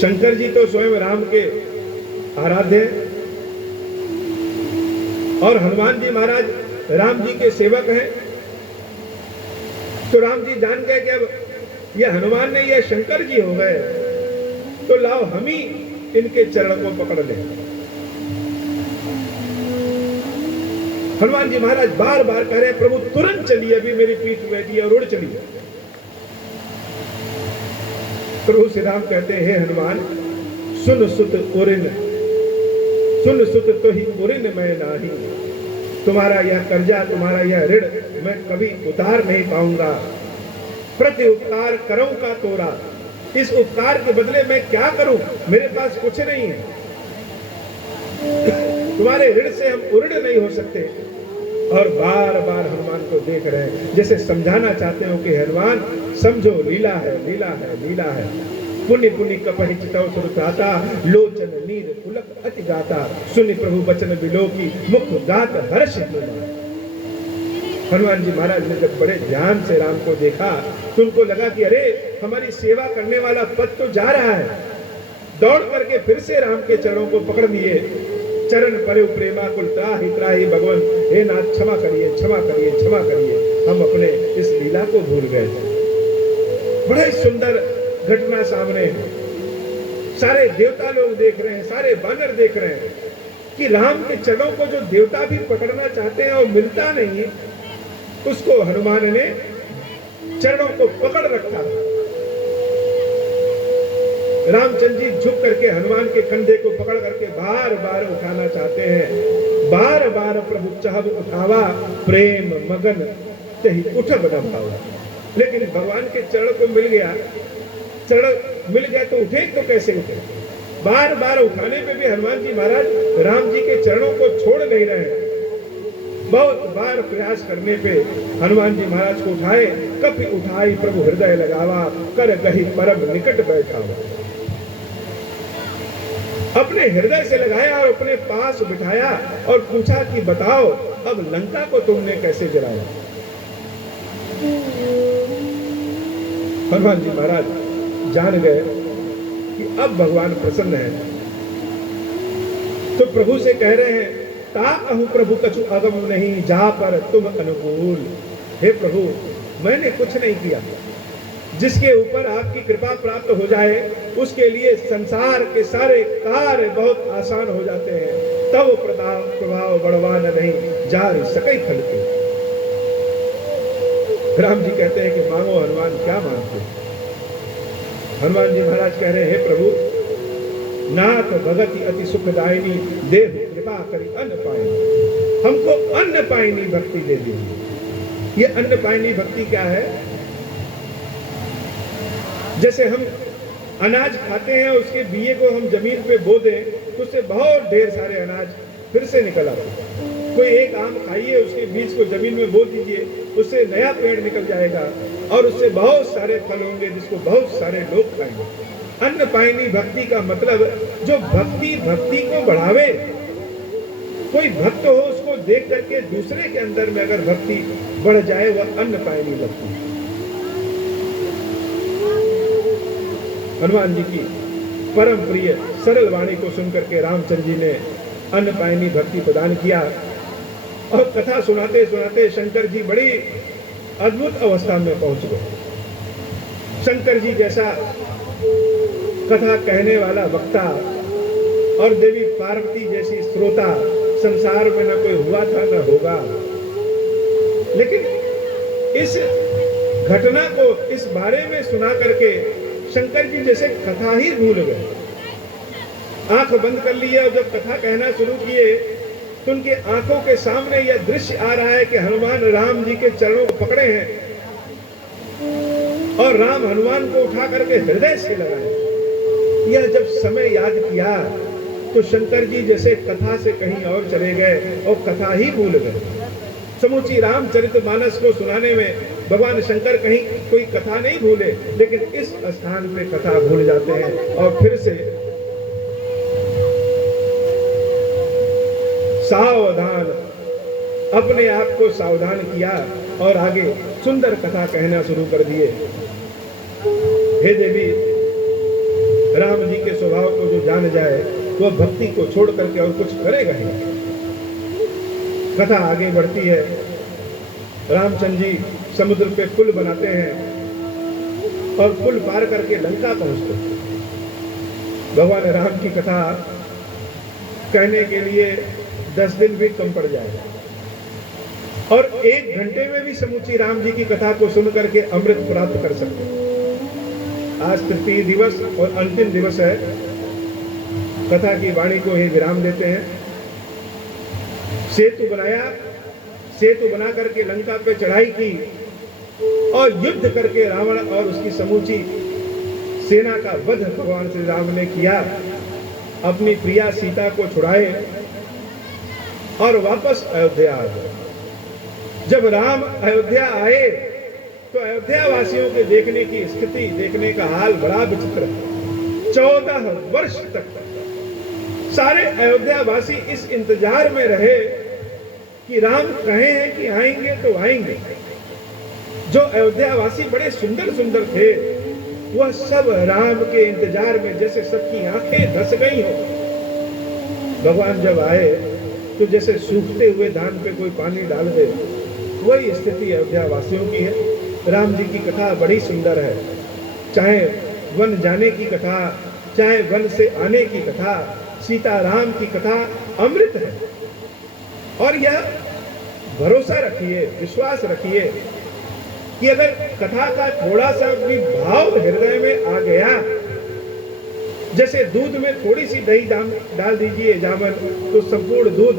शंकर जी तो स्वयं राम के आराध्य हैं, और हनुमान जी महाराज राम जी के सेवक हैं। तो राम जी जान गए कि अब ये हनुमान नहीं, ये शंकर जी हो गए, तो लाओ हम ही इनके चरण को पकड़ लें। हनुमान जी महाराज बार बार कह रहे प्रभु तुरंत चलिए, अभी मेरी पीठ बैठी है और उड़ चलिए। प्रभु श्री राम कहते हैं, हे हनुमान, सुन सुत उरिन, सुन सुत तो ही उरिन मैं नाही। तुम्हारा यह कर्जा, तुम्हारा यह ऋण मैं कभी उतार नहीं पाऊंगा। प्रति उपकार करूं का तोरा, इस उपकार के बदले मैं क्या करूं? मेरे पास कुछ नहीं है। तुम्हारे ऋण से हम उऋण नहीं हो सकते। और बार बार हनुमान को देख रहे हैं, जैसे समझाना चाहते हो कि हनुमान समझो, लीला है, लीला है, लीला है। पुण्य पुण्य कपहि चितौ सुरताता, लोचन नीर पुलक अति गाता। सुनि प्रभु बचन बिलोकी, मुख गात हर्ष हनुमान। हनुमान जी महाराज ने जब बड़े ध्यान से राम को देखा, तो उनको लगा कि अरे हमारी सेवा करने वाला पद तो जा रहा है। दौड़ करके फिर से राम के चरणों को पकड़ लिए। चरण परे प्रेमा कुल त्राहि त्राहि भगवान, हे नाथ क्षमा करिए, क्षमा करिए, क्षमा करिए, हम अपने इस लीला को भूल गए थे। बड़े सुंदर घटना सामने है। सारे देवता लोग देख रहे हैं, सारे वानर देख रहे हैं कि राम के चरणों को जो देवता भी पकड़ना चाहते हैं वो मिलता नहीं है। उसको हनुमान ने चरणों को पकड़ रखा। रामचंद्र जी झुक करके हनुमान के कंधे को पकड़ करके बार बार उठाना चाहते हैं। बार बार प्रभु चाहब उठावा, प्रेम मगन तही उठब न भावा। लेकिन भगवान के चरण को मिल गया, चरण मिल गए तो उठे तो कैसे उठे? बार बार उठाने पे भी हनुमान जी महाराज राम जी के चरणों को छोड़ नहीं रहे। बहुत बार प्रयास करने पे हनुमान जी महाराज को उठाए, कभी उठाई प्रभु हृदय लगावा, कर गही परम निकट बैठावा। अपने हृदय से लगाया और अपने पास बिठाया और पूछा कि बताओ अब लंका को तुमने कैसे जलाया? हनुमान जी महाराज जान गए कि अब भगवान प्रसन्न है। तो प्रभु से कह रहे हैं, ता अहु प्रभु कछु अगम नहीं, जा पर तुम अनुकूल। हे प्रभु, मैंने कुछ नहीं किया, जिसके ऊपर आपकी कृपा प्राप्त हो जाए उसके लिए संसार के सारे कार्य बहुत आसान हो जाते हैं। तब प्रभाव बढ़वान नहीं, जार सकै फल के। राम जी कहते हैं कि मांगो हनुमान, क्या मांगते। हनुमान जी महाराज कह रहे हैं, हे प्रभु, नाथ भगति अति सुखदायिनी, देव कृपा करी अन्न पायनी। हमको अन्न पायनी भक्ति दे दीजिए। ये अन्न पायनी भक्ति क्या है? जैसे हम अनाज खाते हैं, उसके बीए को हम जमीन पे बो दें तो उससे बहुत ढेर सारे अनाज फिर से निकल आते हैं। कोई एक आम खाइए, उसके बीज को जमीन में बो दीजिए, उससे नया पेड़ निकल जाएगा और उससे बहुत सारे फल होंगे जिसको बहुत सारे लोग खाएंगे। अन्न पायनी भक्ति का मतलब जो भक्ति को बढ़ावे। कोई भक्त हो, उसको देख करके दूसरे के अंदर में अगर भक्ति बढ़ जाए, वह अन्न पायनी भक्ति। हनुमान जी की परम प्रिय सरल वाणी को सुनकर के रामचंद्र जी ने अन्न पायनी भक्ति प्रदान किया। और कथा सुनाते सुनाते शंकर जी बड़ी अद्भुत अवस्था में पहुंच गए। शंकर जी जैसा कथा कहने वाला वक्ता और देवी पार्वती जैसी श्रोता संसार में न कोई हुआ था न होगा। लेकिन इस घटना को, इस बारे में सुना करके शंकर जी जैसे कथा ही भूल गए। आंख बंद कर लिए और जब कथा कहना शुरू किए तो उनके आंखों के सामने यह दृश्य आ रहा है कि हनुमान राम जी के चरणों को पकड़े हैं और राम हनुमान को उठा करके हृदय से लगाए। यह जब समय याद किया तो शंकर जी जैसे कथा से कहीं और चले गए और कथा ही भूल गए। समूची रामचरितमानस को सुनाने में भगवान शंकर कहीं कोई कथा नहीं भूले, लेकिन इस स्थान पे कथा भूल जाते हैं। और फिर से सावधान, अपने आप को सावधान किया और आगे सुंदर कथा कहना शुरू कर दिए। हे देवी, राम जी के स्वभाव को जो जान जाए वह भक्ति को छोड़ करके और कुछ करेगा ही। कथा आगे बढ़ती है। रामचंद्र जी समुद्र पे पुल बनाते हैं और पुल पार करके लंका पहुंचते हैं। भगवान राम की कथा कहने के लिए 10 दिन भी कम पड़ जाए और 1 घंटे में भी समूची राम जी की कथा को सुन करके अमृत प्राप्त कर सकते हैं। आज तृतीय दिवस और अंतिम दिवस है। कथा की वाणी को ही विराम देते हैं। सेतु बनाया, सेतु बना करके लंका पे चढ़ाई की और युद्ध करके रावण और उसकी समूची सेना का वध भगवान श्री राम ने किया। अपनी प्रिया सीता को छुड़ाए और वापस अयोध्या आ गए। जब राम अयोध्या आए तो अयोध्या वासियों के देखने की स्थिति, देखने का हाल बड़ा विचित्र है। 14 वर्ष तक सारे अयोध्या वासी इस इंतजार में रहे कि राम कहे हैं कि आएंगे तो आएंगे। जो अयोध्या वासी बड़े सुंदर सुंदर थे वह सब राम के इंतजार में जैसे सबकी आंखें धस गई हो। भगवान जब आए तो जैसे सूखते हुए धान पे कोई पानी डाल दे, वही स्थिति अयोध्या वासियों की है। राम जी की कथा बड़ी सुंदर है। चाहे वन जाने की कथा, चाहे वन से आने की कथा, सीता राम की कथा अमृत है। और यह भरोसा रखिए, विश्वास रखिए कि अगर कथा का थोड़ा सा भी भाव हृदय में आ गया, जैसे दूध में थोड़ी सी दही डाल दीजिए जामन तो संपूर्ण दूध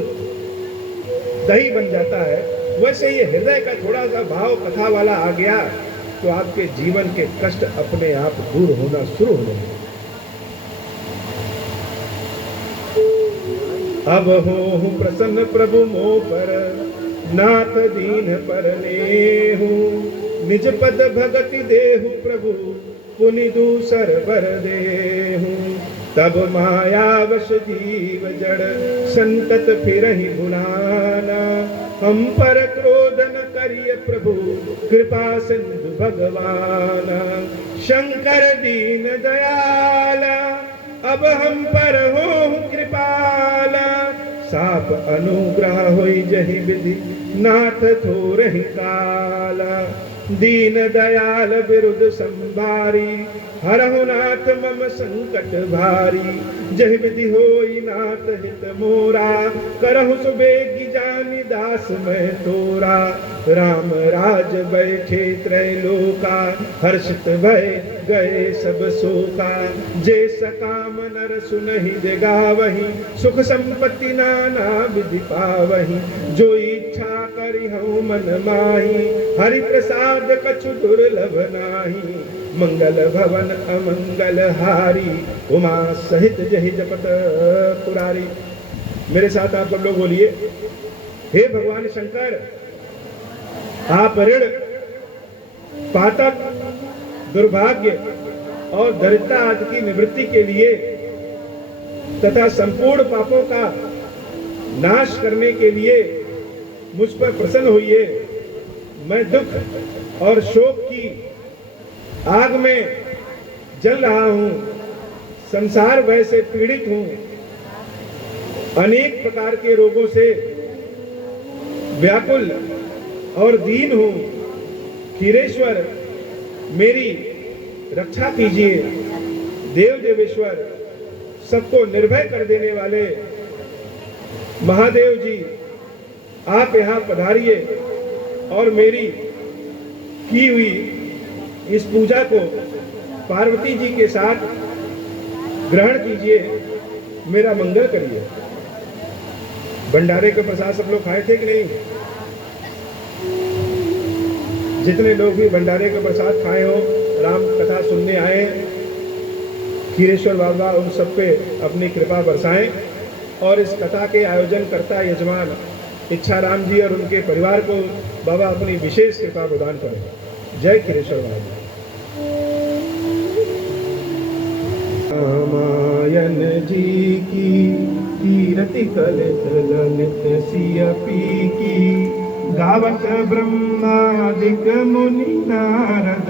दही बन जाता है, वैसे ये हृदय का थोड़ा सा भाव कथा वाला आ गया तो आपके जीवन के कष्ट अपने आप दूर होना शुरू हो जाएंगे। अब हो प्रसन्न प्रभु मोह पर, नाथ दीन पर नेहु, निज पद भगति देहु प्रभु, पुनि दूसर बर देहु। तब मायावश जीव जड़ संतत फिरहि भुलाना। हम पर क्रोध न करिय प्रभु कृपा सिंधु भगवान। शंकर दीन दयाला अब हम पर हो कृपाला। साप अनुग्रह होई जहि विधि नाथ थोरहि काला। दीन दयाल विरुद्ध संभारी हरहु नाथ मम संकट भारी। जहि विधि होई नाथ हित मोरा करहु सुबेगी जानि दास मैं तोरा। राम राज बैठे त्रैलोका हर्षित भय गए सब शोका। जे सकाम नर सुनहि दिगावहि सुख संपत्ति नाना विधि पावहि। जो इच्छा करि हूँ मन माही हरि प्रसाद कछु दुर्लभ नाही। मंगल भवन अमंगल हारी उमा सहित जहि जपत पुरारी। मेरे साथ आप सब लोग बोलिए, हे भगवान शंकर, आप ऋण पातक दुर्भाग्य और दरिद्रता आदि की निवृत्ति के लिए तथा संपूर्ण पापों का नाश करने के लिए मुझ पर प्रसन्न होइए। मैं दुख और शोक की आग में जल रहा हूं, संसार भय से पीड़ित हूं, अनेक प्रकार के रोगों से व्याकुल और दीन हूं। खीरेश्वर मेरी रक्षा कीजिए। देव देवेश्वर सबको निर्भय कर देने वाले महादेव जी, आप यहाँ पधारिए और मेरी की हुई इस पूजा को पार्वती जी के साथ ग्रहण कीजिए, मेरा मंगल करिए। भंडारे का प्रसाद सब लोग खाए थे कि नहीं? जितने लोग भी भंडारे का प्रसाद खाए हो, राम कथा सुनने आए, खीरेश्वर बाबा उन सब पे अपनी कृपा बरसाएं और इस कथा के आयोजन करता यजमान इच्छाराम जी और उनके परिवार को बाबा अपनी विशेष कृपा प्रदान करें। जय खीरेश्वर बाबा। रामायण जी की कीरति कलित ललित सिय पी की। गावत ब्रह्मादिक मुनि नारद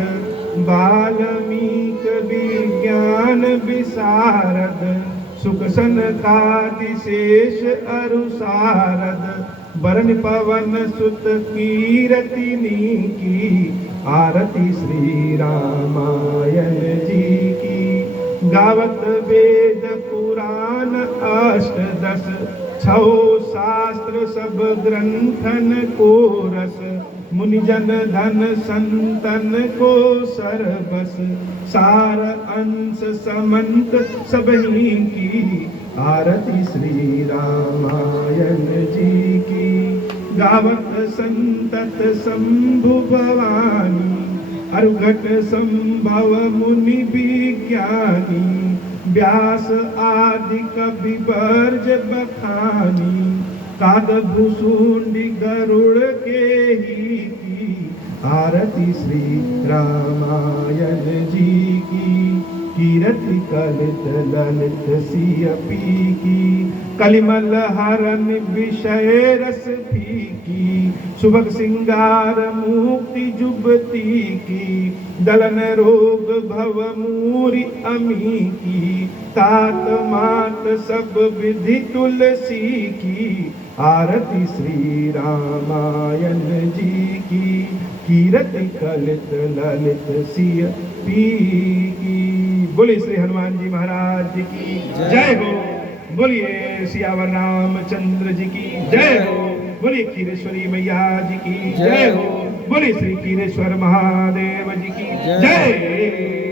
वाल्मीकि विज्ञान विशारद। सुख सनकादिशेष अरुसारद बरन पवन सुत कीरति की। आरती श्री रामायण जी की। गावत वेद पुराण अष्टदश छौ शास्त्र सब ग्रंथन को रस। मुनिजन धन संतन को सरबस सार अंश समंत सबही की। आरती श्री रामायण जी की। गावत संतत शंभु भवानी अर्घट संभव मुनि विज्ञानी। व्यास आदि कवि वर्ज बखानी। काग भूषुंडी गरुड़ के ही की। आरती श्री रामायण जी की। कीरति कलित ललित सिय पी की। कलिमल हरन विषय रस फीकी। सुभग सिंगार मुक्ति जुबती की। दलन रोग भव मूरी अमी की। तात मात सब विधि तुलसी की। आरती श्री रामायण जी की। कीरति कलित ललित सिय पी की। बोलिए श्री हनुमान जी महाराज जी की जय हो। बोलिए सियावर रामचंद्र जी की जय हो। बोलिए खीरेश्वरी मैया जी की जय हो। बोलिए श्री खीरेश्वर महादेव जी की जय।